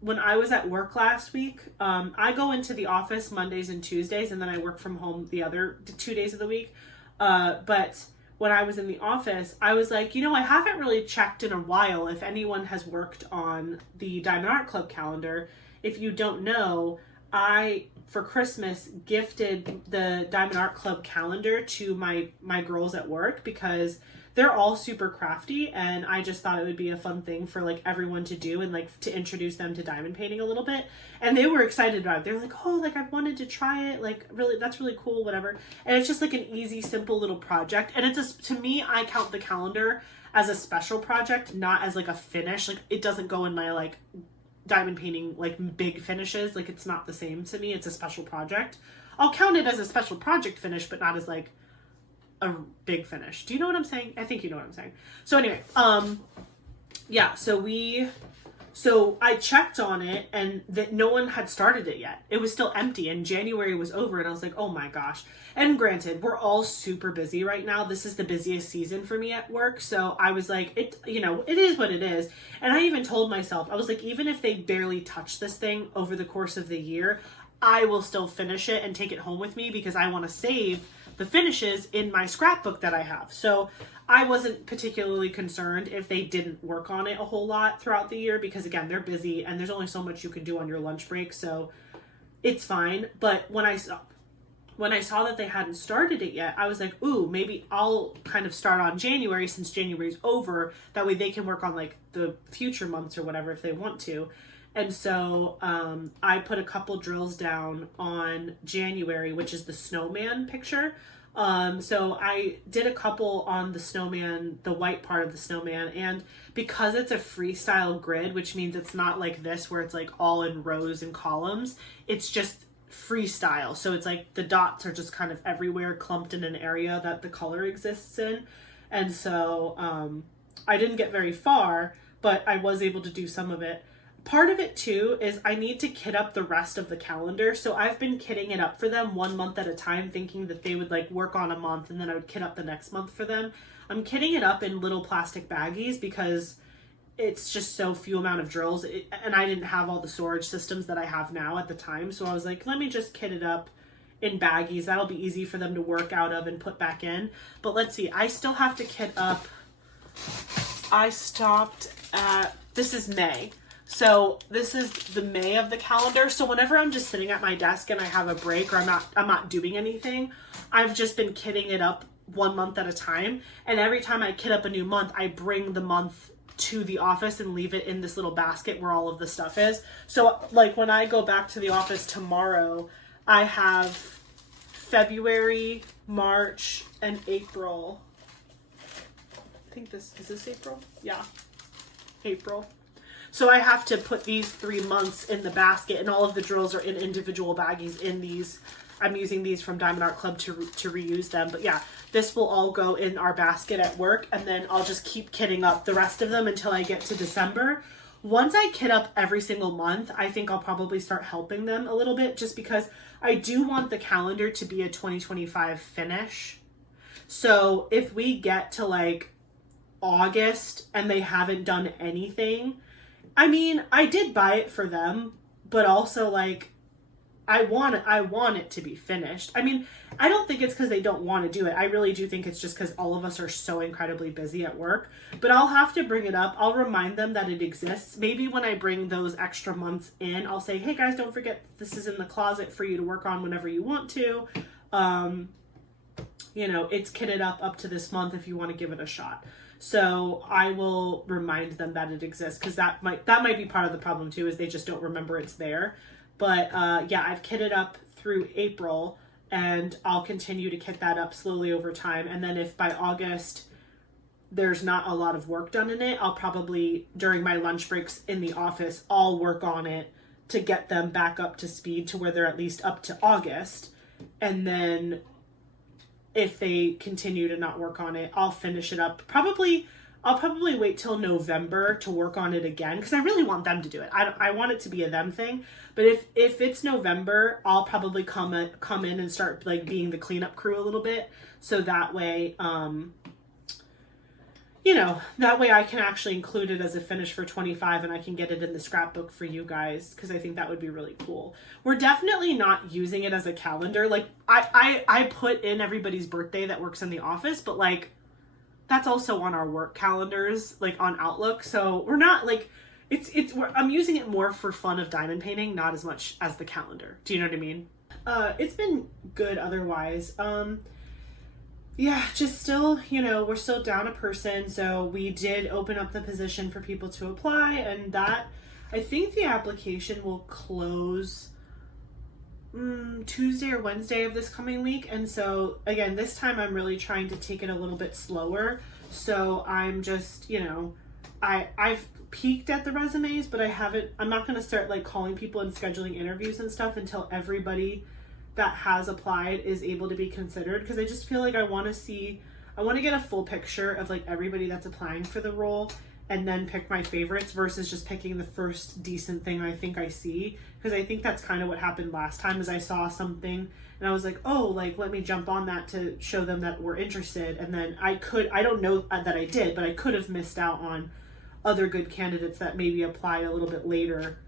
When I was at work last week, I go into the office Mondays and Tuesdays, and then I work from home the other 2 days of the week. But when I was in the office, I was like, you know, I haven't really checked in a while if anyone has worked on the Diamond Art Club calendar. If you don't know, I, for Christmas, gifted the Diamond Art Club calendar to my girls at work because they're all super crafty, and I just thought it would be a fun thing for like everyone to do and like to introduce them to diamond painting a little bit. And they were excited about it. They're like, oh, like I've wanted to try it. Like really, that's really cool, whatever. And it's just like an easy, simple little project. And it's to me, I count the calendar as a special project, not as like a finish. Like it doesn't go in my like diamond painting, like big finishes. Like it's not the same to me. It's a special project. I'll count it as a special project finish, but not as like a big finish. Do you know what I'm saying? I think you know what I'm saying. So anyway, yeah, so I checked on it and that no one had started it yet. It was still empty and January was over, and I was like, oh my gosh. And granted, we're all super busy right now. This is the busiest season for me at work. So I was like, it is what it is. And I even told myself, I was like, even if they barely touch this thing over the course of the year, I will still finish it and take it home with me because I want to save the finishes in my scrapbook that I have. So I wasn't particularly concerned if they didn't work on it a whole lot throughout the year because again, they're busy and there's only so much you can do on your lunch break. So it's fine. But when I saw that they hadn't started it yet, I was like, ooh, maybe I'll kind of start on January since January's over. That way they can work on like the future months or whatever if they want to. And so I put a couple drills down on January, which is the snowman picture. So I did a couple on the snowman, the white part of the snowman. And because it's a freestyle grid, which means it's not like this where it's like all in rows and columns, it's just freestyle. So it's like the dots are just kind of everywhere clumped in an area that the color exists in. And so I didn't get very far, but I was able to do some of it. Part of it too is I need to kit up the rest of the calendar. So I've been kitting it up for them 1 month at a time, thinking that they would like work on a month and then I would kit up the next month for them. I'm kitting it up in little plastic baggies because it's just so few amount of drills. And I didn't have all the storage systems that I have now at the time. So I was like, let me just kit it up in baggies. That'll be easy for them to work out of and put back in. But let's see, I still have to kit up. I stopped at, this is May. So this is the May of the calendar. So whenever I'm just sitting at my desk and I have a break, or I'm not doing anything, I've just been kitting it up 1 month at a time. And every time I kit up a new month, I bring the month to the office and leave it in this little basket where all of the stuff is. So like when I go back to the office tomorrow, I have February, March, and April. I think is this April? Yeah, April. So I have to put these 3 months in the basket, and all of the drills are in individual baggies in these. I'm using these from Diamond Art Club to reuse them. But yeah, this will all go in our basket at work, and then I'll just keep kitting up the rest of them until I get to December. Once I kit up every single month, I think I'll probably start helping them a little bit, just because I do want the calendar to be a 2025 finish. So if we get to like August and they haven't done anything, I mean, I did buy it for them, but also like I want it to be finished. I mean, I don't think it's because they don't want to do it. I really do think it's just because all of us are so incredibly busy at work. But I'll have to bring it up. I'll remind them that it exists. Maybe when I bring those extra months in, I'll say, hey guys, don't forget this is in the closet for you to work on whenever you want to. You know, it's kitted up to this month if you want to give it a shot. So I will remind them that it exists, because that might be part of the problem too, is they just don't remember it's there. But yeah, I've kitted up through April, and I'll continue to kit that up slowly over time. And then if by August there's not a lot of work done in it, I'll probably, during my lunch breaks in the office, I'll work on it to get them back up to speed to where they're at least up to August. And then if they continue to not work on it, I'll finish it up. I'll probably wait till November to work on it again, because I really want them to do it. I want it to be a them thing. But if it's November, I'll probably come in and start like being the cleanup crew a little bit, so that way, you know, that way I can actually include it as a finish for 25, and I can get it in the scrapbook for you guys, because I think that would be really cool. We're definitely not using it as a calendar. Like I put in everybody's birthday that works in the office, but like that's also on our work calendars, like on Outlook. So we're not like, I'm using it more for fun of diamond painting, not as much as the calendar. Do you know what I mean? It's been good otherwise. Yeah, just still, you know, we're still down a person. So we did open up the position for people to apply, and that, I think the application will close Tuesday or Wednesday of this coming week. And so again, this time I'm really trying to take it a little bit slower. So I'm just, you know, I've peeked at the resumes, but I'm not going to start like calling people and scheduling interviews and stuff until everybody that has applied is able to be considered, because I just feel like I want to get a full picture of like everybody that's applying for the role, and then pick my favorites versus just picking the first decent thing I think I see. Because I think that's kind of what happened last time, is I saw something and I was like, oh, like let me jump on that to show them that we're interested. And then I don't know that I did, but I could have missed out on other good candidates that maybe applied a little bit later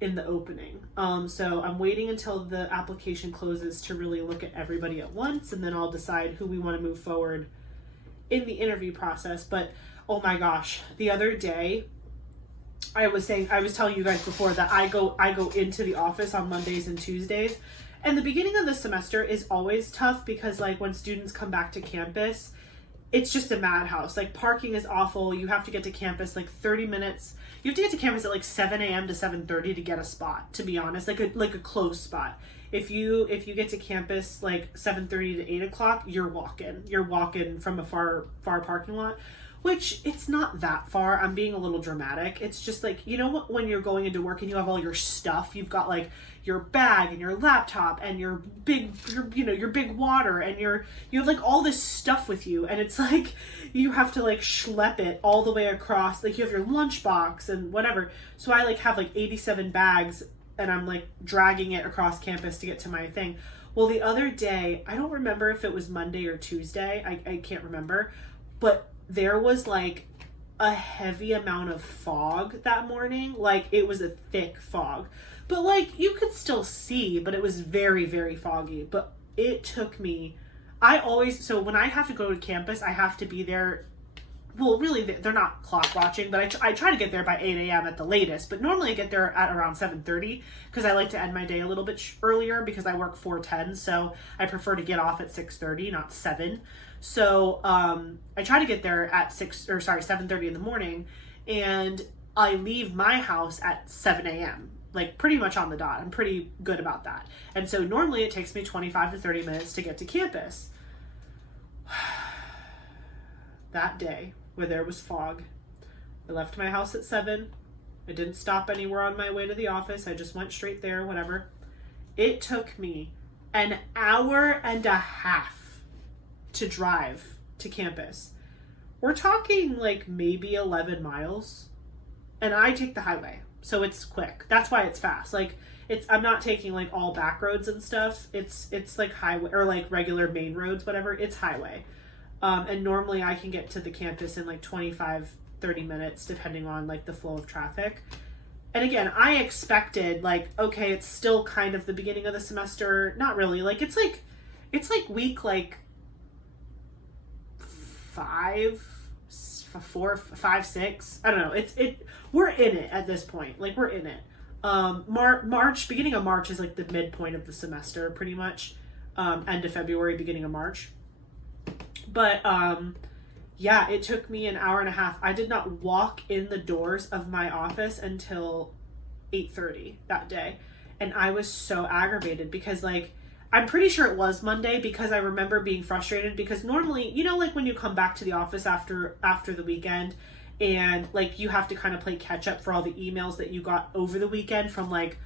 in the opening. So I'm waiting until the application closes to really look at everybody at once, and then I'll decide who we want to move forward in the interview process. But oh my gosh, the other day I was telling you guys before that I go into the office on Mondays and Tuesdays, and the beginning of the semester is always tough, because like when students come back to campus, it's just a madhouse. Like parking is awful. You have to get to campus like 30 minutes. You have to get to campus at like 7 a.m. to 7:30 to get a spot, to be honest, like a close spot. If you get to campus like 7:30 to 8 o'clock, you're walking from a far parking lot, which it's not that far. I'm being a little dramatic. It's just like, you know what, when you're going into work and you have all your stuff, you've got like your bag and your laptop and your big water, and you have like all this stuff with you, and it's like you have to like schlep it all the way across. Like you have your lunchbox and whatever. So I like have like 87 bags, and I'm like dragging it across campus to get to my thing. Well, the other day, I don't remember if it was Monday or Tuesday. I can't remember, but there was like a heavy amount of fog that morning. Like it was a thick fog, but like you could still see, but it was very, very foggy. But it took me, so when I have to go to campus, I have to be there well, really, they're not clock watching, but I try to get there by 8 a.m. at the latest. But normally I get there at around 7:30 because I like to end my day a little bit earlier because I work 4:10. So I prefer to get off at 6:30, not 7. So I try to get there at 7:30 in the morning, and I leave my house at 7 a.m. like pretty much on the dot. I'm pretty good about that. And so normally it takes me 25 to 30 minutes to get to campus. That day where there was fog, I left my house at 7. I didn't stop anywhere on my way to the office. I just went straight there, whatever. It took me an hour and a half to drive to campus. We're talking like maybe 11 miles. And I take the highway, so it's quick. That's why it's fast. Like I'm not taking like all back roads and stuff. It's like highway or like regular main roads, whatever. It's highway. And normally I can get to the campus in like 25, 30 minutes, depending on like the flow of traffic. And again, I expected like, okay, it's still kind of the beginning of the semester. Not really. Like it's like week like 4, 5, 6. I don't know. We're in it at this point. Like we're in it. March, beginning of March is like the midpoint of the semester, pretty much. End of February, beginning of March. But yeah, it took me an hour and a half. I did not walk in the doors of my office until 8:30 that day. And I was so aggravated because like, I'm pretty sure it was Monday because I remember being frustrated because normally, you know, like when you come back to the office after the weekend and like you have to kind of play catch up for all the emails that you got over the weekend from like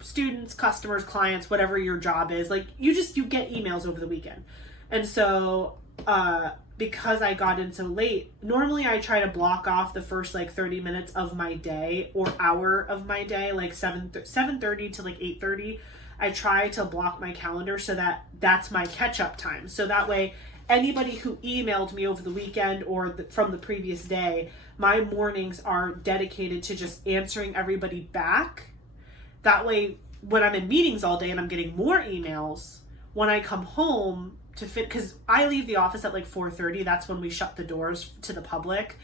students, customers, clients, whatever your job is. Like you get emails over the weekend. And so because I got in so late, normally I try to block off the first like 30 minutes of my day or hour of my day, like 7:30 to like 8:30. I try to block my calendar so that that's my catch-up time. So that way, anybody who emailed me over the weekend or from the previous day, my mornings are dedicated to just answering everybody back. That way, when I'm in meetings all day and I'm getting more emails, when I come home because I leave the office at like 4:30, that's when we shut the doors to the public.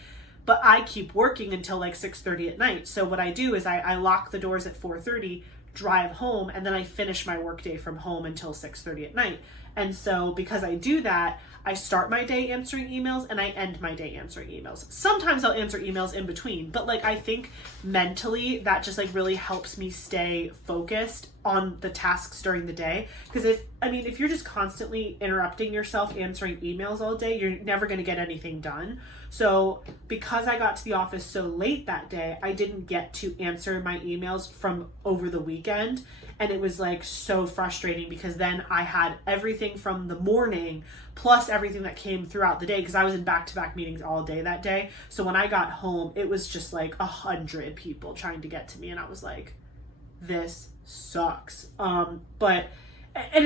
But I keep working until like 6:30 at night. So what I do is I lock the doors at 4:30, drive home, and then I finish my workday from home until 6:30 at night. And so because I do that, I start my day answering emails and I end my day answering emails. Sometimes I'll answer emails in between, but like I think mentally that just like really helps me stay focused on the tasks during the day. Because if you're just constantly interrupting yourself answering emails all day, you're never going to get anything done. So because I got to the office so late that day, I didn't get to answer my emails from over the weekend. And it was like so frustrating because then I had everything from the morning plus everything that came throughout the day because I was in back-to-back meetings all day that day. So when I got home, it was just like 100 people trying to get to me. And I was like, this sucks. And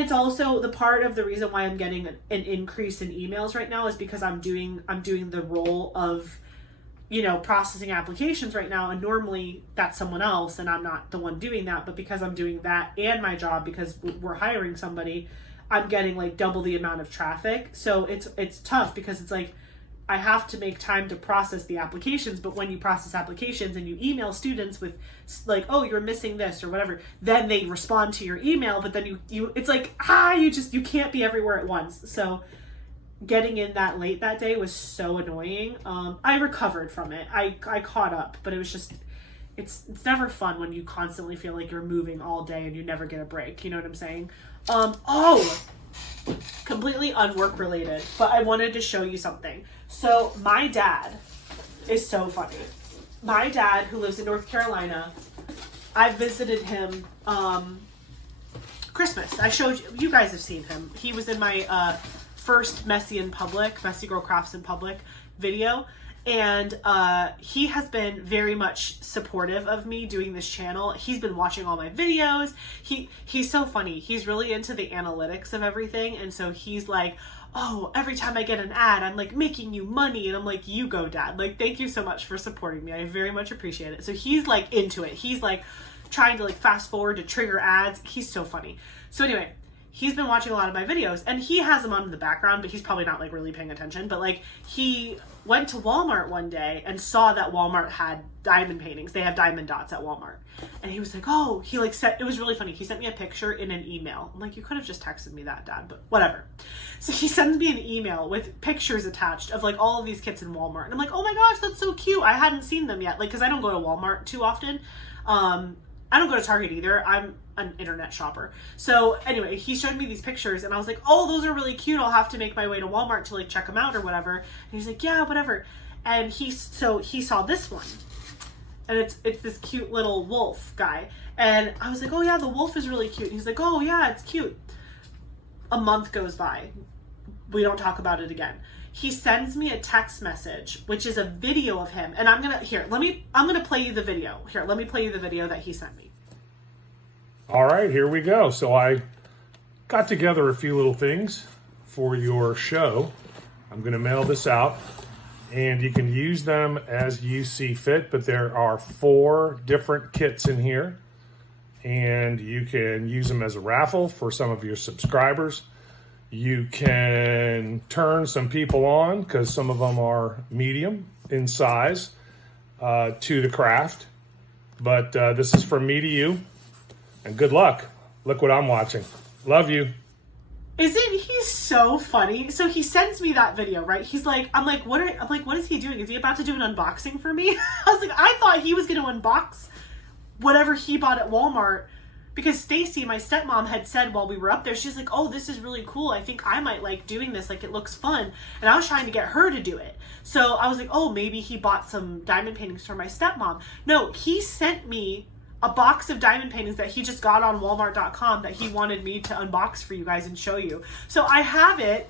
it's also the part of the reason why I'm getting an increase in emails right now is because I'm doing the role of, you know, processing applications right now. And normally that's someone else and I'm not the one doing that. But because I'm doing that and my job, because we're hiring somebody, I'm getting like double the amount of traffic. So it's tough because it's like, I have to make time to process the applications. But when you process applications and you email students with like, oh, you're missing this or whatever, then they respond to your email. But then you it's like, you can't be everywhere at once. So getting in that late that day was so annoying. I recovered from it. I caught up, but it was just, it's never fun when you constantly feel like you're moving all day and you never get a break. You know what I'm saying? Completely unwork related, but I wanted to show you something. So my dad is so funny. My dad, who lives in North Carolina, I visited him Christmas. I showed you guys have seen him. He was in my first Messy Girl Crafts in Public video. And he has been very much supportive of me doing this channel. He's been watching all my videos. He's so funny. He's really into the analytics of everything. And so he's like, oh, every time I get an ad, I'm like making you money. And I'm like, you go, Dad. Like, thank you so much for supporting me. I very much appreciate it. So he's like into it. He's like trying to like fast forward to trigger ads. He's so funny. So anyway, he's been watching a lot of my videos, and he has them on in the background, but he's probably not like really paying attention. But like, he went to Walmart one day and saw that Walmart had diamond paintings. They have diamond dots at Walmart. And he was like, oh, he like it was really funny. He sent me a picture in an email. I'm like, you could have just texted me that, Dad, but whatever. So he sends me an email with pictures attached of like all of these kits in Walmart. And I'm like, oh my gosh, that's so cute. I hadn't seen them yet. Like, cause I don't go to Walmart too often. I don't go to Target either. I'm an internet shopper. So anyway, he showed me these pictures and I was like, oh, those are really cute. I'll have to make my way to Walmart to like check them out or whatever. And he's like, yeah, whatever. And he saw this one. And it's this cute little wolf guy. And I was like, oh yeah, the wolf is really cute. And he's like, oh yeah, it's cute. A month goes by. We don't talk about it again. He sends me a text message, which is a video of him. And I'm gonna play you the video. Here, let me play you the video that he sent me. All right, here we go. So I got together a few little things for your show. I'm gonna mail this out. And you can use them as you see fit, but there are 4 different kits in here. And you can use them as a raffle for some of your subscribers. You can turn some people on, because some of them are medium in size, to the craft. But this is from me to you. And good luck. Look what I'm watching. Love you. Isn't he so funny? So he sends me that video, right? He's like, I'm like, what is he doing? Is he about to do an unboxing for me? I was like, I thought he was going to unbox whatever he bought at Walmart, because Stacy, my stepmom, had said while we were up there, she's like, oh, this is really cool. I think I might like doing this. Like, it looks fun. And I was trying to get her to do it. So I was like, oh, maybe he bought some diamond paintings for my stepmom. No, he sent me a box of diamond paintings that he just got on Walmart.com that he wanted me to unbox for you guys and show you. So I have it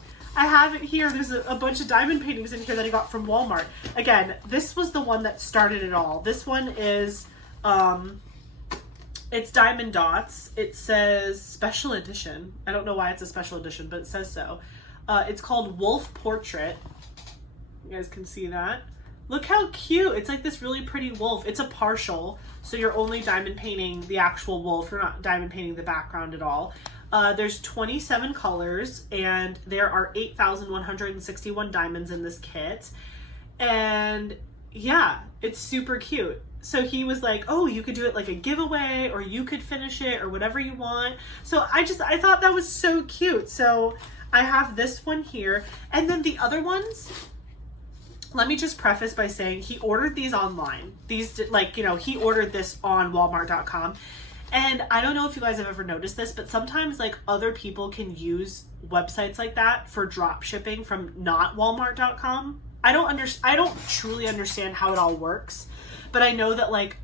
here. There's a bunch of diamond paintings in here that I got from Walmart. Again, this was the one that started it all. This one is, it's diamond dots. It says special edition. I don't know why it's a special edition, but it says so. It's called Wolf Portrait. You guys can see that. Look how cute. It's like this really pretty wolf. It's a partial, so you're only diamond painting the actual wolf. You're not diamond painting the background at all. There's 27 colors, and there are 8,161 diamonds in this kit. And yeah, it's super cute. So he was like, oh, you could do it like a giveaway, or you could finish it, or whatever you want. So I thought that was so cute. So I have this one here. And then the other ones, let me just preface by saying he ordered these online. These, like, you know, he ordered this on Walmart.com. And I don't know if you guys have ever noticed this, but sometimes like other people can use websites like that for drop shipping from not Walmart.com. I don't truly understand how it all works, but I know that like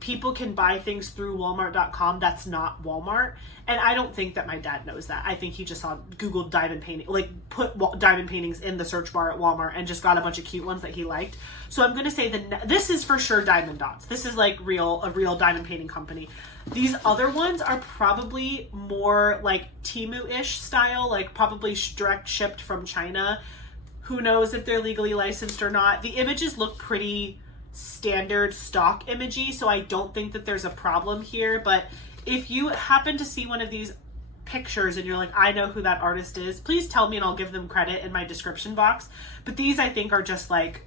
people can buy things through Walmart.com that's not Walmart. And I don't think that my dad knows that. I think he just saw Google diamond painting, like put diamond paintings in the search bar at Walmart and just got a bunch of cute ones that he liked. So I'm going to say that this is for sure Diamond Dots. This is like a real diamond painting company. These other ones are probably more like Temu-ish style, like probably direct shipped from China. Who knows if they're legally licensed or not. The images look pretty standard stock imagey, so I don't think that there's a problem here. But if you happen to see one of these pictures and you're like, I know who that artist is, please tell me and I'll give them credit in my description box. But these I think are just like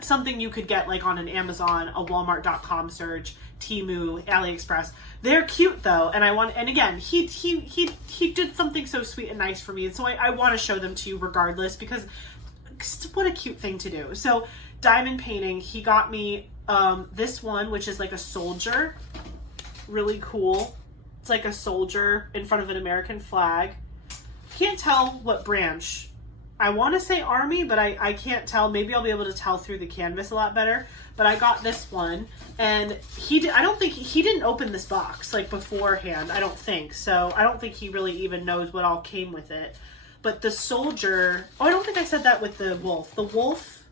something you could get like on an Amazon, a Walmart.com search, Temu, AliExpress. They're cute though, and again, he did something so sweet and nice for me, and so I want to show them to you regardless, because what a cute thing to do. So diamond painting, he got me this one, which is like a soldier. Really cool. It's like a soldier in front of an American flag. Can't tell what branch. I want to say army, but I can't tell. Maybe I'll be able to tell through the canvas a lot better. But I got this one, and I don't think he didn't open this box like beforehand. I don't think so. I don't think he really even knows what all came with it. But the soldier, oh, I don't think I said that with the wolf. The wolf,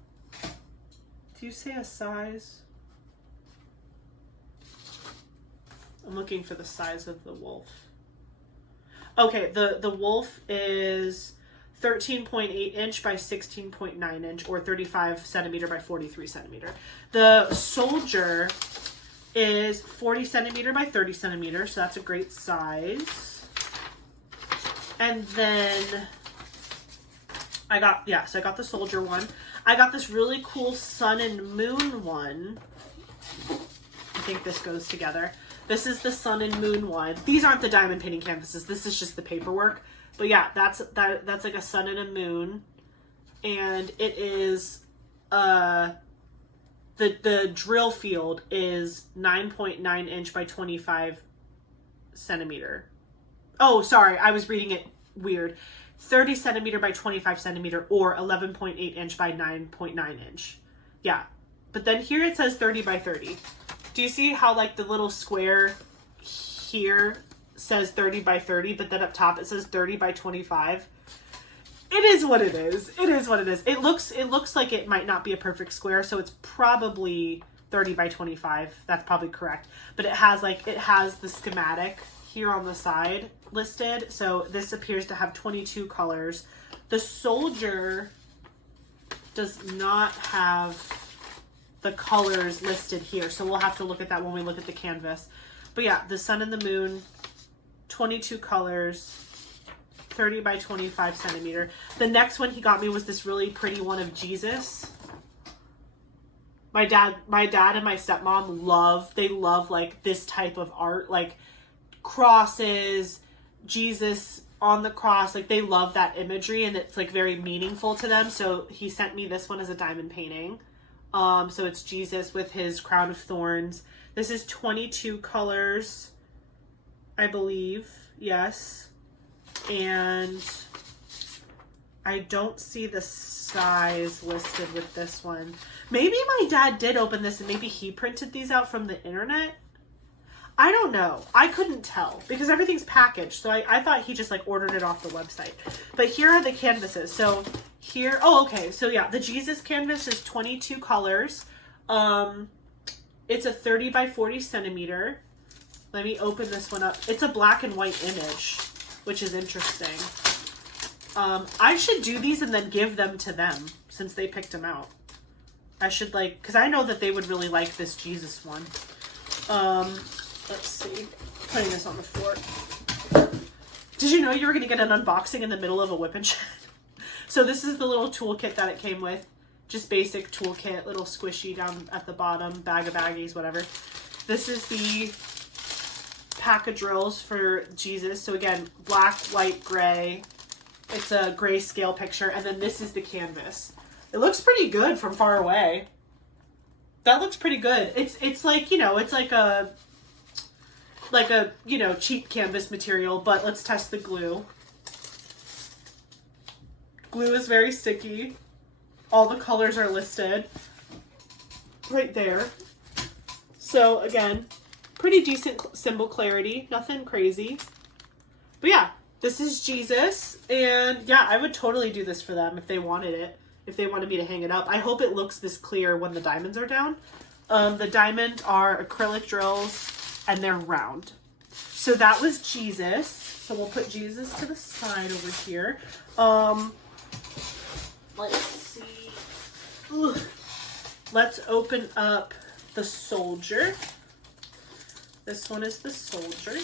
do you say a size? I'm looking for the size of the wolf. Okay, the wolf is 13.8 inch by 16.9 inch, or 35 centimeter by 43 centimeter. The soldier is 40 centimeter by 30 centimeter, so that's a great size. And then I got the soldier one. I got this really cool sun and moon one. I think this goes together. This is the sun and moon one. These aren't the diamond painting canvases. This is just the paperwork. But yeah, that's like a sun and a moon. And it is the drill field is 9.9 inch by 25 centimeter. Oh, sorry, I was reading it weird. 30 centimeter by 25 centimeter or 11.8 inch by 9.9 inch. Yeah. But then here it says 30 by 30. Do you see how like the little square here says 30 by 30, but then up top it says 30 by 25? It is what it is. It is what it is. It looks like it might not be a perfect square, so it's probably 30 by 25. That's probably correct. But it has the schematic here on the side listed. So this appears to have 22 colors. The soldier does not have the colors listed here, so we'll have to look at that when we look at the canvas. But yeah, the sun and the moon, 22 colors, 30 by 25 centimeter. The next one he got me was this really pretty one of Jesus. My dad and my stepmom love like this type of art, like crosses, Jesus on the cross, like they love that imagery and it's like very meaningful to them. So he sent me this one as a diamond painting. So it's Jesus with his crown of thorns. This is 22 colors, I believe. Yes. And I don't see the size listed with this one. Maybe my dad did open this and maybe he printed these out from the internet. I don't know. I couldn't tell because everything's packaged. So I thought he just like ordered it off the website. But here are the canvases. So here, oh, okay. So yeah, the Jesus canvas is 22 colors. It's a 30 by 40 centimeter. Let me open this one up. It's a black and white image, which is interesting. I should do these and then give them to them since they picked them out. I should because I know that they would really like this Jesus one. Let's see. Putting this on the floor. Did you know you were going to get an unboxing in the middle of a whip and shed? So this is the little toolkit that it came with. Just basic toolkit, little squishy down at the bottom, bag of baggies, whatever. This is the pack of drills for Jesus. So again, black, white, gray. It's a grayscale picture. And then this is the canvas. It looks pretty good from far away. That looks pretty good. It's like, it's like a cheap canvas material, but let's test the glue. Glue is very sticky. All the colors are listed right there. So again, pretty decent symbol clarity, nothing crazy. But yeah, this is Jesus. And yeah, I would totally do this for them if they wanted it, if they wanted me to hang it up. I hope it looks this clear when the diamonds are down. The diamonds are acrylic drills and they're round. So that was Jesus. So we'll put Jesus to the side over here. Let's see. Ugh. Let's open up the soldier. This one is the soldier.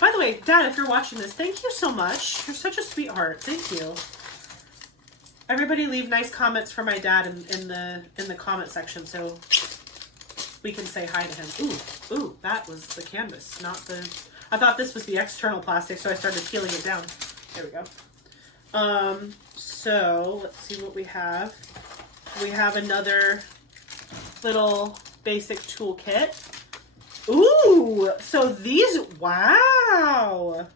By the way, Dad, if you're watching this, thank you so much. You're such a sweetheart. Thank you. Everybody leave nice comments for my dad in the comment section so we can say hi to him. Ooh, that was the canvas, not the... I thought this was the external plastic, so I started peeling it down. There we go. So let's see what we have. We have another little basic toolkit. Ooh, so these, wow.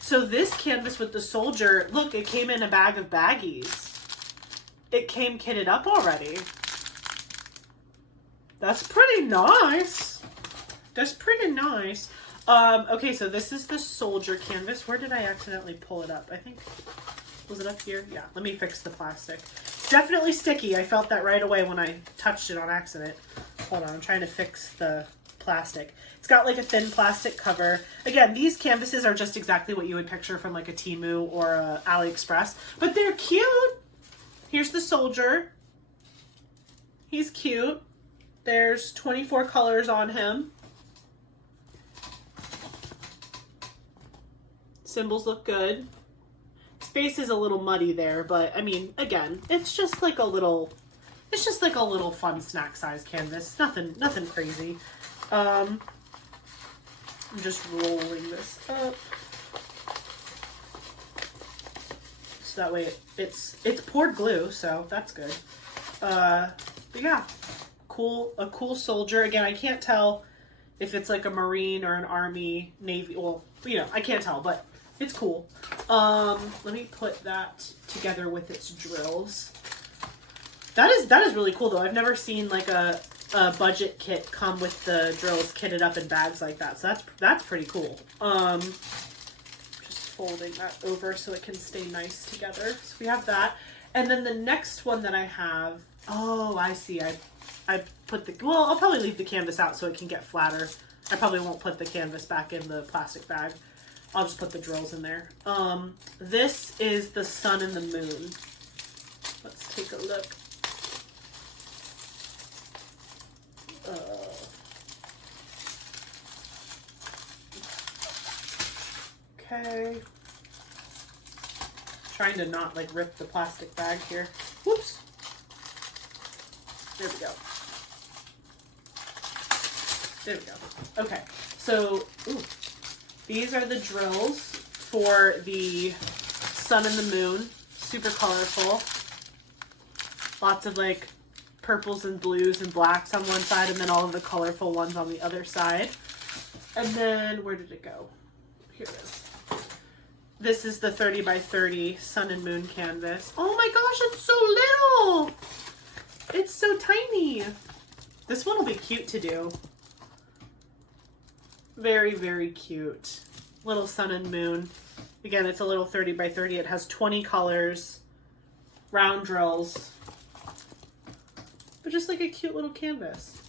So this canvas with the soldier, look, it came in a bag of baggies. It came kitted up already. That's pretty nice. That's pretty nice. Okay, so this is the soldier canvas. Where did I accidentally pull it up? I think, was it up here? Yeah, let me fix the plastic. It's definitely sticky. I felt that right away when I touched it on accident. Hold on, I'm trying to fix the plastic. It's got like a thin plastic cover. Again, these canvases are just exactly what you would picture from like a Temu or a AliExpress, but they're cute. Here's the soldier. He's cute. There's 24 colors on him. Symbols look good. Space is a little muddy there, but I mean, again, it's just like a little fun snack size canvas. Nothing crazy. I'm just rolling this up. So that way it's poured glue, so that's good. But yeah, a cool soldier. Again, I can't tell if it's like a Marine or an Army, Navy. Well, you know, I can't tell, but it's cool. Let me put that together with its drills. That is really cool though. I've never seen like a budget kit come with the drills kitted up in bags like that. So that's pretty cool. Just folding that over so it can stay nice together. So we have that. And then the next one that I have, oh, I see. I put well, I'll probably leave the canvas out so it can get flatter. I probably won't put the canvas back in the plastic bag. I'll just put the drills in there. This is the sun and the moon. Let's take a look. Okay. Trying to not like rip the plastic bag here. Whoops. There we go. There we go. Okay. So, these are the drills for the sun and the moon. Super colorful. Lots of like purples and blues and blacks on one side, and then all of the colorful ones on the other side. And then, where did it go? Here it is. This is the 30 by 30 sun and moon canvas. Oh my gosh, it's so little! It's so tiny. This one will be cute to do. Very, very cute. Little sun and moon. Again, it's a little 30 by 30. It has 20 colors, round drills, but just like a cute little canvas.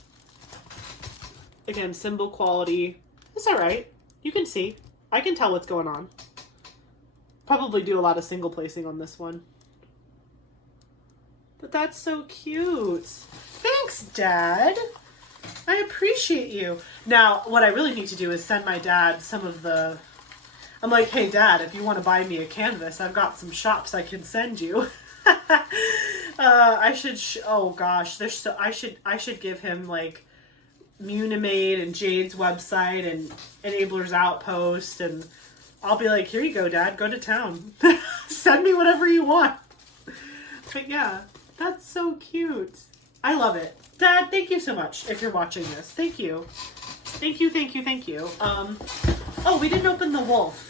Again, symbol quality. It's all right. You can see. I can tell what's going on. Probably do a lot of single placing on this one. But that's so cute. Thanks, Dad. I appreciate you. Now, what I really need to do is send my dad some of the... I'm like, hey, Dad, if you want to buy me a canvas, I've got some shops I can send you. I should... oh, gosh. I should give him, like, Munimate and Jade's website and Enabler's Outpost, and I'll be like, here you go, Dad. Go to town. Send me whatever you want. But, yeah, that's so cute. I love it. Dad, thank you so much if you're watching this. Thank you. Thank you, thank you, thank you. Oh, we didn't open the wolf.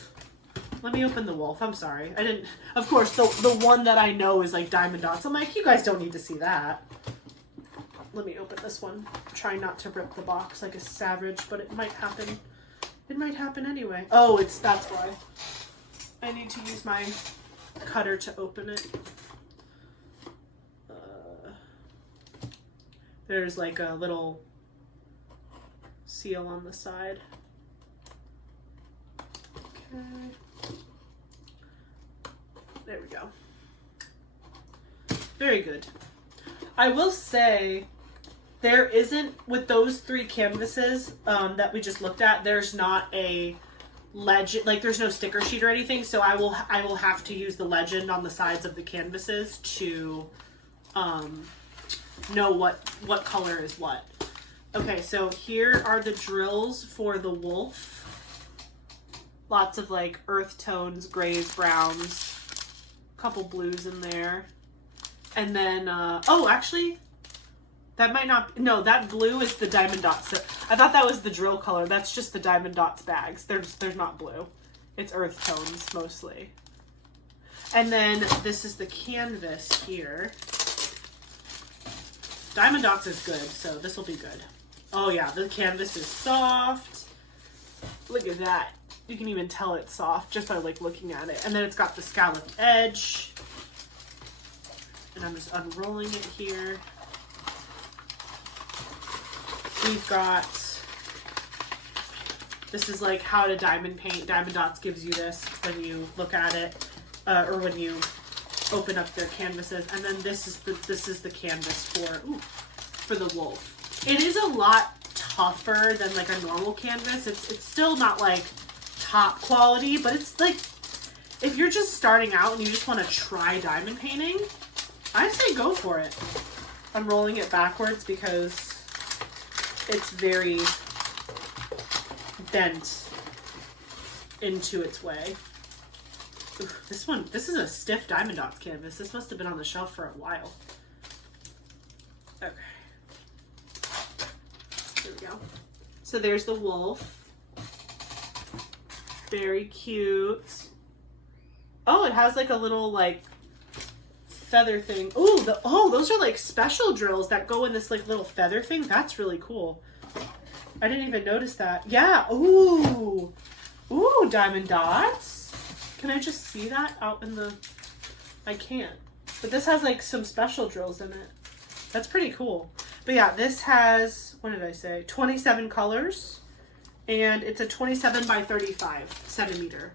Let me open the wolf. I'm sorry. I didn't... Of course, the one that I know is like diamond dots. I'm like, you guys don't need to see that. Let me open this one. Try not to rip the box like a savage, but it might happen. It might happen anyway. Oh, that's why. I need to use my cutter to open it. There's like a little seal on the side. Okay. There we go. Very good. I will say there isn't, with those 3 canvases that we just looked at, there's not a legend, like there's no sticker sheet or anything, so I will have to use the legend on the sides of the canvases to know what color is what. Okay, so here are the drills for the wolf. Lots of like earth tones, grays, browns, couple blues in there. And then, oh, actually, that might not, no, that blue is the diamond dots. I thought that was the drill color. That's just the diamond dots bags. There's not blue. It's earth tones mostly. And then this is the canvas here. Diamond dots is good, so this will be good. Oh yeah, the canvas is soft. Look at that. You can even tell it's soft just by like looking at it. And then it's got the scalloped edge. And I'm just unrolling it here. We've got, this is like how to diamond paint. Diamond Dots gives you this when you look at it, or when you open up their canvases. And then this is the canvas for the wolf. It is a lot tougher than like a normal canvas. It's still not like top quality, but it's like, if you're just starting out and you just want to try diamond painting, I say go for it. I'm rolling it backwards because it's very bent into its way. Ooh, this is a stiff Diamond Dots canvas. This must have been on the shelf for a while. Okay. Here we go. So there's the wolf. Very cute. Oh, it has like a little like feather thing. Ooh, those are like special drills that go in this like little feather thing. That's really cool. I didn't even notice that. Yeah. Ooh. Ooh, Diamond Dots. Can I just see that out in the... I can't. But this has like some special drills in it. That's pretty cool. But yeah, this has, what did I say? 27 colors. And it's a 27 by 35 centimeter.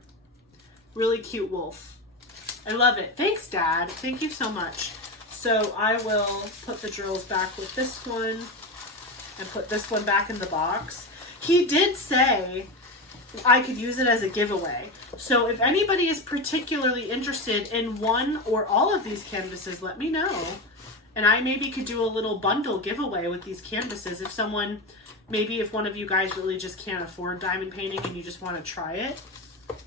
Really cute wolf. I love it. Thanks, Dad. Thank you so much. So I will put the drills back with this one and put this one back in the box. He did say I could use it as a giveaway. So if anybody is particularly interested in one or all of these canvases, let me know. And I maybe could do a little bundle giveaway with these canvases. If someone, maybe if one of you guys really just can't afford diamond painting and you just want to try it,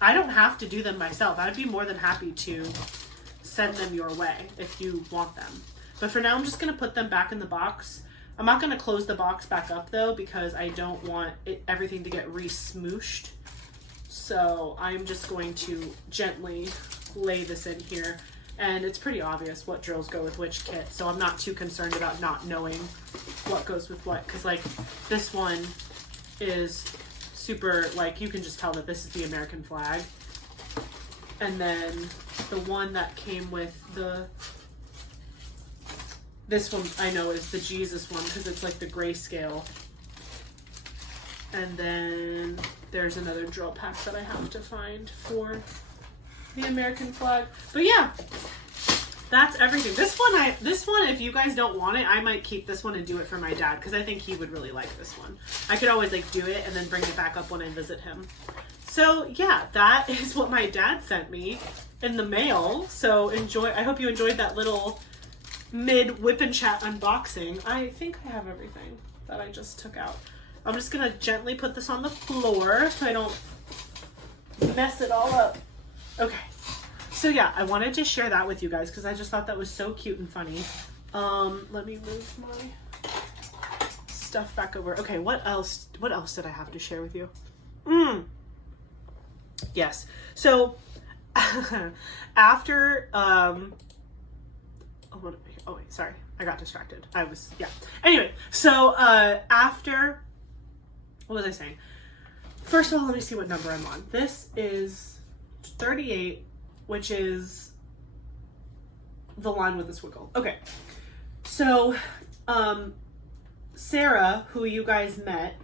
I don't have to do them myself. I'd be more than happy to send them your way if you want them. But for now, I'm just going to put them back in the box. I'm not going to close the box back up though, because I don't want everything to get re-smooshed. So I'm just going to gently lay this in here. And it's pretty obvious what drills go with which kit. So I'm not too concerned about not knowing what goes with what. Because like this one is super, like you can just tell that this is the American flag. And then the one that came with this one I know is the Jesus one because it's like the grayscale. And then there's another drill pack that I have to find for the American flag. But yeah, that's everything. This one, if you guys don't want it, I might keep this one and do it for my dad because I think he would really like this one. I could always like do it and then bring it back up when I visit him. So yeah, that is what my dad sent me in the mail. So enjoy. I hope you enjoyed that little mid whip and chat unboxing. I think I have everything that I just took out. I'm just gonna gently put this on the floor so I don't mess it all up. Okay, so yeah, I wanted to share that with you guys because I just thought that was so cute and funny. Let me move my stuff back over. Okay, what else did I have to share with you? Yes, so after oh wait, sorry, I got distracted. Anyway, so after, what was I saying? First of all, let me see what number I'm on. This is 38, which is the line with the squiggle. Okay, so Sarah, who you guys met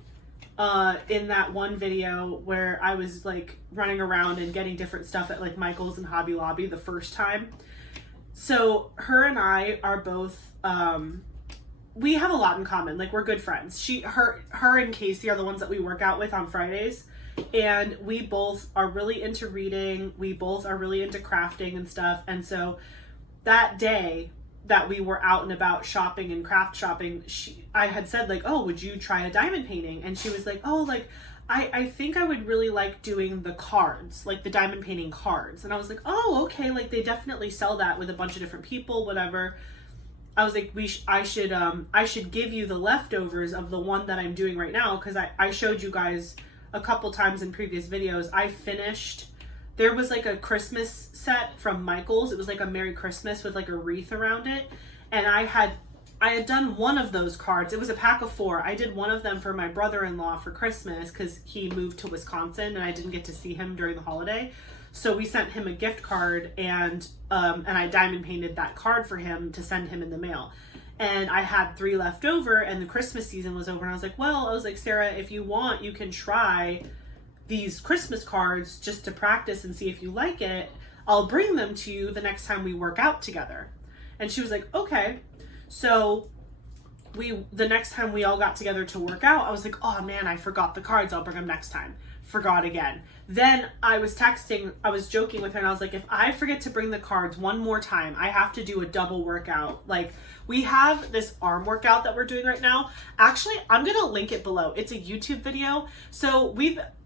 in that one video where I was like running around and getting different stuff at like Michael's and Hobby Lobby the first time. So her and I are both, we have a lot in common. Like we're good friends. Her and Casey are the ones that we work out with on Fridays. And we both are really into reading. We both are really into crafting and stuff. And so that day that we were out and about shopping and craft shopping, I had said like, oh, would you try a diamond painting? And she was like, oh, like, I think I would really like doing the cards, like the diamond painting cards. And I was like, oh, okay. Like they definitely sell that with a bunch of different people, whatever. I was like, I should give you the leftovers of the one that I'm doing right now. Cause I showed you guys a couple times in previous videos. I finished, there was like a Christmas set from Michael's. It was like a Merry Christmas with like a wreath around it. And I had done one of those cards. It was a pack of 4. I did one of them for my brother-in-law for Christmas because he moved to Wisconsin and I didn't get to see him during the holiday. So we sent him a gift card and I diamond painted that card for him to send him in the mail. And I had 3 left over and the Christmas season was over. And I was like, well, I was like, Sarah, if you want, you can try these Christmas cards just to practice and see if you like it. I'll bring them to you the next time we work out together. And she was like, okay. So the next time we all got together to work out, I was like, oh man, I forgot the cards. I'll bring them next time. forgot again. Then I was joking with her, and I was like, if I forget to bring the cards one more time, I have to do a double workout. Like, we have this arm workout that we're doing right now. Actually, I'm going to link it below. It's a YouTube video. So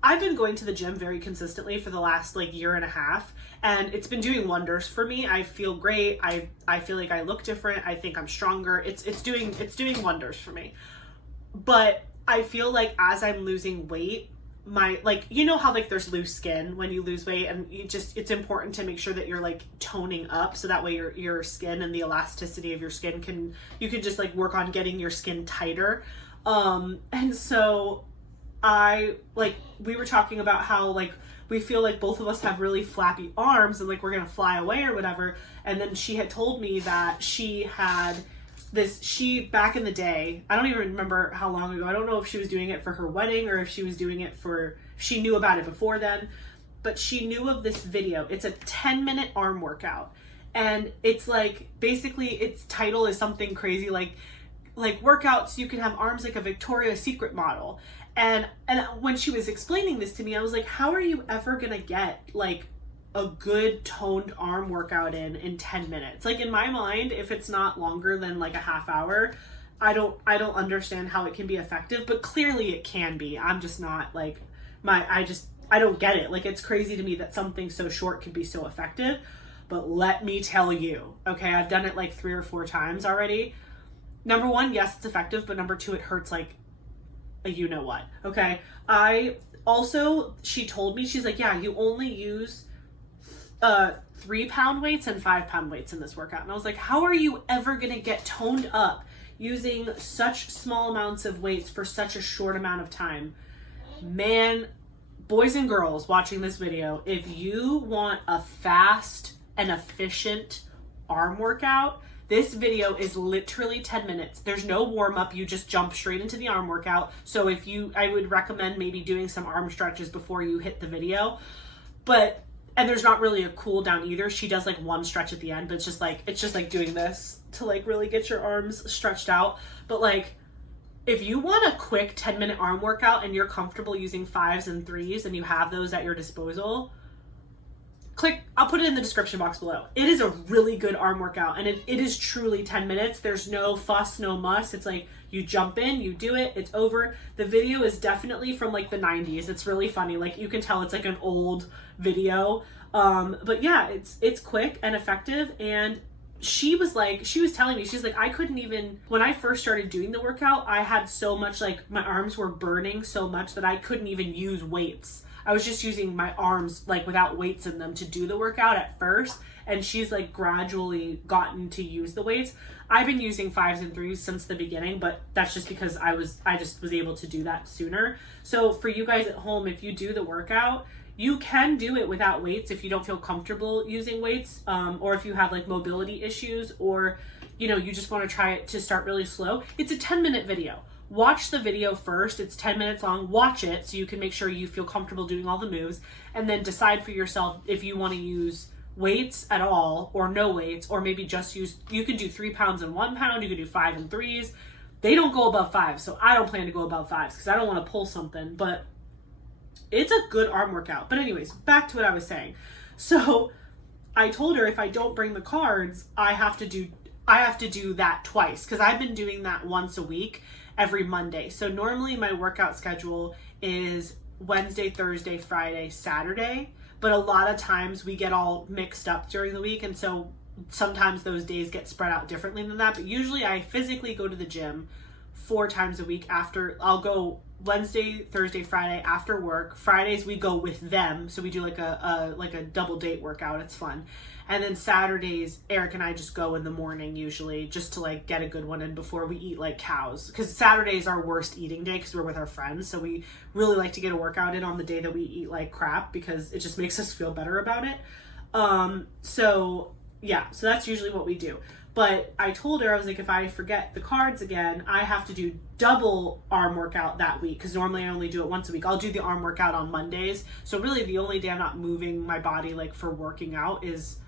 I've been going to the gym very consistently for the last like year and a half, and it's been doing wonders for me. I feel great. I feel like I look different. I think I'm stronger. It's doing wonders for me. But I feel like as I'm losing weight, you know how like there's loose skin when you lose weight, and it's important to make sure that you're like toning up, so that way your skin and the elasticity of your skin you can just like work on getting your skin tighter. And so we were talking about how like we feel like both of us have really flappy arms and like we're gonna fly away or whatever. And then she had told me that she back in the day, I don't even remember how long ago, I don't know if she was doing it for her wedding or if she was doing it she knew about it before then, but she knew of this video. It's a 10-minute arm workout, and it's like, basically its title is something crazy like workouts you can have arms like a Victoria's Secret model. And when she was explaining this to me, I was like, how are you ever gonna get like a good toned arm workout in 10 minutes? Like, in my mind, if it's not longer than like a half hour, I don't understand how it can be effective, but clearly it can be. I'm just not like I don't get it. Like, it's crazy to me that something so short can be so effective. But let me tell you, okay, I've done it like 3 or 4 times already. Number one, yes, it's effective, but number two, it hurts like a you know what. Okay. She told me, she's like, yeah, you only use 3-pound weights and 5-pound weights in this workout. And I was like, how are you ever gonna get toned up using such small amounts of weights for such a short amount of time? Man, boys and girls watching this video, if you want a fast and efficient arm workout, this video is literally 10 minutes. There's no warm up. You just jump straight into the arm workout. So I would recommend maybe doing some arm stretches before you hit the video. And there's not really a cool down either. She does like one stretch at the end, but it's just like doing this to like really get your arms stretched out. But like, if you want a quick 10-minute arm workout and you're comfortable using 5s and 3s and you have those at your disposal, I'll put it in the description box below. It is a really good arm workout, and it is truly 10 minutes. There's no fuss, no muss. It's like you jump in, you do it, it's over. The video is definitely from like the 90s. It's really funny. Like, you can tell it's like an old video. But yeah, it's quick and effective. And she was telling me, she's like, I couldn't even, when I first started doing the workout, I had so much, like, my arms were burning so much that I couldn't even use weights. I was just using my arms like without weights in them to do the workout at first. And she's like gradually gotten to use the weights. I've been using 5s and 3s since the beginning, but that's just because I just was able to do that sooner. So for you guys at home, if you do the workout, you can do it without weights if you don't feel comfortable using weights, or if you have like mobility issues, or you just want to try it to start really slow. It's a 10-minute video. Watch the video first. It's 10 minutes long. Watch it so you can make sure you feel comfortable doing all the moves, and then decide for yourself if you want to use weights at all or no weights, or maybe just you can do 3 pounds and 1 pound. You can do 5 and 3s. They don't go above 5, so I don't plan to go above 5s because I don't want to pull something, but it's a good arm workout. But anyways, back to what I was saying. So I told her if I don't bring the cards, I have to do that twice, because I've been doing that once a week every Monday. So normally my workout schedule is Wednesday, Thursday, Friday, Saturday, but a lot of times we get all mixed up during the week, and so sometimes those days get spread out differently than that. But usually I physically go to the gym 4 times a week. I'll go Wednesday, Thursday, Friday after work. Fridays we go with them, so we do like a double date workout. It's fun. And then Saturdays, Eric and I just go in the morning usually, just to like get a good one in before we eat like cows. Because Saturday is our worst eating day because we're with our friends. So we really like to get a workout in on the day that we eat like crap, because it just makes us feel better about it. So that's usually what we do. But I told her, I was like, if I forget the cards again, I have to do double arm workout that week, because normally I only do it once a week. I'll do the arm workout on Mondays. So really the only day I'm not moving my body like for working out is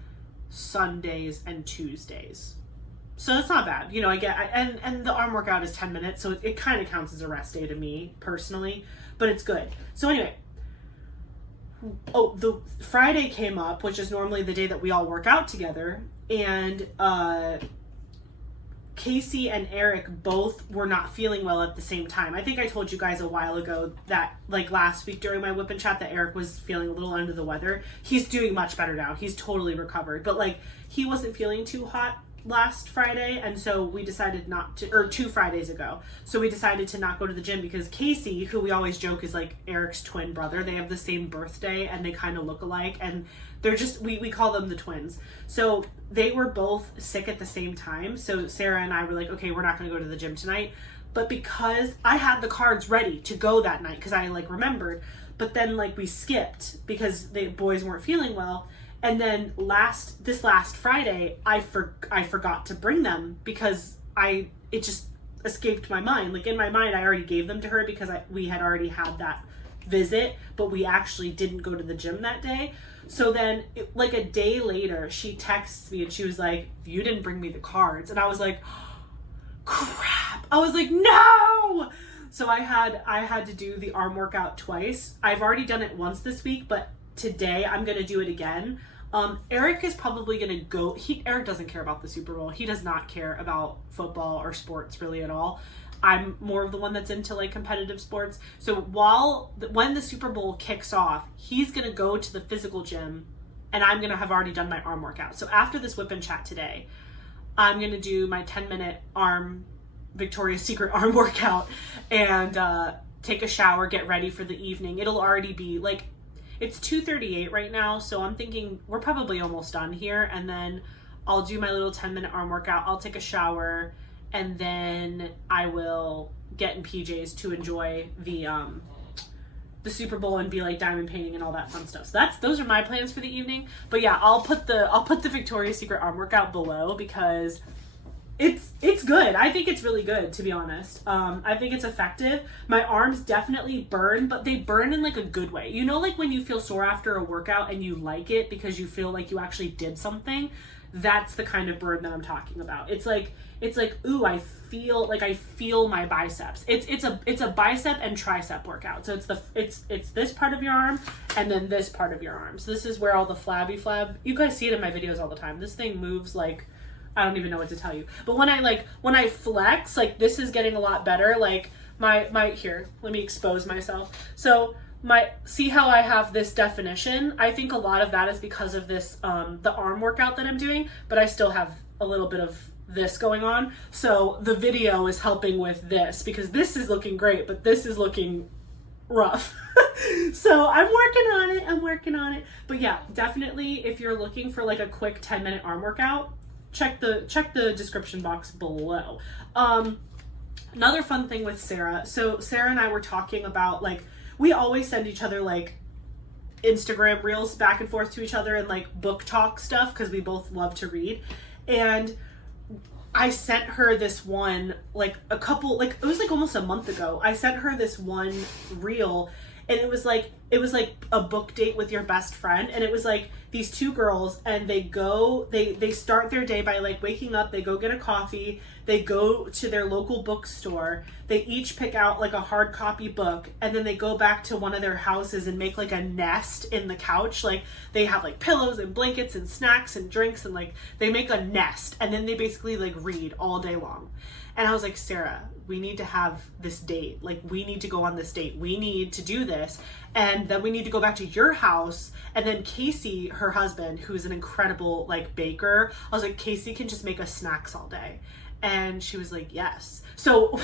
Sundays and Tuesdays. So it's not bad. And the arm workout is 10 minutes, so it kind of counts as a rest day to me personally, but it's good. So anyway, the Friday came up, which is normally the day that we all work out together, and Casey and Eric both were not feeling well at the same time. I think I told you guys a while ago that, like, last week during my whip and chat, that Eric was feeling a little under the weather. He's doing much better now. He's totally recovered. But, like, he wasn't feeling too hot last Friday, and so we decided not to, or 2 Fridays ago. So we decided to not go to the gym because Casey, who we always joke is like Eric's twin brother, they have the same birthday and they kind of look alike, and they're just, we call them the twins. So they were both sick at the same time. So Sarah and I were like, okay, we're not going to go to the gym tonight. But because I had the cards ready to go that night, because I like remembered, but then like we skipped because the boys weren't feeling well. And then this last Friday, I forgot to bring them because it just escaped my mind. Like in my mind, I already gave them to her because we had already had that visit, but we actually didn't go to the gym that day. So then like a day later, she texts me and she was like, you didn't bring me the cards. And I was like, crap. I was like, no. So I had to do the arm workout twice. I've already done it once this week, but today I'm going to do it again. Eric is probably going to go. Eric doesn't care about the Super Bowl. He does not care about football or sports really at all. I'm more of the one that's into like competitive sports. So when the Super Bowl kicks off, he's going to go to the physical gym and I'm going to have already done my arm workout. So after this whip and chat today, I'm going to do my 10-minute Victoria's Secret arm workout and take a shower, get ready for the evening. It'll already be like, it's 2:38 right now, so I'm thinking we're probably almost done here, and then I'll do my little 10-minute arm workout, I'll take a shower, and then I will get in PJs to enjoy the Super Bowl and be like diamond painting and all that fun stuff. So those are my plans for the evening. But yeah, I'll put the Victoria's Secret arm workout below because it's good. I think it's really good, to be honest. I think it's effective. My arms definitely burn, but they burn in like a good way. You know, like when you feel sore after a workout and you like it because you feel like you actually did something. That's the kind of burn that I'm talking about. It's like, ooh, I feel my biceps. It's a bicep and tricep workout. So it's this part of your arm and then this part of your arm. So this is where all the flab, you guys see it in my videos all the time. This thing moves like, I don't even know what to tell you. But when I flex, like this is getting a lot better. Like my here, let me expose myself. So see how I have this definition? I think a lot of that is because of this, the arm workout that I'm doing, but I still have a little bit of this going on. So the video is helping with this because this is looking great, but this is looking rough. So I'm working on it. But yeah, definitely if you're looking for like a quick 10-minute arm workout, check the description box below. Another fun thing with Sarah. So Sarah and I were talking about like, we always send each other like Instagram reels back and forth to each other and like book talk stuff because we both love to read. And I sent her this one like it was like almost a month ago. I sent her this one reel and it was like a book date with your best friend, and it was like these two girls and they start their day by like waking up, they go get a coffee, they go to their local bookstore, they each pick out like a hard copy book, and then they go back to one of their houses and make like a nest in the couch. Like they have like pillows and blankets and snacks and drinks and like they make a nest, and then they basically like read all day long. And I was like, Sarah, we need to have this date. Like, we need to go on this date. We need to do this. And then we need to go back to your house. And then Casey, her husband, who's an incredible, like, baker, I was like, Casey can just make us snacks all day. And she was like, yes. So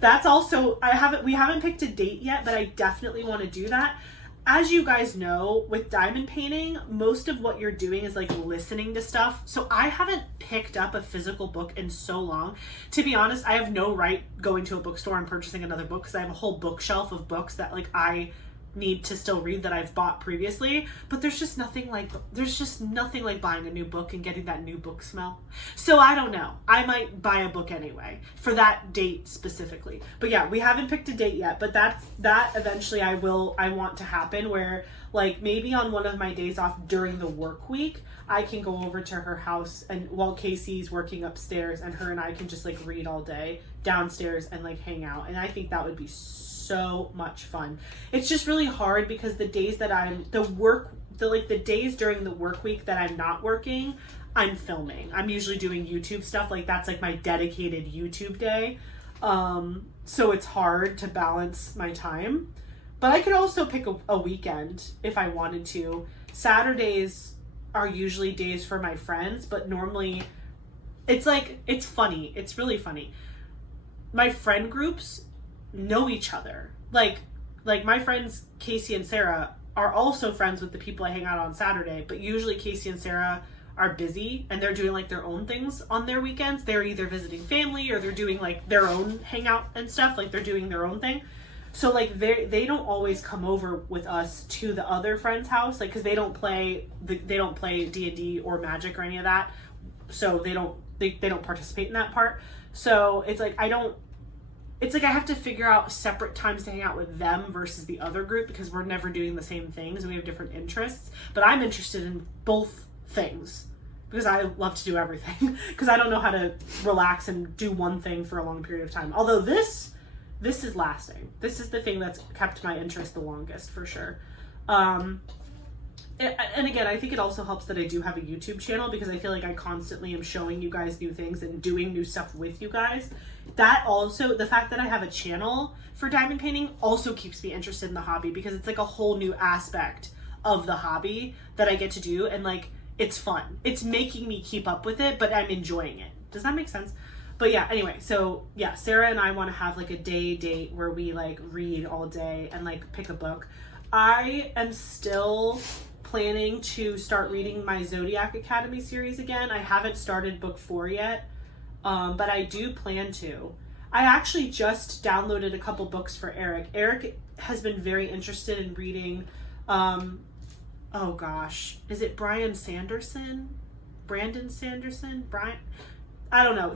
that's also, we haven't picked a date yet, but I definitely want to do that. As you guys know, with diamond painting, most of what you're doing is like listening to stuff. So I haven't picked up a physical book in so long. To be honest, I have no right going to a bookstore and purchasing another book because I have a whole bookshelf of books that like I need to still read that I've bought previously. But there's just nothing like buying a new book and getting that new book smell. So I don't know. I might buy a book anyway for that date specifically. But yeah, we haven't picked a date yet, but that eventually I want to happen where like maybe on one of my days off during the work week, I can go over to her house and while Casey's working upstairs and her and I can just like read all day downstairs and like hang out. And I think that would be so much fun. It's just really hard because the days that the days during the work week that I'm not working, I'm filming. I'm usually doing YouTube stuff. Like that's like my dedicated YouTube day. So it's hard to balance my time. But I could also pick a weekend if I wanted to. Saturdays are usually days for my friends, but normally it's funny. It's really funny. My friend groups know each other. Like my friends Casey and Sarah are also friends with the people I hang out on Saturday, but usually Casey and Sarah are busy and they're doing like their own things on their weekends. They're either visiting family or they're doing like their own hangout and stuff. Like they're doing their own thing. So like they don't always come over with us to the other friend's house, like because they don't play D&D or Magic or any of that, so they don't participate in that part. So it's like I have to figure out separate times to hang out with them versus the other group because we're never doing the same things and we have different interests. But I'm interested in both things because I love to do everything because I don't know how to relax and do one thing for a long period of time. Although this is lasting. This is the thing that's kept my interest the longest for sure. And again, I think it also helps that I do have a YouTube channel because I feel like I constantly am showing you guys new things and doing new stuff with you guys. That also, the fact that I have a channel for diamond painting also keeps me interested in the hobby because it's like a whole new aspect of the hobby that I get to do. And like, it's fun. It's making me keep up with it, but I'm enjoying it. Does that make sense? But yeah, anyway, so yeah, Sarah and I want to have like a day date where we like read all day and like pick a book. I am still planning to start reading my Zodiac Academy series again. I haven't started book 4 yet, but I do plan to. I actually just downloaded a couple books for Eric. Eric has been very interested in reading, oh gosh, is it Brandon Sanderson? Brian? I don't know.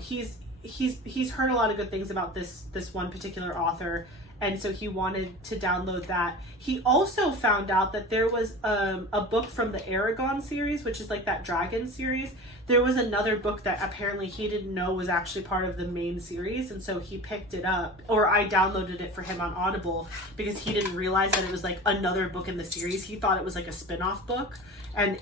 He's heard a lot of good things about this one particular author, and so he wanted to download that. He also found out that there was a book from the Aragon series, which is like that dragon series. There was another book that apparently he didn't know was actually part of the main series, and so he picked it up, or I downloaded it for him on Audible because he didn't realize that it was like another book in the series. He thought it was like a spin-off book, and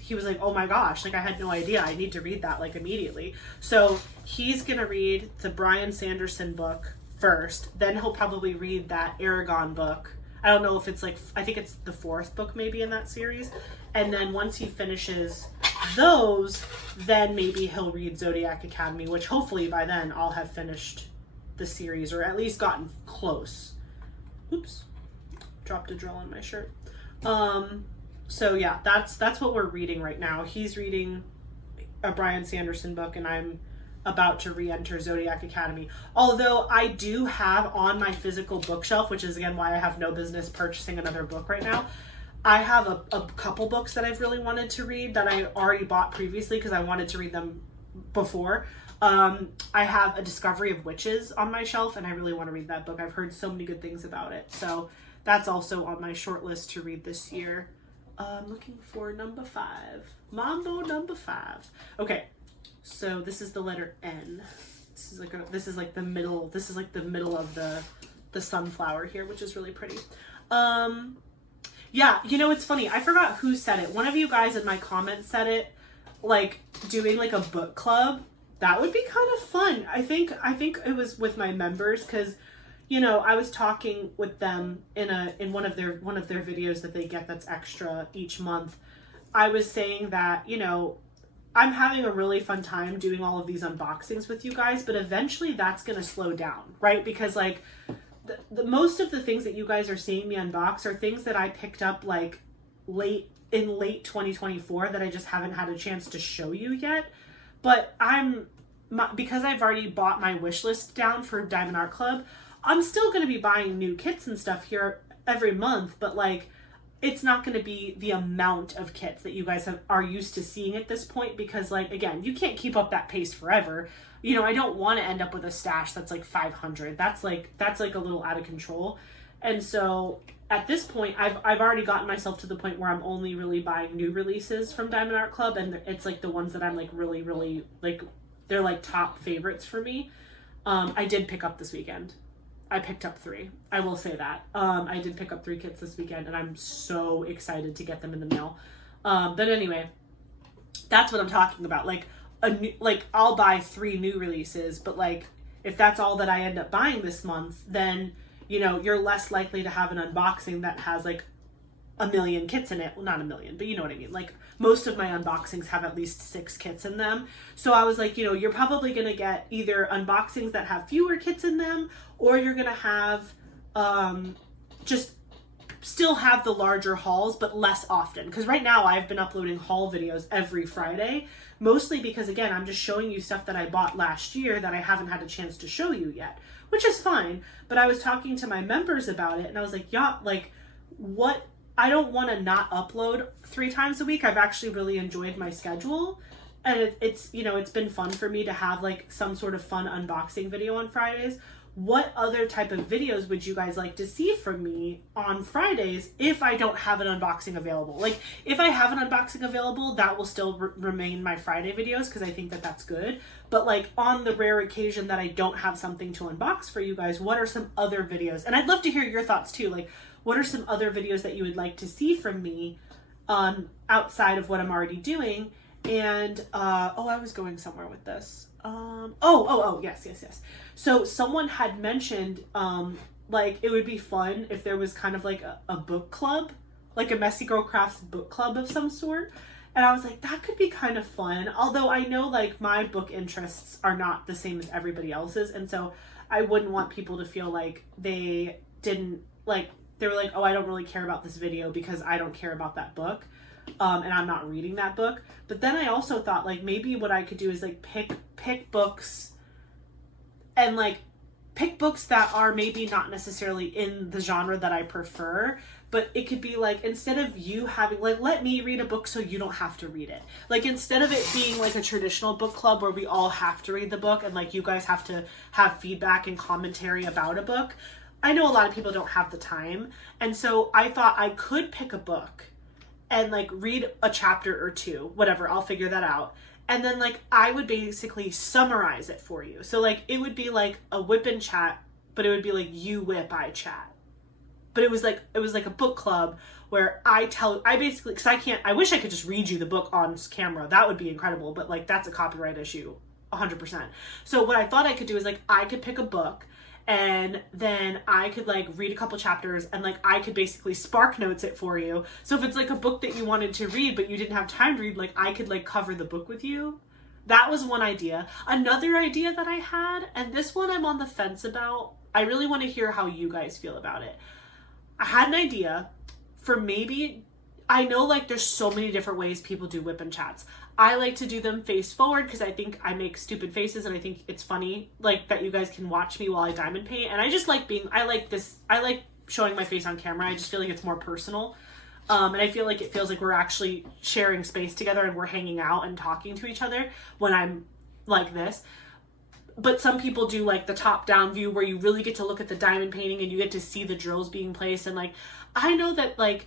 he was like, oh my gosh, like I had no idea. I need to read that like immediately. So he's going to read the Brian Sanderson book first. Then he'll probably read that Aragon book. I don't know if it's like, I think it's the 4th book maybe in that series. And then once he finishes those, then maybe he'll read Zodiac Academy, which hopefully by then I'll have finished the series or at least gotten close. Oops, dropped a drill on my shirt. So yeah, that's what we're reading right now. He's reading a Brian Sanderson book and I'm about to re-enter Zodiac Academy. Although I do have on my physical bookshelf, which is again why I have no business purchasing another book right now, I have a couple books that I've really wanted to read that I already bought previously because I wanted to read them before. I have A Discovery of Witches on my shelf and I really want to read that book. I've heard so many good things about it. So that's also on my short list to read this year. I'm looking for number 5. Mambo number 5. Okay, so this is the letter N. This is like the middle of the sunflower here, which is really pretty. Yeah, you know, it's funny. I forgot who said it. One of you guys in my comments said it, like doing like a book club. That would be kind of fun. I think it was with my members because, you know, I was talking with them in one of their videos that they get that's extra each month. I was saying that, you know, I'm having a really fun time doing all of these unboxings with you guys, but eventually that's going to slow down, right? Because like the most of the things that you guys are seeing me unbox are things that I picked up like late 2024 that I just haven't had a chance to show you yet. But because I've already bought my wish list down for Diamond Art Club, I'm still going to be buying new kits and stuff here every month, but like it's not going to be the amount of kits that you guys are used to seeing at this point because like, again, you can't keep up that pace forever. You know, I don't want to end up with a stash that's like 500. That's like a little out of control. And so at this point, I've already gotten myself to the point where I'm only really buying new releases from Diamond Art Club. And it's like the ones that I'm like really, really like, they're like top favorites for me. I did pick up this weekend. I picked up 3. I will say that. I did pick up 3 kits this weekend, and I'm so excited to get them in the mail. But anyway, that's what I'm talking about. Like I'll buy 3 new releases, but like if that's all that I end up buying this month, then you're less likely to have an unboxing that has like a million kits in it. Well, not a million, but you know what I mean. Like most of my unboxings have at least 6 kits in them. So I was like, you're probably going to get either unboxings that have fewer kits in them, or you're going to have just still have the larger hauls, but less often. Because right now I've been uploading haul videos every Friday, mostly because, again, I'm just showing you stuff that I bought last year that I haven't had a chance to show you yet, which is fine. But I was talking to my members about it, and I was like, yeah, like, what? I don't want to not upload 3 times a week. I've actually really enjoyed my schedule, and it's it's been fun for me to have like some sort of fun unboxing video on Fridays. What other type of videos would you guys like to see from me on Fridays if I don't have an unboxing available? Like, if I have an unboxing available, that will still remain my Friday videos, because I think that that's good. But like on the rare occasion that I don't have something to unbox for you guys, what are some other videos? And I'd love to hear your thoughts too. Like, what are some other videos that you would like to see from me outside of what I'm already doing? And I was going somewhere with this. Yes. So someone had mentioned like it would be fun if there was kind of like a book club, like a Messy Girl Crafts book club of some sort. And I was like, that could be kind of fun. Although I know like my book interests are not the same as everybody else's. And so I wouldn't want people to feel like they were like, oh, I don't really care about this video because I don't care about that book. And I'm not reading that book. But then I also thought like maybe what I could do is like pick books and like pick books that are maybe not necessarily in the genre that I prefer, but it could be like, instead of you having like, let me read a book so you don't have to read it. Like, instead of it being like a traditional book club where we all have to read the book and like you guys have to have feedback and commentary about a book. I know a lot of people don't have the time. And so I thought I could pick a book and like read a chapter or 2, whatever, I'll figure that out. And then like I would basically summarize it for you. So like it would be like a whip and chat, but it would be like you whip, I chat. But it was like a book club where I basically, because I wish I could just read you the book on camera. That would be incredible, but like that's a copyright issue 100%. So what I thought I could do is like I could pick a book, and then I could like read a couple chapters, and like I could basically spark notes it for you. So if it's like a book that you wanted to read but you didn't have time to read, like I could like cover the book with you. That was one idea. Another idea that I had, and this one I'm on the fence about. I really want to hear how you guys feel about it. I had an idea for maybe, I know like there's so many different ways people do whip and chats. I like to do them face forward because I think I make stupid faces and I think it's funny, like that you guys can watch me while I diamond paint. And I just like I like showing my face on camera. I just feel like it's more personal. And I feel like it feels like we're actually sharing space together and we're hanging out and talking to each other when I'm like this. But some people do like the top down view where you really get to look at the diamond painting and you get to see the drills being placed. And like, I know that like,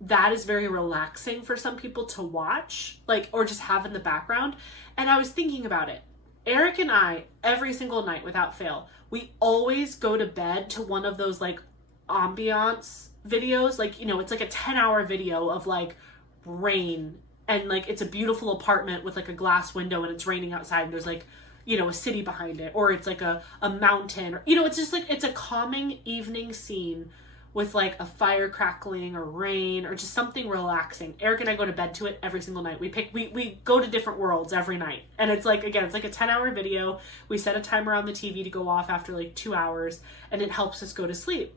that is very relaxing for some people to watch, like, or just have in the background. And I was thinking about it. Eric and I, every single night without fail, we always go to bed to one of those like ambiance videos. Like, it's like a 10-hour video of like rain, and like it's a beautiful apartment with like a glass window and it's raining outside and there's like, a city behind it, or it's like a mountain, or, it's just like, it's a calming evening scene with like a fire crackling or rain or just something relaxing. Eric and I go to bed to it every single night. We go to different worlds every night. And it's like, again, it's like a 10-hour video. We set a timer on the TV to go off after like 2 hours, and it helps us go to sleep.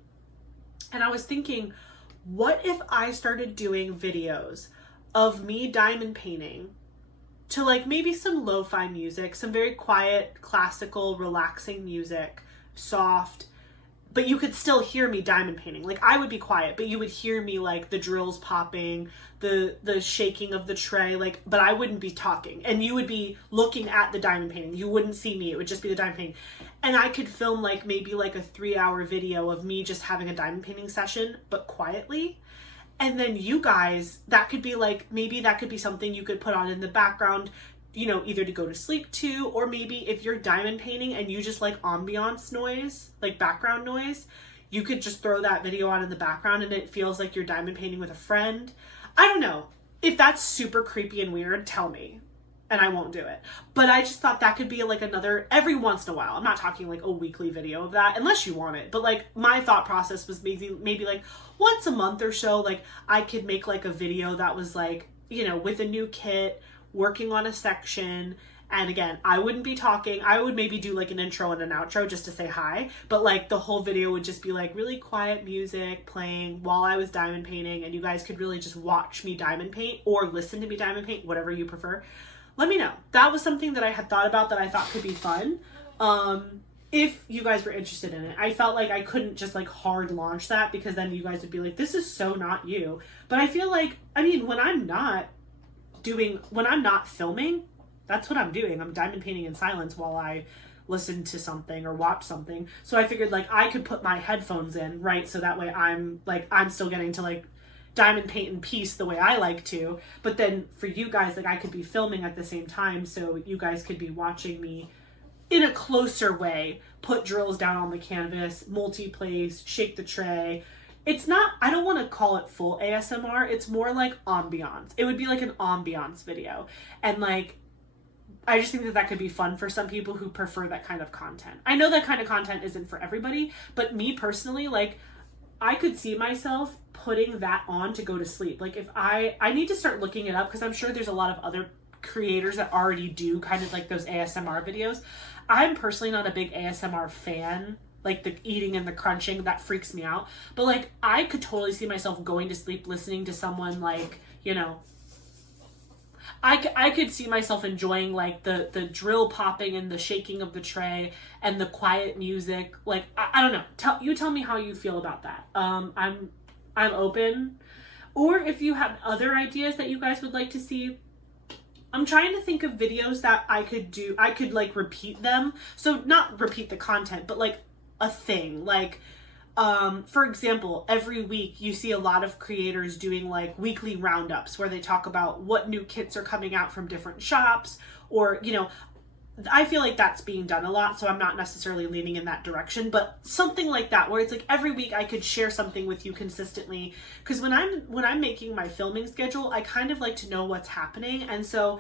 And I was thinking, what if I started doing videos of me diamond painting to like maybe some lo-fi music, some very quiet, classical, relaxing music, soft, but you could still hear me diamond painting. Like I would be quiet, but you would hear me like the drills popping, the shaking of the tray, like, but I wouldn't be talking. And you would be looking at the diamond painting. You wouldn't see me. It would just be the diamond painting. And I could film like maybe like a 3-hour video of me just having a diamond painting session, but quietly. And then you guys, that could be like, maybe that could be something you could put on in the background you know, either to go to sleep to, or maybe if you're diamond painting and you just like ambiance noise, like background noise, you could just throw that video on in the background and it feels like you're diamond painting with a friend. I don't know. If that's super creepy and weird, tell me and I won't do it. But I just thought that could be like another, every once in a while. I'm not talking like a weekly video of that unless you want it. But like my thought process was maybe like once a month or so, like I could make like a video that was like, you know, with a new kit, working on a section. And again, I wouldn't be talking. I would maybe do like an intro and an outro just to say hi. But like the whole video would just be like really quiet music playing while I was diamond painting. And you guys could really just watch me diamond paint or listen to me diamond paint, whatever you prefer. Let me know. That was something that I had thought about that I thought could be fun. If you guys were interested in it. I felt like I couldn't just like hard launch that because then you guys would be like, this is so not you. But I feel like, I mean, when I'm not filming, that's what I'm doing. I'm diamond painting in silence while I listen to something or watch something. So I figured like I could put my headphones in, right? So that way I'm still getting to like diamond paint in peace the way I like to. But then for you guys, like I could be filming at the same time. So you guys could be watching me in a closer way, put drills down on the canvas, multi-place, shake the tray. It's not, I don't want to call it full ASMR. It's more like ambiance. It would be like an ambiance video. And like, I just think that that could be fun for some people who prefer that kind of content. I know that kind of content isn't for everybody, but me personally, like I could see myself putting that on to go to sleep. Like if I need to start looking it up because I'm sure there's a lot of other creators that already do kind of like those ASMR videos. I'm personally not a big ASMR fan. Like the eating and the crunching, that freaks me out. But like I could totally see myself going to sleep listening to someone like, you know, I could see myself enjoying like the drill popping and the shaking of the tray and the quiet music. Like I don't know. Tell me how you feel about that. I'm open. Or if you have other ideas that you guys would like to see. I'm trying to think of videos that I could do. I could like repeat them. So not repeat the content, but like a thing. Like for example, every week you see a lot of creators doing like weekly roundups where they talk about what new kits are coming out from different shops, or, you know, I feel like that's being done a lot, so I'm not necessarily leaning in that direction, but something like that where it's like every week I could share something with you consistently, because when I'm making my filming schedule, I kind of like to know what's happening. And so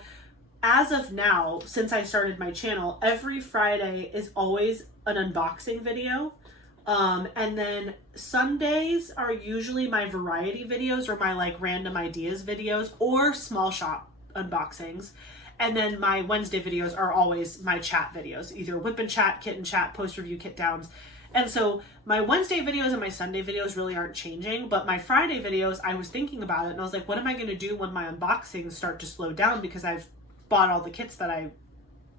as of now, since I started my channel, every Friday is always an unboxing video. And then Sundays are usually my variety videos or my like random ideas videos or small shop unboxings. And then my Wednesday videos are always my chat videos, either whip and chat, kit and chat, post review, kit downs. And so my Wednesday videos and my Sunday videos really aren't changing, but my Friday videos, I was thinking about it and I was like, what am I going to do when my unboxings start to slow down because I've bought all the kits that I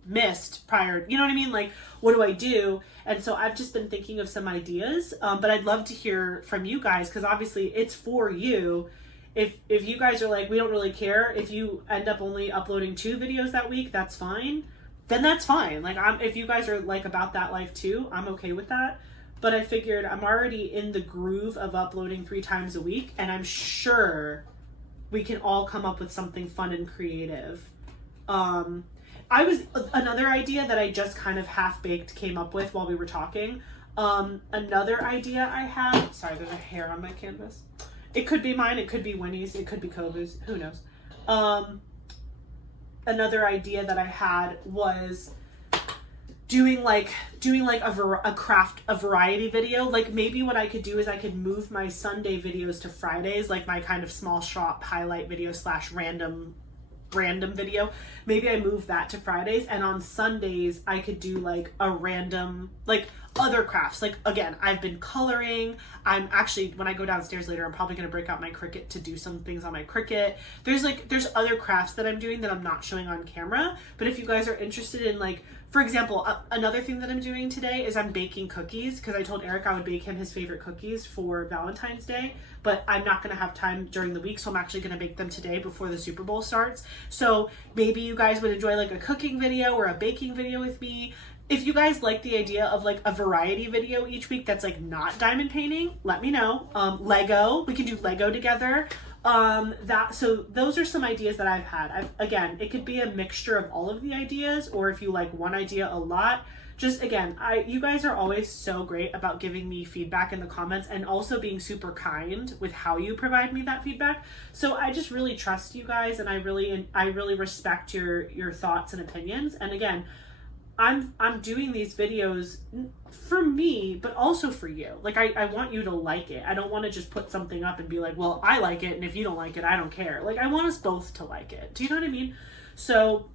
missed prior, you know what I mean? Like, what do I do? And so I've just been thinking of some ideas, but I'd love to hear from you guys because obviously it's for you. If you guys are like, we don't really care, if you end up only uploading 2 videos that week, that's fine. Then that's fine. Like, if you guys are like about that life too, I'm okay with that. But I figured I'm already in the groove of uploading 3 times a week, and I'm sure we can all come up with something fun and creative. Another idea that I just kind of half-baked came up with while we were talking. Another idea I had, sorry, there's a hair on my canvas. It could be mine, it could be Winnie's, it could be Kova's, who knows. Another idea that I had was doing like a variety video. Like maybe what I could do is I could move my Sunday videos to Fridays, like my kind of small shop highlight video / random video. Maybe I move that to Fridays, and on Sundays I could do like a random, like other crafts. Like again, I've been coloring. I'm actually, when I go downstairs later, I'm probably going to break out my Cricut to do some things on my Cricut. There's other crafts that I'm doing that I'm not showing on camera, but if you guys are interested in, like, for example, another thing that I'm doing today is I'm baking cookies, because I told Eric I would bake him his favorite cookies for Valentine's Day, but I'm not going to have time during the week, so I'm actually going to bake them today before the Super Bowl starts. So maybe you guys would enjoy like a cooking video or a baking video with me. If you guys like the idea of like a variety video each week that's like not diamond painting, let me know. Lego, we can do Lego together. So those are some ideas that I've had. Again, it could be a mixture of all of the ideas, or if you like one idea a lot, just again, you guys are always so great about giving me feedback in the comments and also being super kind with how you provide me that feedback. So I just really trust you guys, and I really respect your thoughts and opinions. And again, I'm doing these videos for me, but also for you. Like, I want you to like it. I don't want to just put something up and be like, well, I like it, and if you don't like it, I don't care. Like, I want us both to like it. Do you know what I mean? So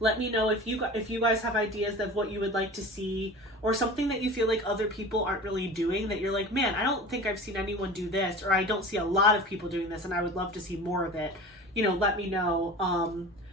let me know if you guys have ideas of what you would like to see, or something that you feel like other people aren't really doing, that you're like, man, I don't think I've seen anyone do this, or I don't see a lot of people doing this, and I would love to see more of it. You know, let me know.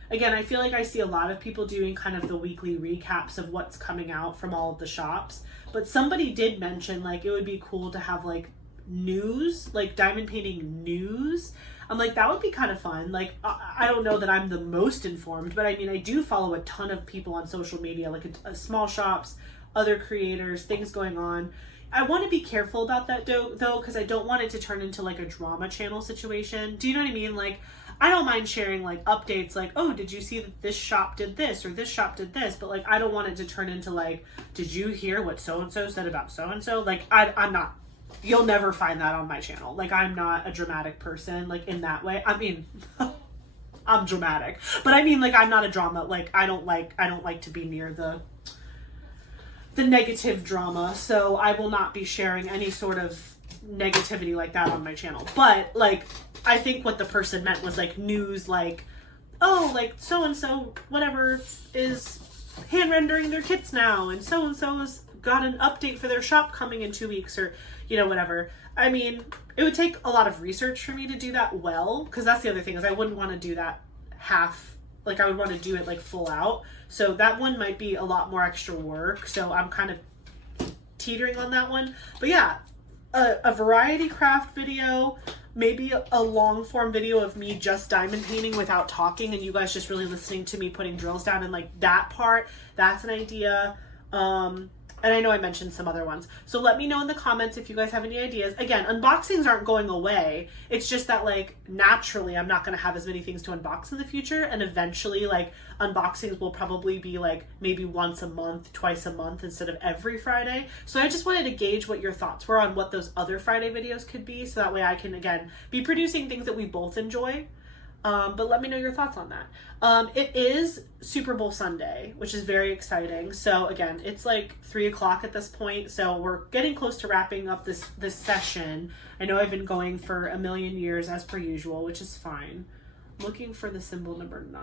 Again, I feel like I see a lot of people doing kind of the weekly recaps of what's coming out from all of the shops. But somebody did mention, like, it would be cool to have, like, news, like diamond painting news. I'm like, that would be kind of fun. Like, I don't know that I'm the most informed, but I mean, I do follow a ton of people on social media, like small shops, other creators, things going on. I want to be careful about that though, because I don't want it to turn into like a drama channel situation. Do you know what I mean? Like, I don't mind sharing like updates, like, oh, did you see that this shop did this or this shop did this? But like, I don't want it to turn into like, did you hear what so-and-so said about so-and-so? Like, I'm not, you'll never find that on my channel. Like, I'm not a dramatic person, like in that way. I mean, I'm dramatic, but I mean, like, I'm not a drama. Like, I don't like to be near the negative drama. So I will not be sharing any sort of negativity like that on my channel. But like, I think what the person meant was like news, like, oh, like so-and-so whatever is hand rendering their kits now, and so-and-so has got an update for their shop coming in 2 weeks, or, you know, whatever. I mean, it would take a lot of research for me to do that well, because that's the other thing, is I wouldn't want to do that half, like I would want to do it like full out. So that one might be a lot more extra work. So I'm kind of teetering on that one. But yeah, a variety craft video, maybe a long form video of me just diamond painting without talking, and you guys just really listening to me putting drills down, and like that part, that's an idea. And I know I mentioned some other ones. So let me know in the comments if you guys have any ideas. Again, unboxings aren't going away. It's just that, like, naturally I'm not going to have as many things to unbox in the future. And eventually, like, unboxings will probably be, like, maybe once a month, twice a month instead of every Friday. So I just wanted to gauge what your thoughts were on what those other Friday videos could be. So that way I can, again, be producing things that we both enjoy. But let me know your thoughts on that. It is Super Bowl Sunday, which is very exciting. So again, it's like 3 o'clock at this point. So we're getting close to wrapping up this session. I know I've been going for a million years as per usual, which is fine. I'm looking for the symbol number 9.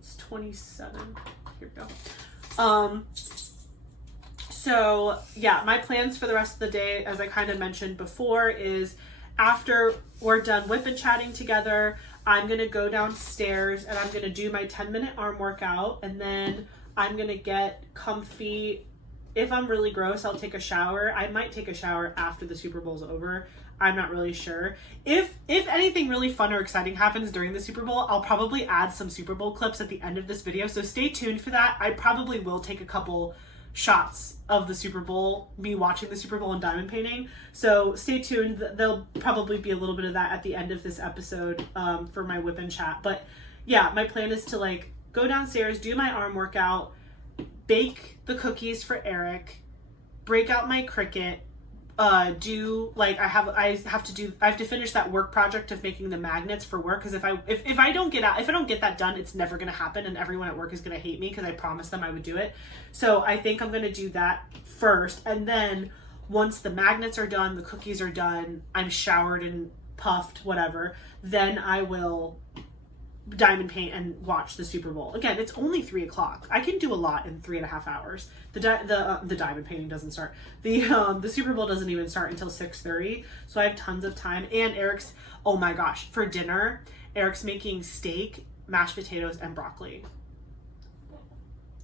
It's 27. Here we go. So yeah, my plans for the rest of the day, as I kind of mentioned before, is after we're done whip and chatting together, I'm going to go downstairs and I'm going to do my 10-minute arm workout, and then I'm going to get comfy. If I'm really gross, I'll take a shower. I might take a shower after the Super Bowl's over. I'm not really sure. If anything really fun or exciting happens during the Super Bowl, I'll probably add some Super Bowl clips at the end of this video. So stay tuned for that. I probably will take a couple shots of the Super Bowl, me watching the Super Bowl and diamond painting. So stay tuned. There'll probably be a little bit of that at the end of this episode for my whip and chat. But yeah, my plan is to like go downstairs, do my arm workout, bake the cookies for Eric, break out my Cricut, do like I have to finish that work project of making the magnets for work, because if I don't get that done, it's never going to happen, and everyone at work is going to hate me because I promised them I would do it. So I think I'm going to do that first, and then once the magnets are done, the cookies are done, I'm showered and puffed, whatever, then I will diamond paint and watch the Super Bowl. Again, it's only 3 o'clock. I can do a lot in 3.5 hours. The diamond painting doesn't start. The Super Bowl doesn't even start until 6:30. So I have tons of time. And Eric's, oh my gosh, for dinner, Eric's making steak, mashed potatoes, and broccoli.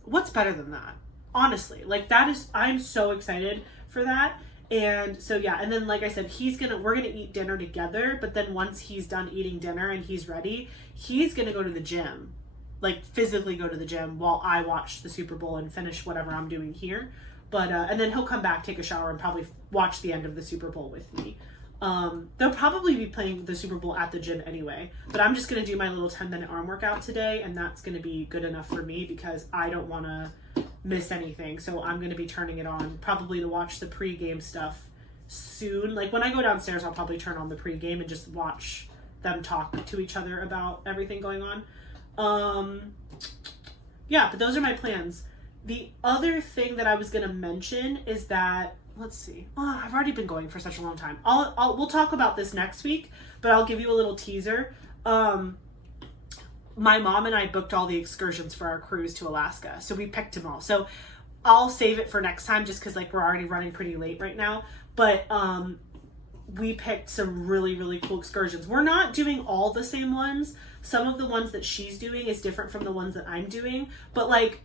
What's better than that? Honestly, like that is, I'm so excited for that. And so yeah, and then like I said, we're gonna eat dinner together, but then once he's done eating dinner and he's ready, he's gonna go to the gym, like physically go to the gym while I watch the Super Bowl and finish whatever I'm doing here. But and then he'll come back, take a shower, and probably watch the end of the Super Bowl with me. They'll probably be playing the Super Bowl at the gym anyway, but I'm just going to do my little 10-minute arm workout today, and that's going to be good enough for me because I don't want to miss anything. So I'm going to be turning it on probably to watch the pregame stuff soon. Like when I go downstairs, I'll probably turn on the pregame and just watch them talk to each other about everything going on. Yeah, but those are my plans. The other thing that I was going to mention is that, let's see. Oh, I've already been going for such a long time. We'll talk about this next week, but I'll give you a little teaser. My mom and I booked all the excursions for our cruise to Alaska, so we picked them all. So I'll save it for next time just because like we're already running pretty late right now. But we picked some really, really cool excursions. We're not doing all the same ones. Some of the ones that she's doing is different from the ones that I'm doing. But like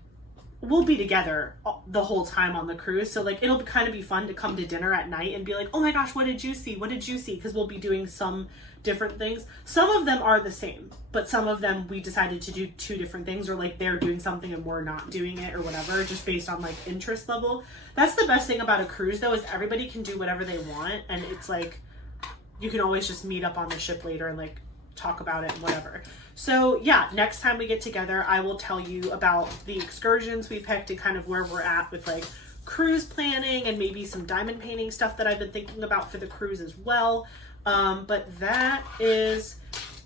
we'll be together the whole time on the cruise. So like it'll kind of be fun to come to dinner at night and be like, oh my gosh, what did you see? What did you see? Because we'll be doing some different things. Some of them are the same, but some of them we decided to do two different things, or like they're doing something and we're not doing it or whatever, just based on like interest level. That's the best thing about a cruise though, is everybody can do whatever they want, and it's like you can always just meet up on the ship later and like talk about it and whatever. So yeah, next time we get together, I will tell you about the excursions we picked and kind of where we're at with like cruise planning and maybe some diamond painting stuff that I've been thinking about for the cruise as well. But that is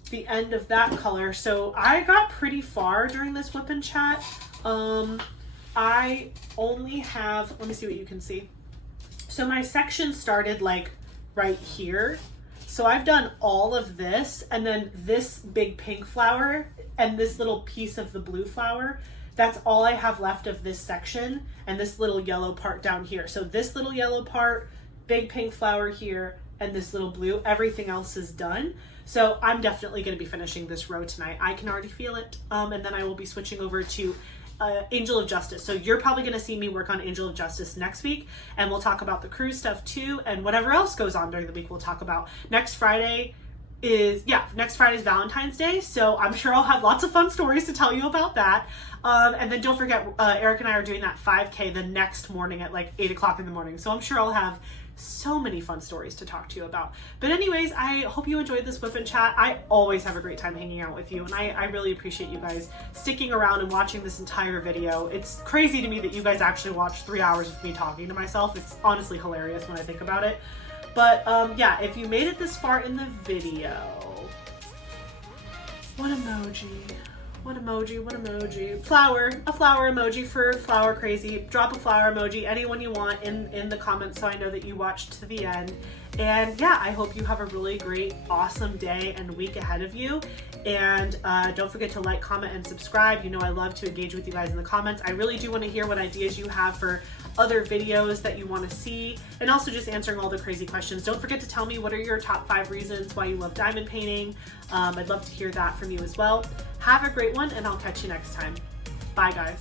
the end of that color. So I got pretty far during this whip and chat. I only have, let me see what you can see. So my section started like right here. So I've done all of this, and then this big pink flower and this little piece of the blue flower. That's all I have left of this section, and this little yellow part down here. So this little yellow part, big pink flower here, and this little blue, everything else is done. So I'm definitely going to be finishing this row tonight. I can already feel it. And then I will be switching over to Angel of Justice. So you're probably going to see me work on Angel of Justice next week, and we'll talk about the cruise stuff too, and whatever else goes on during the week we'll talk about. Next Friday's Valentine's Day, so I'm sure I'll have lots of fun stories to tell you about that. And then don't forget, Eric and I are doing that 5K the next morning at like 8 o'clock in the morning, so I'm sure I'll have so many fun stories to talk to you about. But anyways, I hope you enjoyed this whip and chat. I always have a great time hanging out with you, and I really appreciate you guys sticking around and watching this entire video. It's crazy to me that you guys actually watched 3 hours of me talking to myself. It's honestly hilarious when I think about it. But yeah, if you made it this far in the video, what emoji? What emoji? What emoji? Flower. A flower emoji for Flower Crazy. Drop a flower emoji, anyone you want in the comments, so I know that you watched to the end. And yeah, I hope you have a really great, awesome day and week ahead of you. And don't forget to like, comment, and subscribe. You know I love to engage with you guys in the comments. I really do want to hear what ideas you have for other videos that you want to see, and also just answering all the crazy questions. Don't forget to tell me what are your top 5 reasons why you love diamond painting. I'd love to hear that from you as well. Have a great one, and I'll catch you next time. Bye guys.